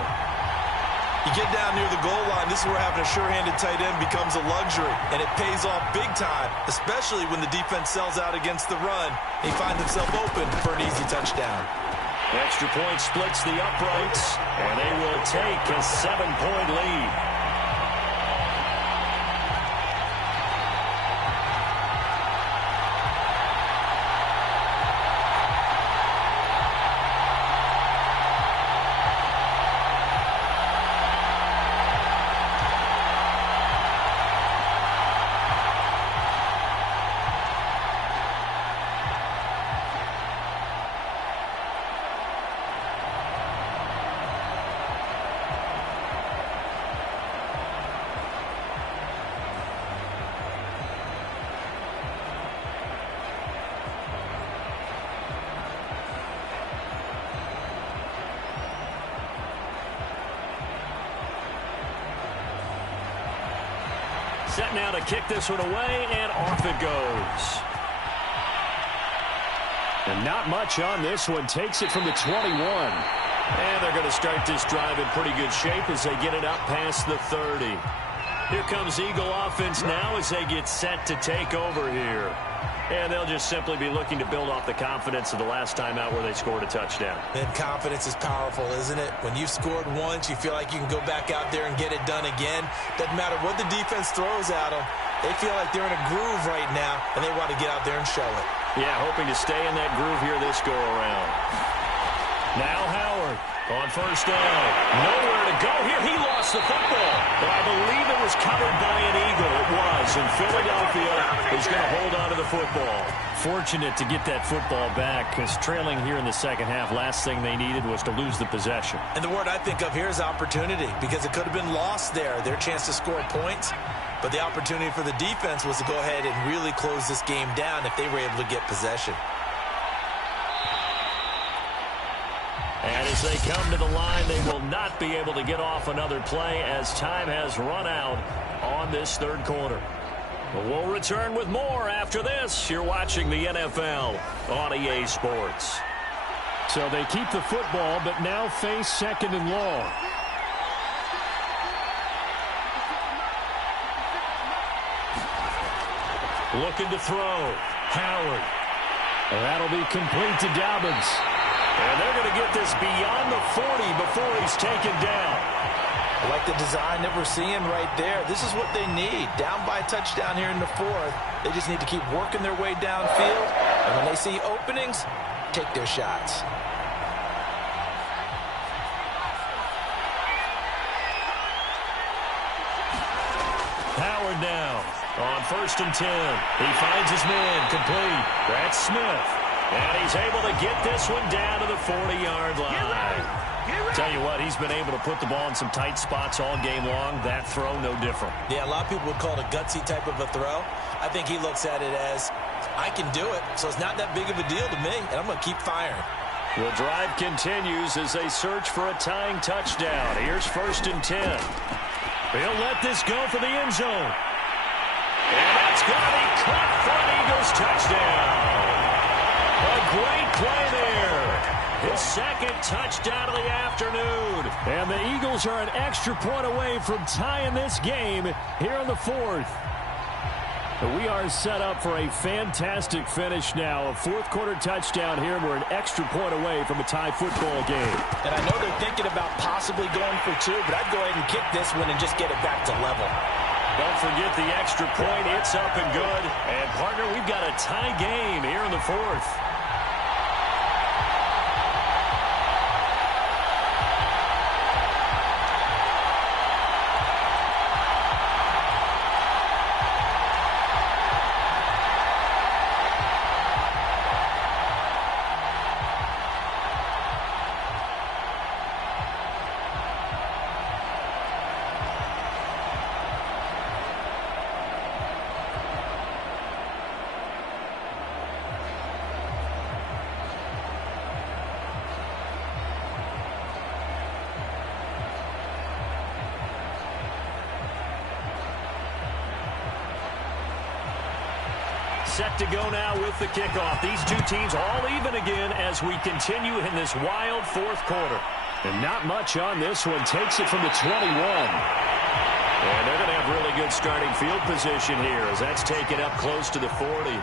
You get down near the goal line, this is where having a sure-handed tight end becomes a luxury, and it pays off big time, especially when the defense sells out against the run. He finds himself open for an easy touchdown. Extra point splits the uprights, and they will take a 7-point lead. Set now to kick this one away, and off it goes. And not much on this one. Takes it from the 21. And they're going to start this drive in pretty good shape as they get it up past the 30. Here comes Eagle offense now as they get set to take over here. and they'll just simply be looking to build off the confidence of the last time out where they scored a touchdown. And confidence is powerful, isn't it? When you've scored once, you feel like you can go back out there and get it done again. Doesn't matter what the defense throws at them. They feel like they're in a groove right now, and they want to get out there and show it. Yeah, hoping to stay in that groove here this go-around. Now Howard on first down. Nowhere to go here. He lost the football. But I believe it was covered by an Eagle. It was. And Philadelphia is going to hold on to the football. Fortunate to get that football back, because trailing here in the second half, last thing they needed was to lose the possession. And the word I think of here is opportunity, because it could have been lost there, their chance to score points. But the opportunity for the defense was to go ahead and really close this game down if they were able to get possession. And as they come to the line, they will not be able to get off another play as time has run out on this third quarter. But we'll return with more after this. You're watching the NFL on EA Sports. So they keep the football, but now face second and long. Looking to throw. Howard. That'll be complete to Dobbins. And they're going to get this beyond the 40 before he's taken down. I like the design that we're seeing right there. This is what they need. Down by a touchdown here in the fourth. They just need to keep working their way downfield. And when they see openings, take their shots. Howard now on first and 10. He finds his man complete. That's Smith. And he's able to get this one down to the 40-yard line. Tell you what, he's been able to put the ball in some tight spots all game long. That throw, no different. Yeah, a lot of people would call it a gutsy type of a throw. I think he looks at it as, I can do it, so it's not that big of a deal to me, and I'm going to keep firing. The drive continues as they search for a tying touchdown. Here's first and 10. He'll let this go for the end zone. And that's going to be caught for an Eagles touchdown. A great play there. His second touchdown of the afternoon. And the Eagles are an extra point away from tying this game here in the fourth. We are set up for a fantastic finish now. A fourth-quarter touchdown here. We're an extra point away from a tie football game. And I know they're thinking about possibly going for two, but I'd go ahead and kick this one and just get it back to level. Don't forget the extra point. It's up and good. And, partner, we've got a tie game here in the fourth. Set to go now with the kickoff. These two teams all even again as we continue in this wild fourth quarter. And not much on this one. Takes it from the 21. And they're going to have really good starting field position here as that's taken up close to the 40.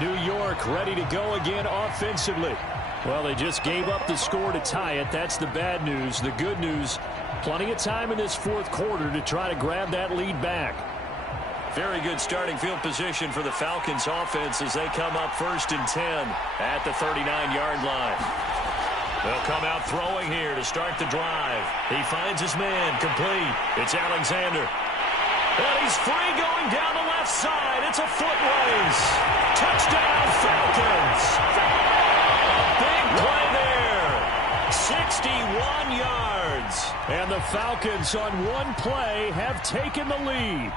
New York ready to go again offensively. Well, they just gave up the score to tie it. That's the bad news. The good news, plenty of time in this fourth quarter to try to grab that lead back. Very good starting field position for the Falcons offense as they come up first and 10 at the 39-yard line. They'll come out throwing here to start the drive. He finds his man complete. It's Alexander. And he's free going down the left side. It's a foot race. Touchdown Falcons. A big play there. 61 yards. And the Falcons on one play have taken the lead.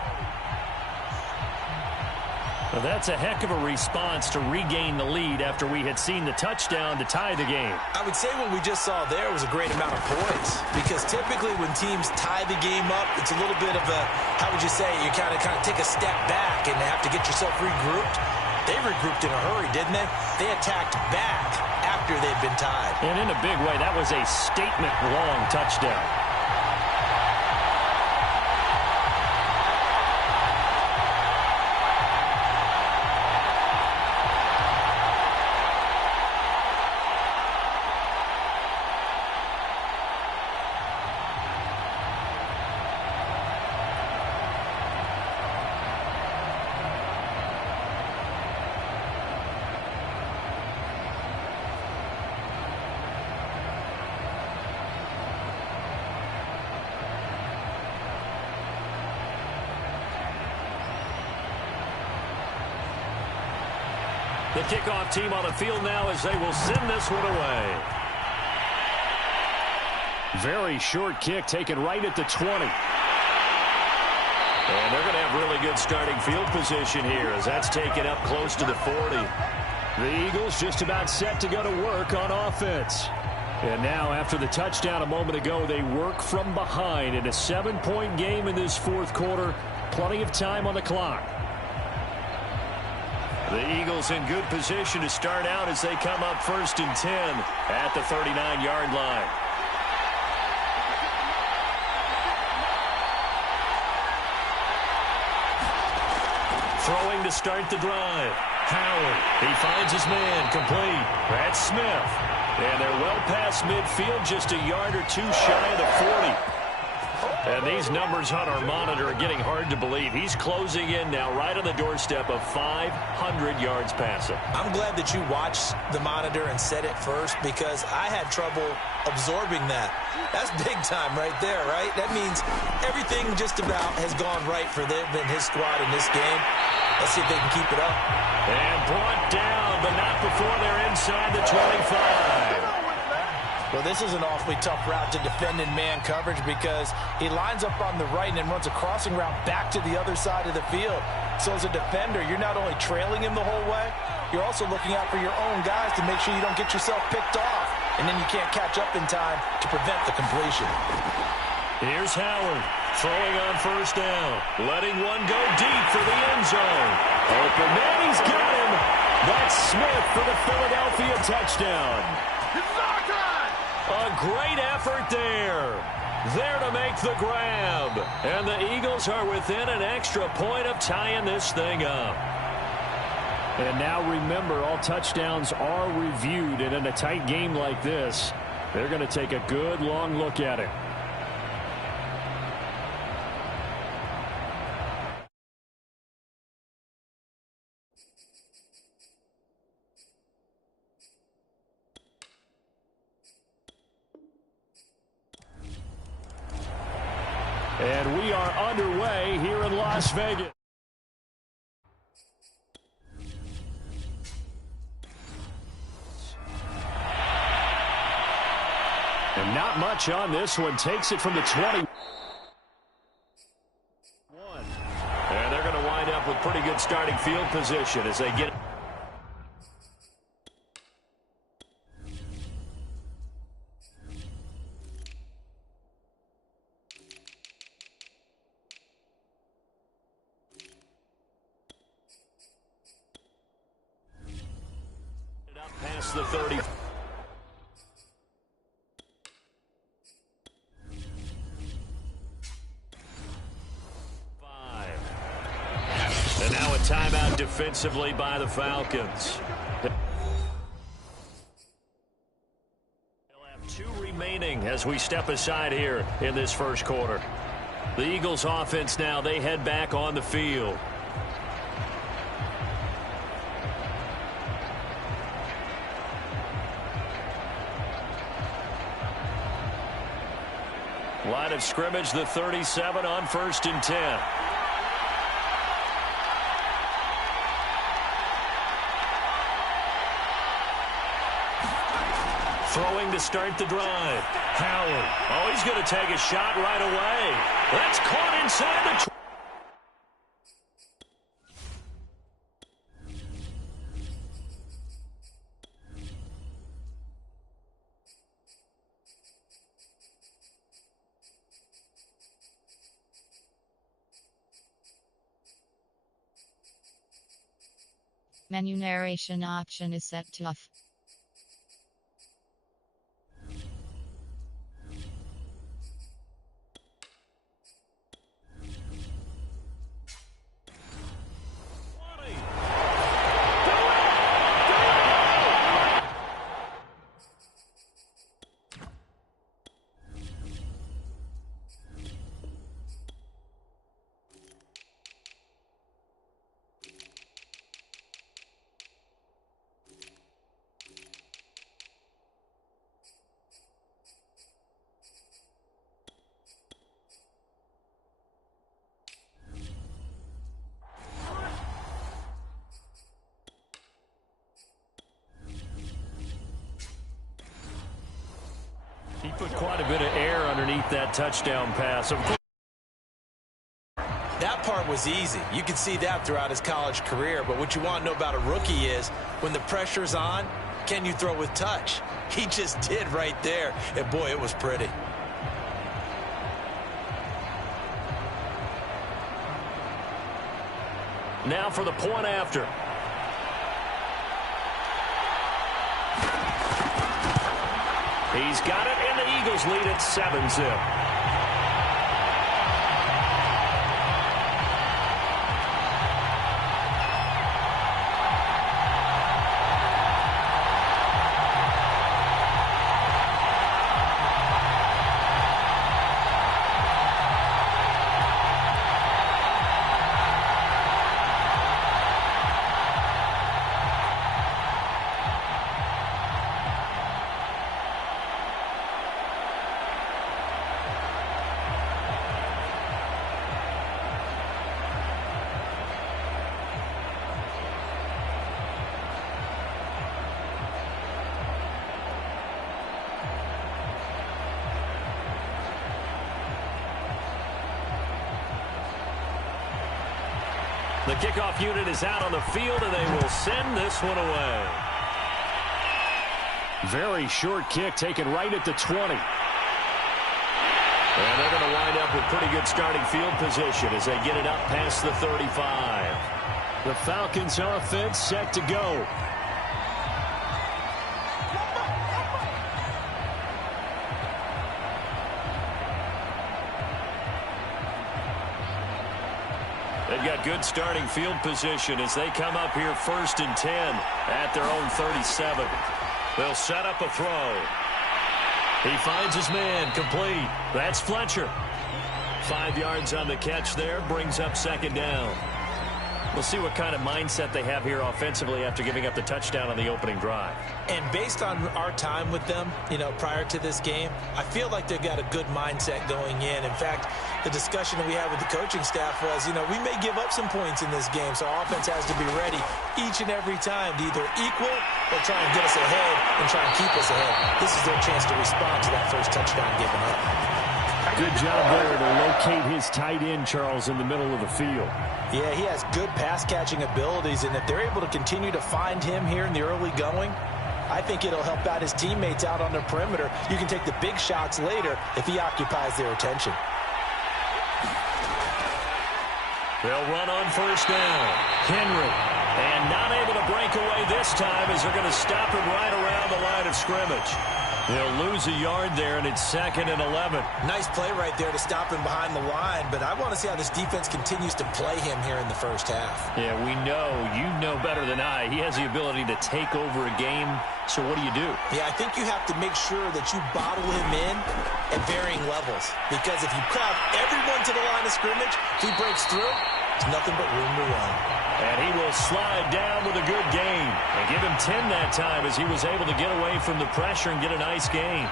Well, that's a heck of a response to regain the lead after we had seen the touchdown to tie the game. I would say what we just saw there was a great amount of points, because typically when teams tie the game up, it's a little bit of a, how would you say, you kind of take a step back and have to get yourself regrouped. They regrouped in a hurry, didn't they? They attacked back after they'd been tied. And in a big way, that was a statement-long touchdown. The kickoff team on the field now as they will send this one away. Very short kick taken right at the 20. And they're going to have really good starting field position here as that's taken up close to the 40. The Eagles just about set to go to work on offense. And now, after the touchdown a moment ago, they work from behind in a 7-point game in this fourth quarter. Plenty of time on the clock. The Eagles in good position to start out as they come up 1st and 10 at the 39-yard line. Throwing to start the drive. Howard, he finds his man, complete. That's Smith. And they're well past midfield, just a yard or two shy of the 40. And these numbers on our monitor are getting hard to believe. He's closing in now right on the doorstep of 500 yards passing. I'm glad that you watched the monitor and said it first because I had trouble absorbing that. That's big time right there, right? That means everything just about has gone right for them and his squad in this game. Let's see if they can keep it up. And brought down, but not before they're inside the 25. Well, this is an awfully tough route to defend in man coverage because he lines up on the right and then runs a crossing route back to the other side of the field. So as a defender, you're not only trailing him the whole way, you're also looking out for your own guys to make sure you don't get yourself picked off. And then you can't catch up in time to prevent the completion. Here's Howard throwing on 1st down, letting one go deep for the end zone. Open man, he's got him. That's Smith for the Philadelphia touchdown. A great effort there. There to make the grab. And the Eagles are within an extra point of tying this thing up. And now remember, all touchdowns are reviewed. And in a tight game like this, they're going to take a good long look at it. And we are underway here in Las Vegas. And not much on this one. Takes it from the 20. And they're going to wind up with pretty good starting field position as they get. Past the 30. And now a timeout defensively by the Falcons. They'll have 2 remaining as we step aside here in this first quarter. The Eagles offense now, they head back on the field. Line of scrimmage, the 37 on 1st and 10. Throwing to start the drive. Howard. Oh, he's going to take a shot right away. That's caught inside the 20. Menu narration option is set to off. He put quite a bit of air underneath that touchdown pass. Of course. That part was easy. You can see that throughout his college career. But what you want to know about a rookie is when the pressure's on, can you throw with touch? He just did right there. And, boy, it was pretty. Now for the point after. He's got it, and the Eagles lead at 7-zip. The kickoff unit is out on the field, and they will send this one away. Very short kick taken right at the 20. And they're going to wind up with pretty good starting field position as they get it up past the 35. The Falcons offense set to go. They've got good starting field position as they come up here 1st and 10 at their own 37. They'll set up a throw. He finds his man, complete. That's Fletcher. 5 yards on the catch there, brings up 2nd down. We'll see what kind of mindset they have here offensively after giving up the touchdown on the opening drive. And based on our time with them, prior to this game, I feel like they've got a good mindset going in. In fact, the discussion that we had with the coaching staff was, we may give up some points in this game, so our offense has to be ready each and every time to either equal or try and get us ahead and try and keep us ahead. This is their chance to respond to that first touchdown given up. Good job there to locate his tight end, Charles, in the middle of the field. Yeah, he has good pass-catching abilities, and if they're able to continue to find him here in the early going, I think it'll help out his teammates out on the perimeter. You can take the big shots later if he occupies their attention. They'll run on 1st down. Henry, and not able to break away this time as they're going to stop him right around the line of scrimmage. They'll lose a yard there, and it's 2nd and 11. Nice play right there to stop him behind the line, but I want to see how this defense continues to play him here in the first half. Yeah, we know. You know better than I. He has the ability to take over a game, so what do you do? Yeah, I think you have to make sure that you bottle him in at varying levels, because if you crowd everyone to the line of scrimmage, if he breaks through, there's nothing but room to run. And he will slide down with a good gain. And give him 10 that time as he was able to get away from the pressure and get a nice gain.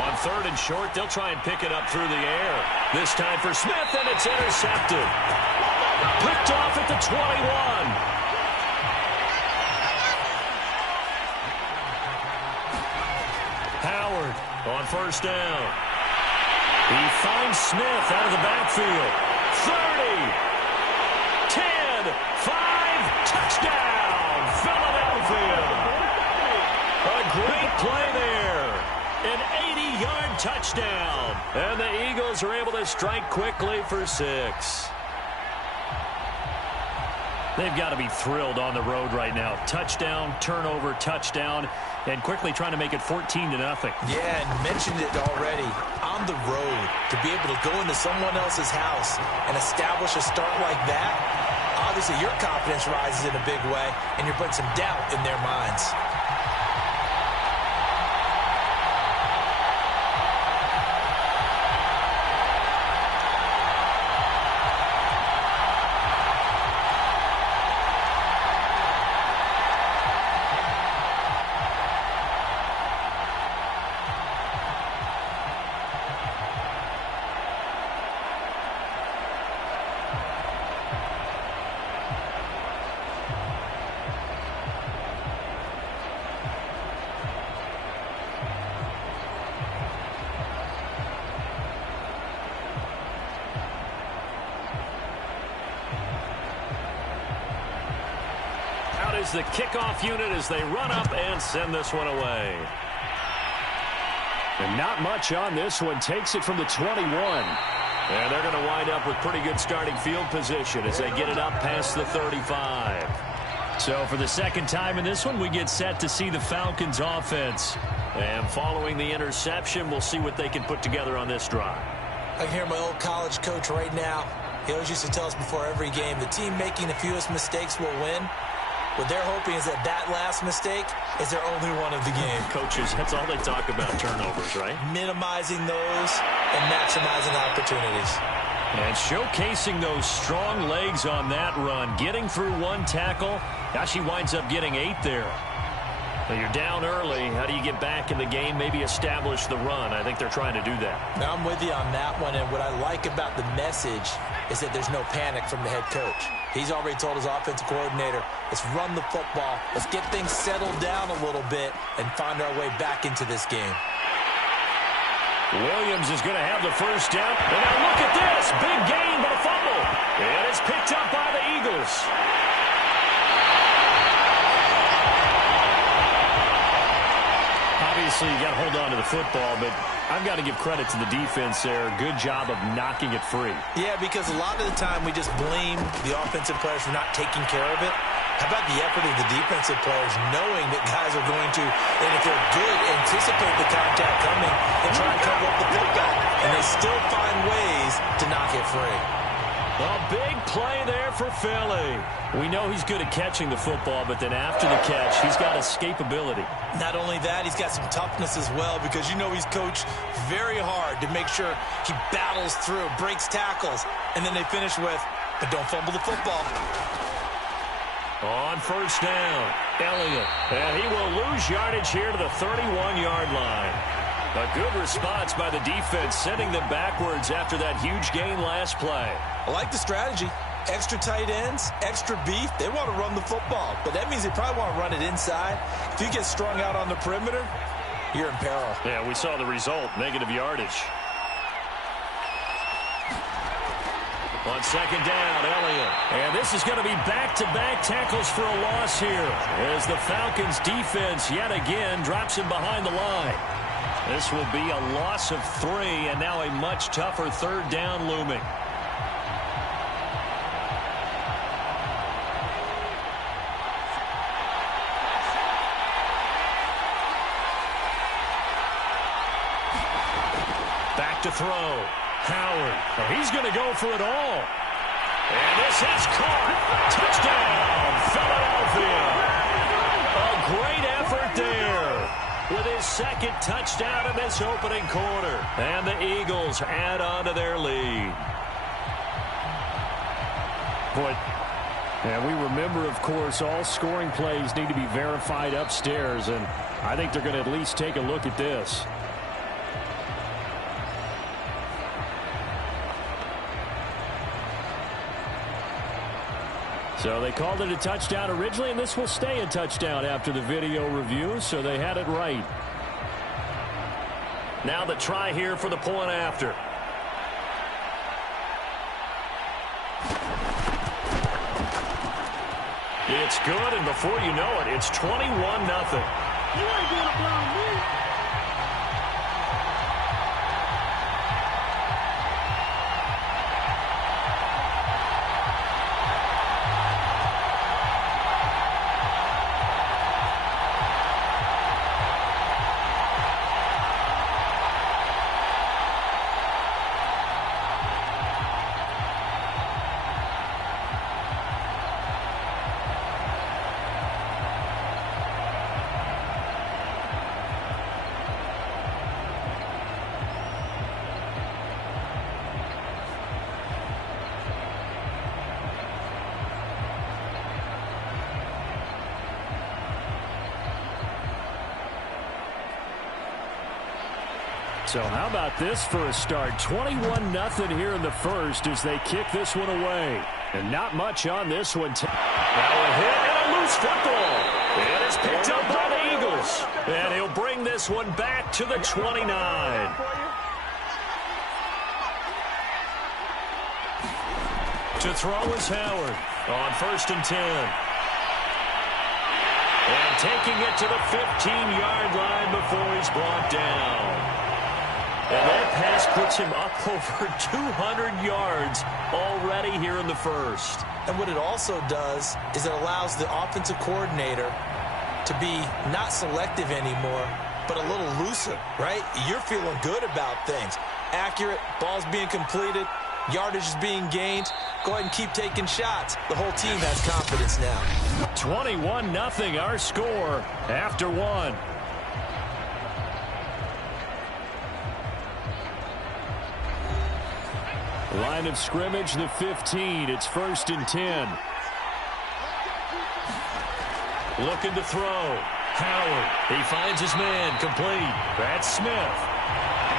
On 3rd and short, they'll try and pick it up through the air. This time for Smith, and it's intercepted. Picked off at the 21. Howard on 1st down. He finds Smith out of the backfield. 30, 10, 5, touchdown, Philadelphia. A great play there. An 80-yard touchdown. And the Eagles are able to strike quickly for 6. They've got to be thrilled on the road right now. Touchdown, turnover, touchdown, and quickly trying to make it 14-0. Yeah, and mentioned it already. On the road, to be able to go into someone else's house and establish a start like that, obviously your confidence rises in a big way, and you're putting some doubt in their minds. is the kickoff unit as they run up and send this one away. And not much on this one. Takes it from the 21. And they're going to wind up with pretty good starting field position as they get it up past the 35. So for the second time in this one, we get set to see the Falcons offense. And following the interception, we'll see what they can put together on this drive. I can hear my old college coach right now. He always used to tell us before every game, the team making the fewest mistakes will win. What they're hoping is that that last mistake is their only one of the game. Coaches, that's all they talk about, turnovers, right? Minimizing those and maximizing opportunities. And showcasing those strong legs on that run. Getting through one tackle. Gosh, he winds up getting 8 there. Now you're down early. How do you get back in the game? Maybe establish the run. I think they're trying to do that. Now I'm with you on that one, and what I like about the message is that there's no panic from the head coach. He's already told his offensive coordinator, let's run the football, let's get things settled down a little bit and find our way back into this game. Williams is going to have the first down. And now look at this. Big gain, but a fumble. And it's picked up by the Eagles. Obviously, you got to hold on to the football, but I've got to give credit to the defense there. Good job of knocking it free. Yeah, because a lot of the time we just blame the offensive players for not taking care of it. How about the effort of the defensive players knowing that guys are going to, and if they're good, anticipate the contact coming and try and cover up the football. And they still find ways to knock it free. A big play there for Philly. We know he's good at catching the football, but then after the catch, he's got escapability. Not only that, he's got some toughness as well because you know he's coached very hard to make sure he battles through, breaks tackles, and then they finish with, but don't fumble the football. On first down, Elliott. And he will lose yardage here to the 31-yard line. A good response by the defense, sending them backwards after that huge gain last play. I like the strategy. Extra tight ends, extra beef. They want to run the football, but that means they probably want to run it inside. If you get strung out on the perimeter, you're in peril. Yeah, we saw the result, negative yardage. On second down, Elliott. And this is going to be back-to-back tackles for a loss here as the Falcons defense yet again drops him behind the line. This will be a loss of 3 and now a much tougher third down looming. Back to throw. Howard. Oh, he's going to go for it all. And this is caught. Touchdown, Philadelphia. A great effort there with his second touchdown in this opening quarter. And the Eagles add on to their lead. Boy, and we remember, of course, all scoring plays need to be verified upstairs, and I think they're going to at least take a look at this. So they called it a touchdown originally, and this will stay a touchdown after the video review, so they had it right. Now the try here for the point after. It's good, and before you know it, it's 21-0. You ain't gonna blow me. So how about this for a start? 21-0 here in the first as they kick this one away. And not much on this one. Now a hit and a loose football. And it's picked up by the Eagles. And he'll bring this one back to the 29. To throw is Howard on 1st and 10. And taking it to the 15-yard line before he's brought down. And that pass puts him up over 200 yards already here in the first. And what it also does is it allows the offensive coordinator to be not selective anymore, but a little looser, right? You're feeling good about things. Accurate, balls being completed, yardage is being gained. Go ahead and keep taking shots. The whole team has confidence now. 21-0 our score after one. Line of scrimmage, the 15. It's 1st and 10. Looking to throw. Howard. He finds his man. Complete. That's Smith.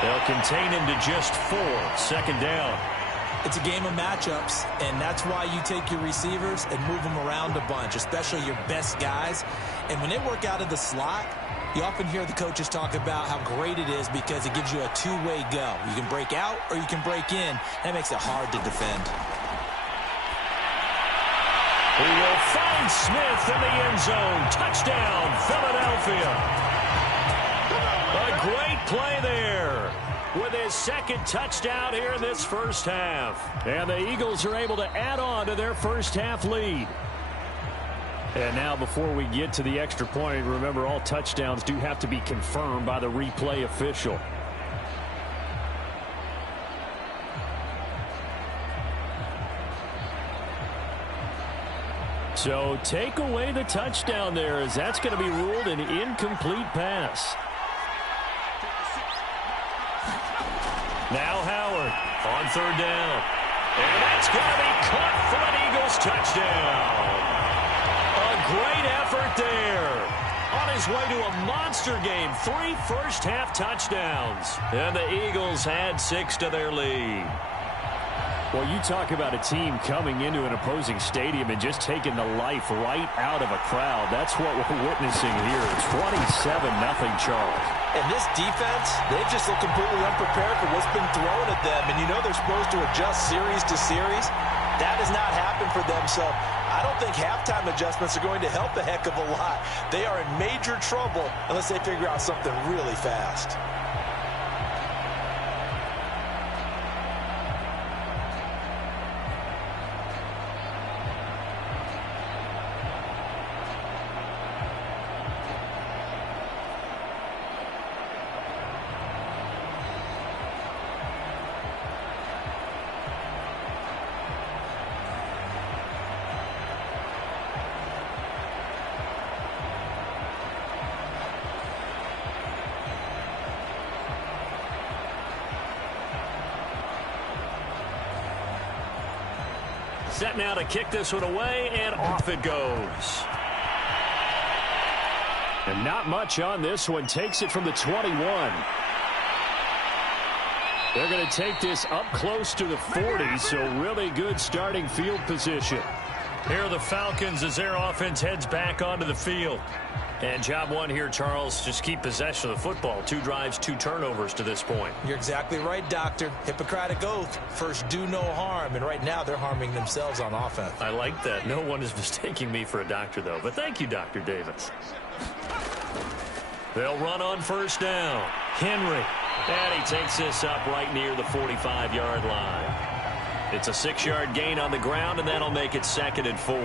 They'll contain him to just 4. 2nd down. It's a game of matchups, and that's why you take your receivers and move them around a bunch, especially your best guys. And when they work out of the slot, you often hear the coaches talk about how great it is because it gives you a two-way go. You can break out or you can break in. That makes it hard to defend. He will find Smith in the end zone. Touchdown, Philadelphia. A great play there with his 2nd touchdown here in this first half. And the Eagles are able to add on to their first half lead. And now before we get to the extra point, remember all touchdowns do have to be confirmed by the replay official. So take away the touchdown there, as that's going to be ruled an incomplete pass. Now Howard on 3rd down. And that's going to be caught for an Eagles touchdown. A great effort there. On his way to a monster game. 3 first-half touchdowns. And the Eagles add 6 to their lead. Well, you talk about a team coming into an opposing stadium and just taking the life right out of a crowd. That's what we're witnessing here. 27-0 Charles. And this defense, they've just looked completely unprepared for what's been thrown at them. And you know they're supposed to adjust series to series. That has not happened for them. So I don't think halftime adjustments are going to help a heck of a lot. They are in major trouble unless they figure out something really fast. Set now to kick this one away, and off it goes. And not much on this one. Takes it from the 21. They're going to take this up close to the 40, so really good starting field position. Here are the Falcons as their offense heads back onto the field. And job one here, Charles, just keep possession of the football. 2 drives, 2 turnovers to this point. You're exactly right, Doctor. Hippocratic oath. First, do no harm. And right now, they're harming themselves on offense. I like that. No one is mistaking me for a doctor, though. But thank you, Dr. Davis. They'll run on 1st down. Henry. And he takes this up right near the 45-yard line. It's a 6-yard gain on the ground, and that'll make it 2nd and 4.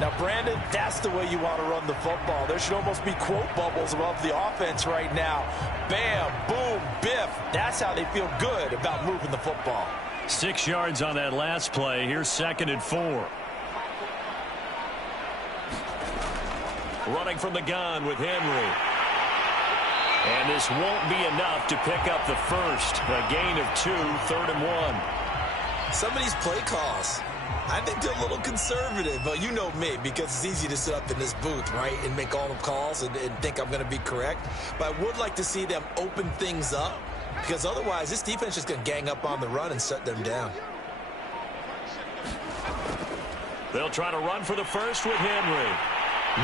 Now, Brandon, that's the way you want to run the football. There should almost be quote bubbles above the offense right now. Bam, boom, biff. That's how they feel good about moving the football. 6 yards on that last play. Here's 2nd and 4. Running from the gun with Henry. And this won't be enough to pick up the first. A gain of 2, 3rd and 1. Some of these play calls, I think they're a little conservative, but you know me, because it's easy to sit up in this booth, right, and make all the calls and think I'm going to be correct. But I would like to see them open things up, because otherwise this defense is just going to gang up on the run and shut them down. They'll try to run for the first with Henry.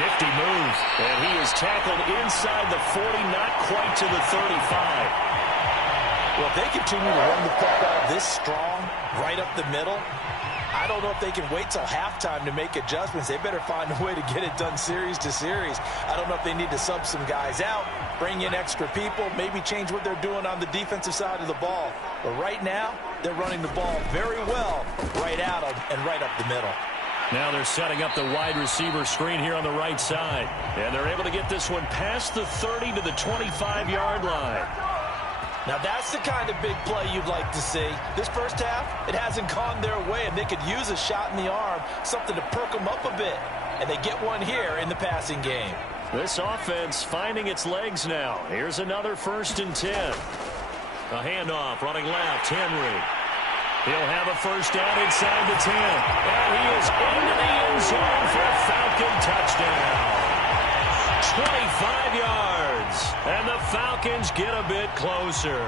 Nifty move, and he is tackled inside the 40, not quite to the 35. Well, if they continue to run the football this strong, right up the middle, I don't know if they can wait till halftime to make adjustments. They better find a way to get it done series to series. I don't know if they need to sub some guys out, bring in extra people, maybe change what they're doing on the defensive side of the ball. But right now, they're running the ball very well right at them and right up the middle. Now they're setting up the wide receiver screen here on the right side. And they're able to get this one past the 30 to the 25-yard line. Now that's the kind of big play you'd like to see. This first half, it hasn't gone their way, and they could use a shot in the arm, something to perk them up a bit. And they get one here in the passing game. This offense finding its legs now. Here's another 1st and 10. A handoff running left, Henry. He'll have a first down inside the 10. And he is into the end zone for a Falcon touchdown. 25 yards. And the Falcons get a bit closer.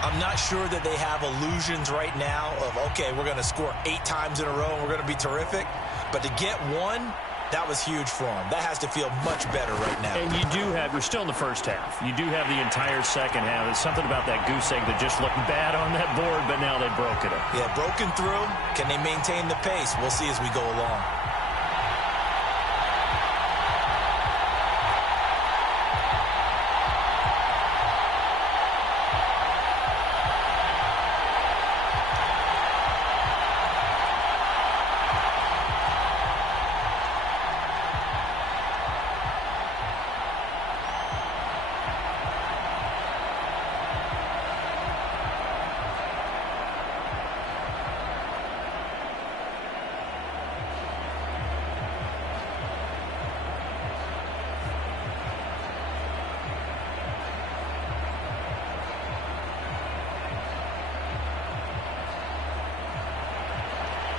I'm not sure that they have illusions right now of, okay, we're going to score 8 times in a row and we're going to be terrific. But to get one, that was huge for them. That has to feel much better right now. And you do have, we're still in the first half. You do have the entire second half. There's something about that goose egg that just looked bad on that board, but now they've broken it. Yeah, broken through. Can they maintain the pace? We'll see as we go along.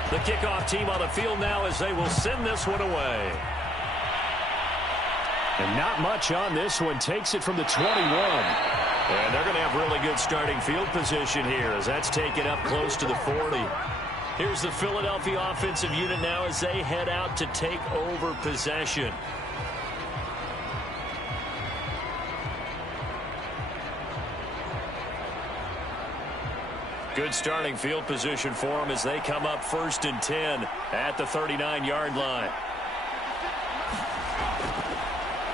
The kickoff team on the field now as they will send this one away. And not much on this one. Takes it from the 21. And they're going to have really good starting field position here as that's taken up close to the 40. Here's the Philadelphia offensive unit now as they head out to take over possession. Good starting field position for them as they come up 1st and 10 at the 39-yard line.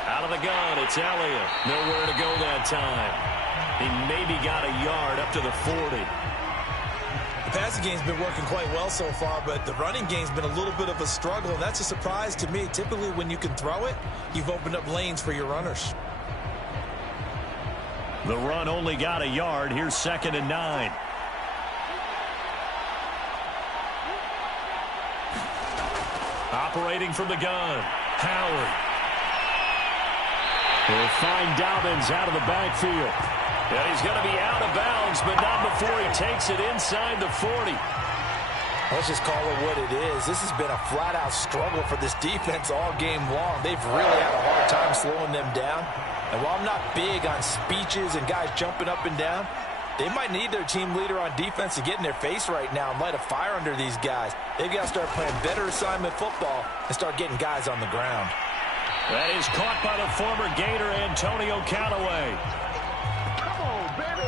Out of the gun, it's Elliott. Nowhere to go that time. He maybe got a yard up to the 40. The passing game's been working quite well so far, but the running game's been a little bit of a struggle, and that's a surprise to me. Typically, when you can throw it, you've opened up lanes for your runners. The run only got a yard. Here's 2nd and 9. Operating from the gun, Howard. He'll find Dobbins out of the backfield. And he's going to be out of bounds, but not before he takes it inside the 40. Let's just call it what it is. This has been a flat-out struggle for this defense all game long. They've really had a hard time slowing them down. And while I'm not big on speeches and guys jumping up and down, they might need their team leader on defense to get in their face right now and light a fire under these guys. They've got to start playing better assignment football and start getting guys on the ground. That is caught by the former Gator, Antonio Callaway. Come on, baby.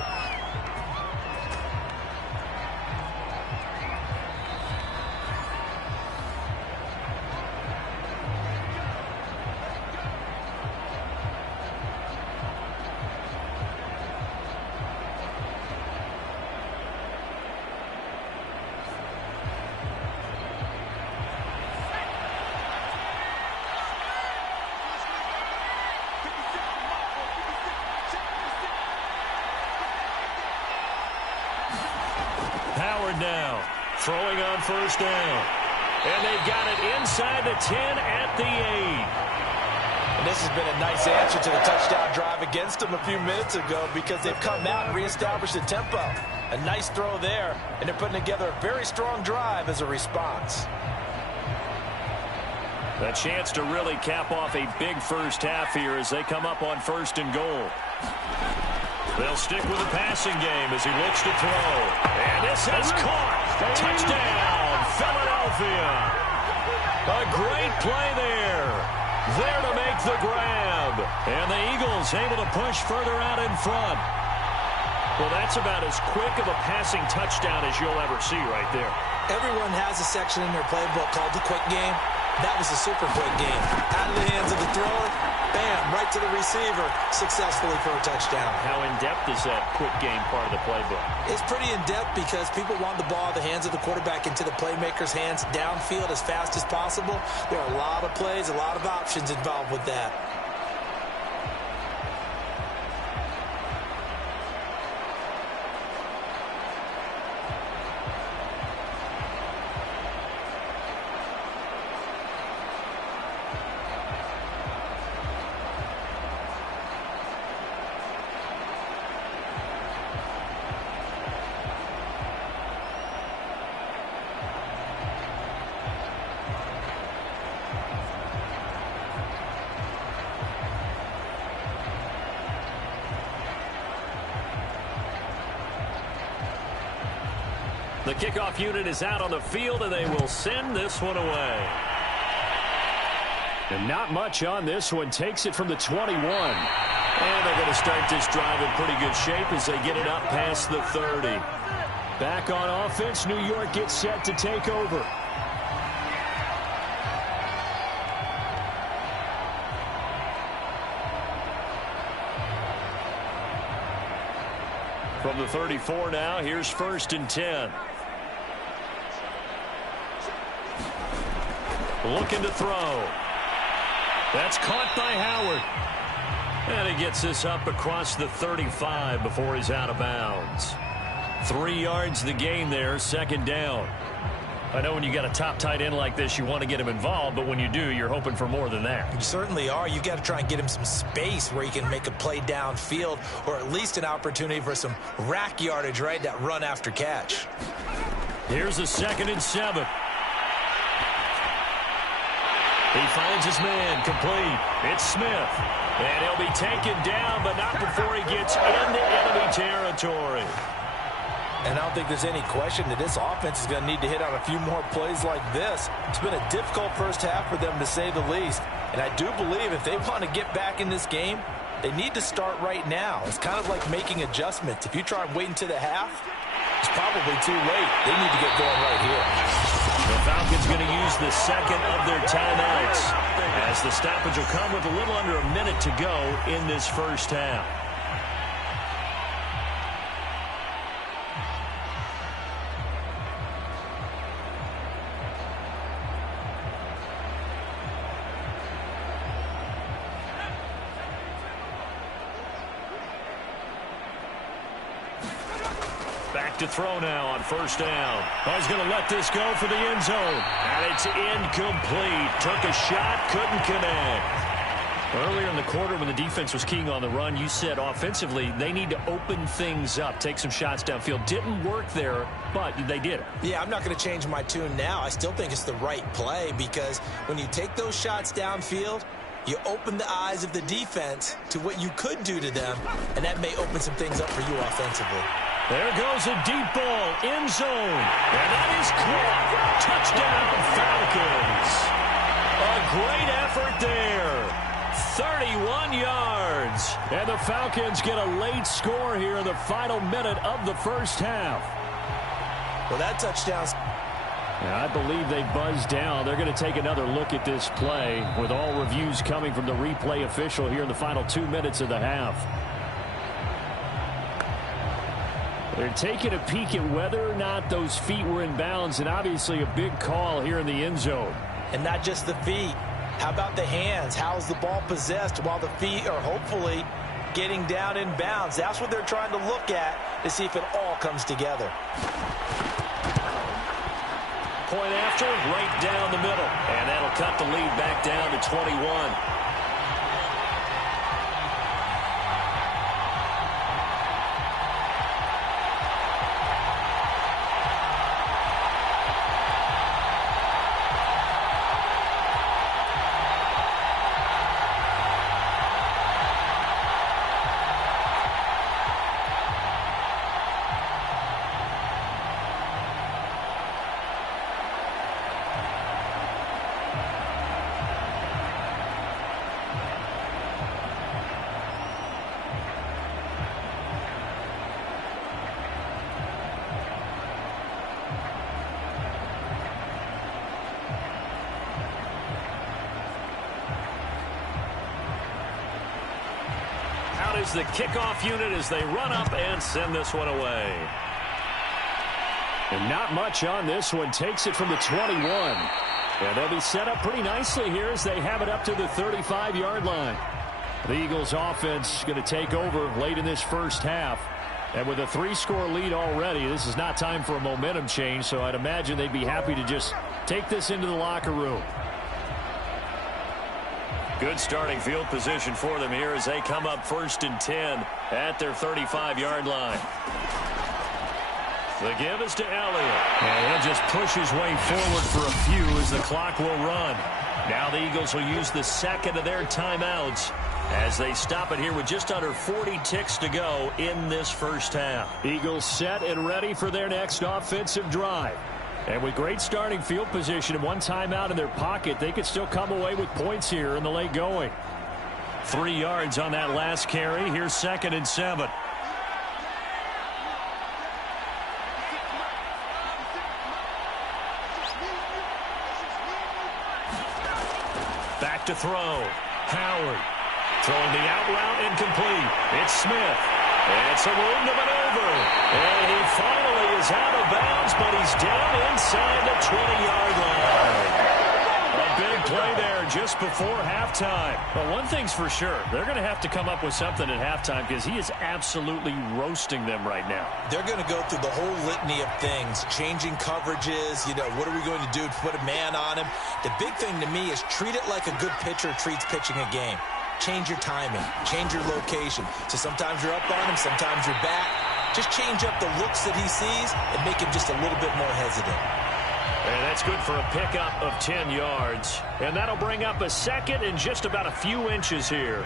Howard now throwing on 1st down. And they've got it inside the 10 at the 8. And this has been a nice answer to the touchdown drive against them a few minutes ago because they've come out and reestablished the tempo. A nice throw there, and they're putting together a very strong drive as a response. A chance to really cap off a big first half here as they come up on 1st and goal. They'll stick with the passing game as he looks to throw. And this is caught. Touchdown, Philadelphia. A great play there. There to make the grab. And the Eagles able to push further out in front. Well, that's about as quick of a passing touchdown as you'll ever see right there. Everyone has a section in their playbook called the quick game. That was a super quick game. Out of the hands of the thrower, bam, right to the receiver, successfully for a touchdown. How in-depth is that quick game part of the playbook? It's pretty in-depth because people want the ball in the hands of the quarterback into the playmaker's hands downfield as fast as possible. There are a lot of plays, a lot of options involved with that. The kickoff unit is out on the field, and they will send this one away. And not much on this one. Takes it from the 21. And they're going to start this drive in pretty good shape as they get it up past the 30. Back on offense, New York gets set to take over. From the 34 now, here's 1st and 10. Looking to throw. That's caught by Howard. And he gets this up across the 35 before he's out of bounds. 3 yards the gain there, 2nd down. I know when you got a top tight end like this, you want to get him involved, but when you do, you're hoping for more than that. You certainly are. You've got to try and get him some space where he can make a play downfield, or at least an opportunity for some rack yardage, right? That run after catch. Here's a 2nd and 7. He finds his man, complete. It's Smith. And he'll be taken down, but not before he gets into enemy territory. And I don't think there's any question that this offense is going to need to hit on a few more plays like this. It's been a difficult first half for them, to say the least. And I do believe if they want to get back in this game, they need to start right now. It's kind of like making adjustments. If you try and wait until the half, it's probably too late. They need to get going right here. The Falcons going to use the 2nd of their timeouts as the stoppage will come with a little under a minute to go in this first half. Back to throw now on 1st down. Oh, he's going to let this go for the end zone. And it's incomplete. Took a shot, couldn't connect. Earlier in the quarter when the defense was keying on the run, you said offensively they need to open things up, take some shots downfield. Didn't work there, but they did it. Yeah, I'm not going to change my tune now. I still think it's the right play because when you take those shots downfield, you open the eyes of the defense to what you could do to them, and that may open some things up for you offensively. There goes a deep ball, end zone, and that is caught. Touchdown, Falcons. A great effort there. 31 yards. And the Falcons get a late score here in the final minute of the first half. Well, that touchdown's... I believe they buzzed down. They're going to take another look at this play with all reviews coming from the replay official here in the final 2 minutes of the half. They're taking a peek at whether or not those feet were in bounds, and obviously a big call here in the end zone. And not just the feet. How about the hands? How's the ball possessed while the feet are hopefully getting down in bounds? That's what they're trying to look at to see if it all comes together. Point after, right down the middle. And that'll cut the lead back down to 21. is the kickoff unit as they run up and send this one away. And not much on this one. Takes it from the 21. And they'll be set up pretty nicely here as they have it up to the 35-yard line. The Eagles offense going to take over late in this first half. And with a 3-score lead already, this is not time for a momentum change, so I'd imagine they'd be happy to just take this into the locker room. Good starting field position for them here as they come up 1st and 10 at their 35-yard line. The give is to Elliott. And he'll just push his way forward for a few as the clock will run. Now the Eagles will use the second of their timeouts as they stop it here with just under 40 ticks to go in this first half. Eagles set and ready for their next offensive drive. And with great starting field position and one timeout in their pocket, they could still come away with points here in the late going. 3 yards on that last carry. Here's 2nd and 7. Back to throw. Howard throwing the out route incomplete. It's Smith. And some room to maneuver. And he finally is out of bounds, but he's down inside the 20-yard line. A big play there just before halftime. But one thing's for sure. They're going to have to come up with something at halftime because he is absolutely roasting them right now. They're going to go through the whole litany of things, changing coverages, what are we going to do to put a man on him? The big thing to me is treat it like a good pitcher treats pitching a game. Change your timing, change your location. So sometimes you're up on him, sometimes you're back. Just change up the looks that he sees and make him just a little bit more hesitant. And that's good for a pickup of 10 yards. And that'll bring up a second and just about a few inches here.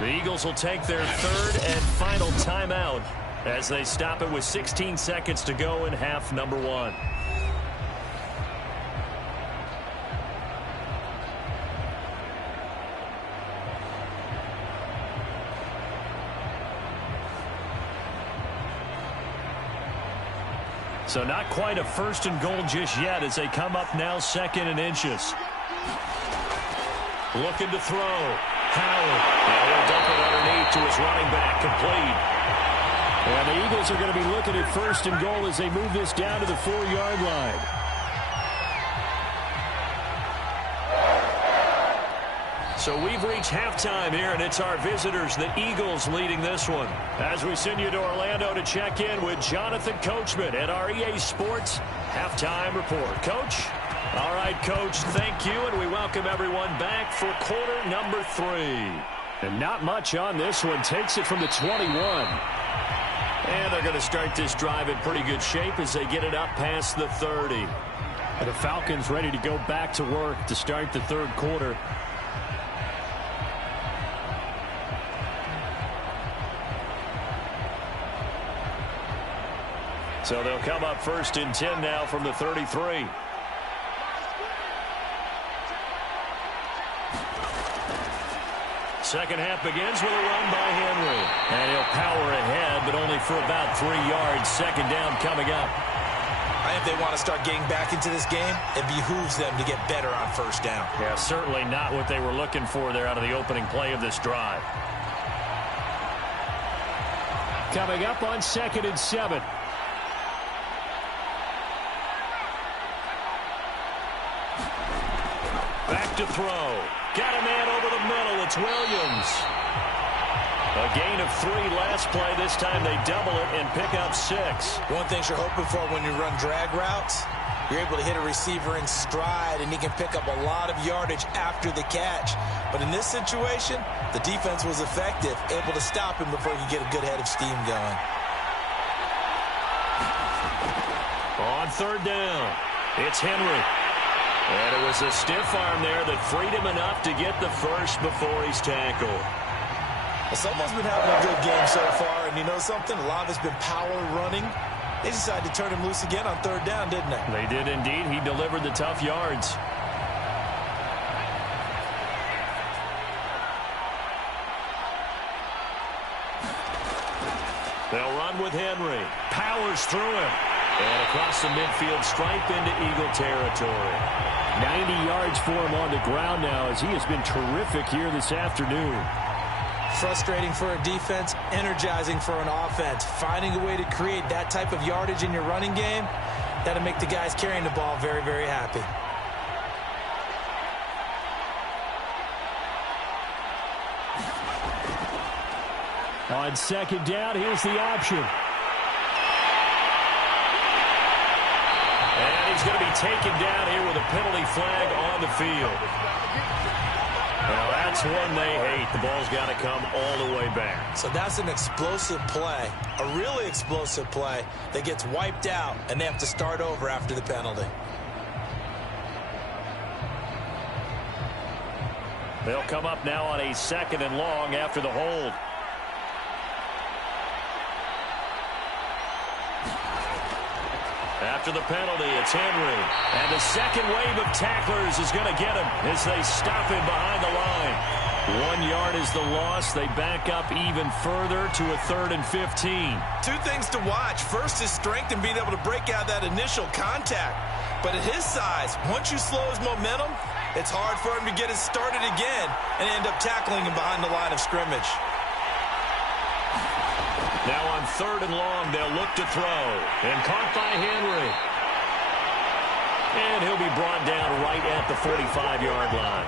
The Eagles will take their 3rd and final timeout as they stop it with 16 seconds to go in half number 1. So not quite a 1st and goal just yet as they come up now 2nd and inches. Looking to throw. Howard. And he'll dump it underneath to his running back. Complete. And the Eagles are going to be looking at 1st and goal as they move this down to the 4-yard line. So we've reached halftime here, and it's our visitors, the Eagles, leading this one. As we send you to Orlando to check in with Jonathan Coachman at our EA Sports Halftime Report. Coach? All right, Coach, thank you, and we welcome everyone back for quarter number 3. And not much on this one. Takes it from the 21. And they're going to start this drive in pretty good shape as they get it up past the 30. And the Falcons ready to go back to work to start the 3rd quarter. So they'll come up 1st and 10 now from the 33. Second half begins with a run by Henry. And he'll power ahead, but only for about 3 yards. 2nd down coming up. I think they want to start getting back into this game. It behooves them to get better on 1st down. Yeah, certainly not what they were looking for there out of the opening play of this drive. Coming up on 2nd and 7. Back to throw. Got a man over the middle. It's Williams. A gain of 3 last play. This time they double it and pick up 6. One thing you're hoping for when you run drag routes, you're able to hit a receiver in stride, and he can pick up a lot of yardage after the catch. But in this situation, the defense was effective, able to stop him before he could get a good head of steam going. On 3rd down, it's Henry. And it was a stiff arm there that freed him enough to get the first before he's tackled. Well, someone's been having a good game so far, and you know something? A lot of it's been power running. They decided to turn him loose again on 3rd down, didn't they? They did indeed. He delivered the tough yards. They'll run with Henry. Powers through him. And across the midfield stripe into Eagle territory. 90 yards for him on the ground now as he has been terrific here this afternoon. Frustrating for a defense, energizing for an offense. Finding a way to create that type of yardage in your running game, that'll make the guys carrying the ball very, very happy. On second down, here's the option. And he's going to be taken down here with a penalty flag on the field. Now that's one they hate. The ball's got to come all the way back. So that's an explosive play, a really explosive play that gets wiped out, and they have to start over after the penalty. They'll come up now on a 2nd and long after the hold. After the penalty, it's Henry. And the second wave of tacklers is going to get him as they stop him behind the line. 1 yard is the loss. They back up even further to a 3rd and 15. Two things to watch. First is strength and being able to break out that initial contact. But at his size, once you slow his momentum, it's hard for him to get it started again and end up tackling him behind the line of scrimmage. Now on 3rd and long, they'll look to throw. And caught by Henry. And he'll be brought down right at the 45-yard line.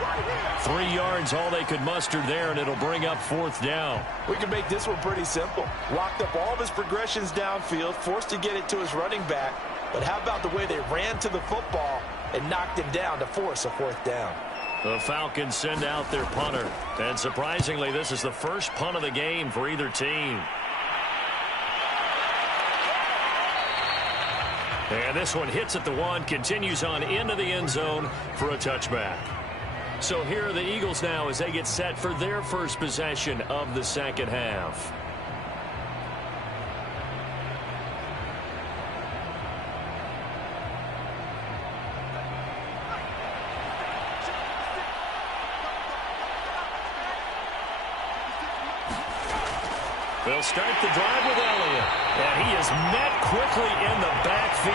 3 yards, all they could muster there, and it'll bring up 4th down. We can make this one pretty simple. Locked up all of his progressions downfield, forced to get it to his running back. But how about the way they ran to the football and knocked him down to force a 4th down? The Falcons send out their punter. And surprisingly, this is the first punt of the game for either team. And this one hits at the 1, continues on into the end zone for a touchback. So here are the Eagles now as they get set for their first possession of the second half. They'll start the drive with Elliott. And he is met quickly in the backfield.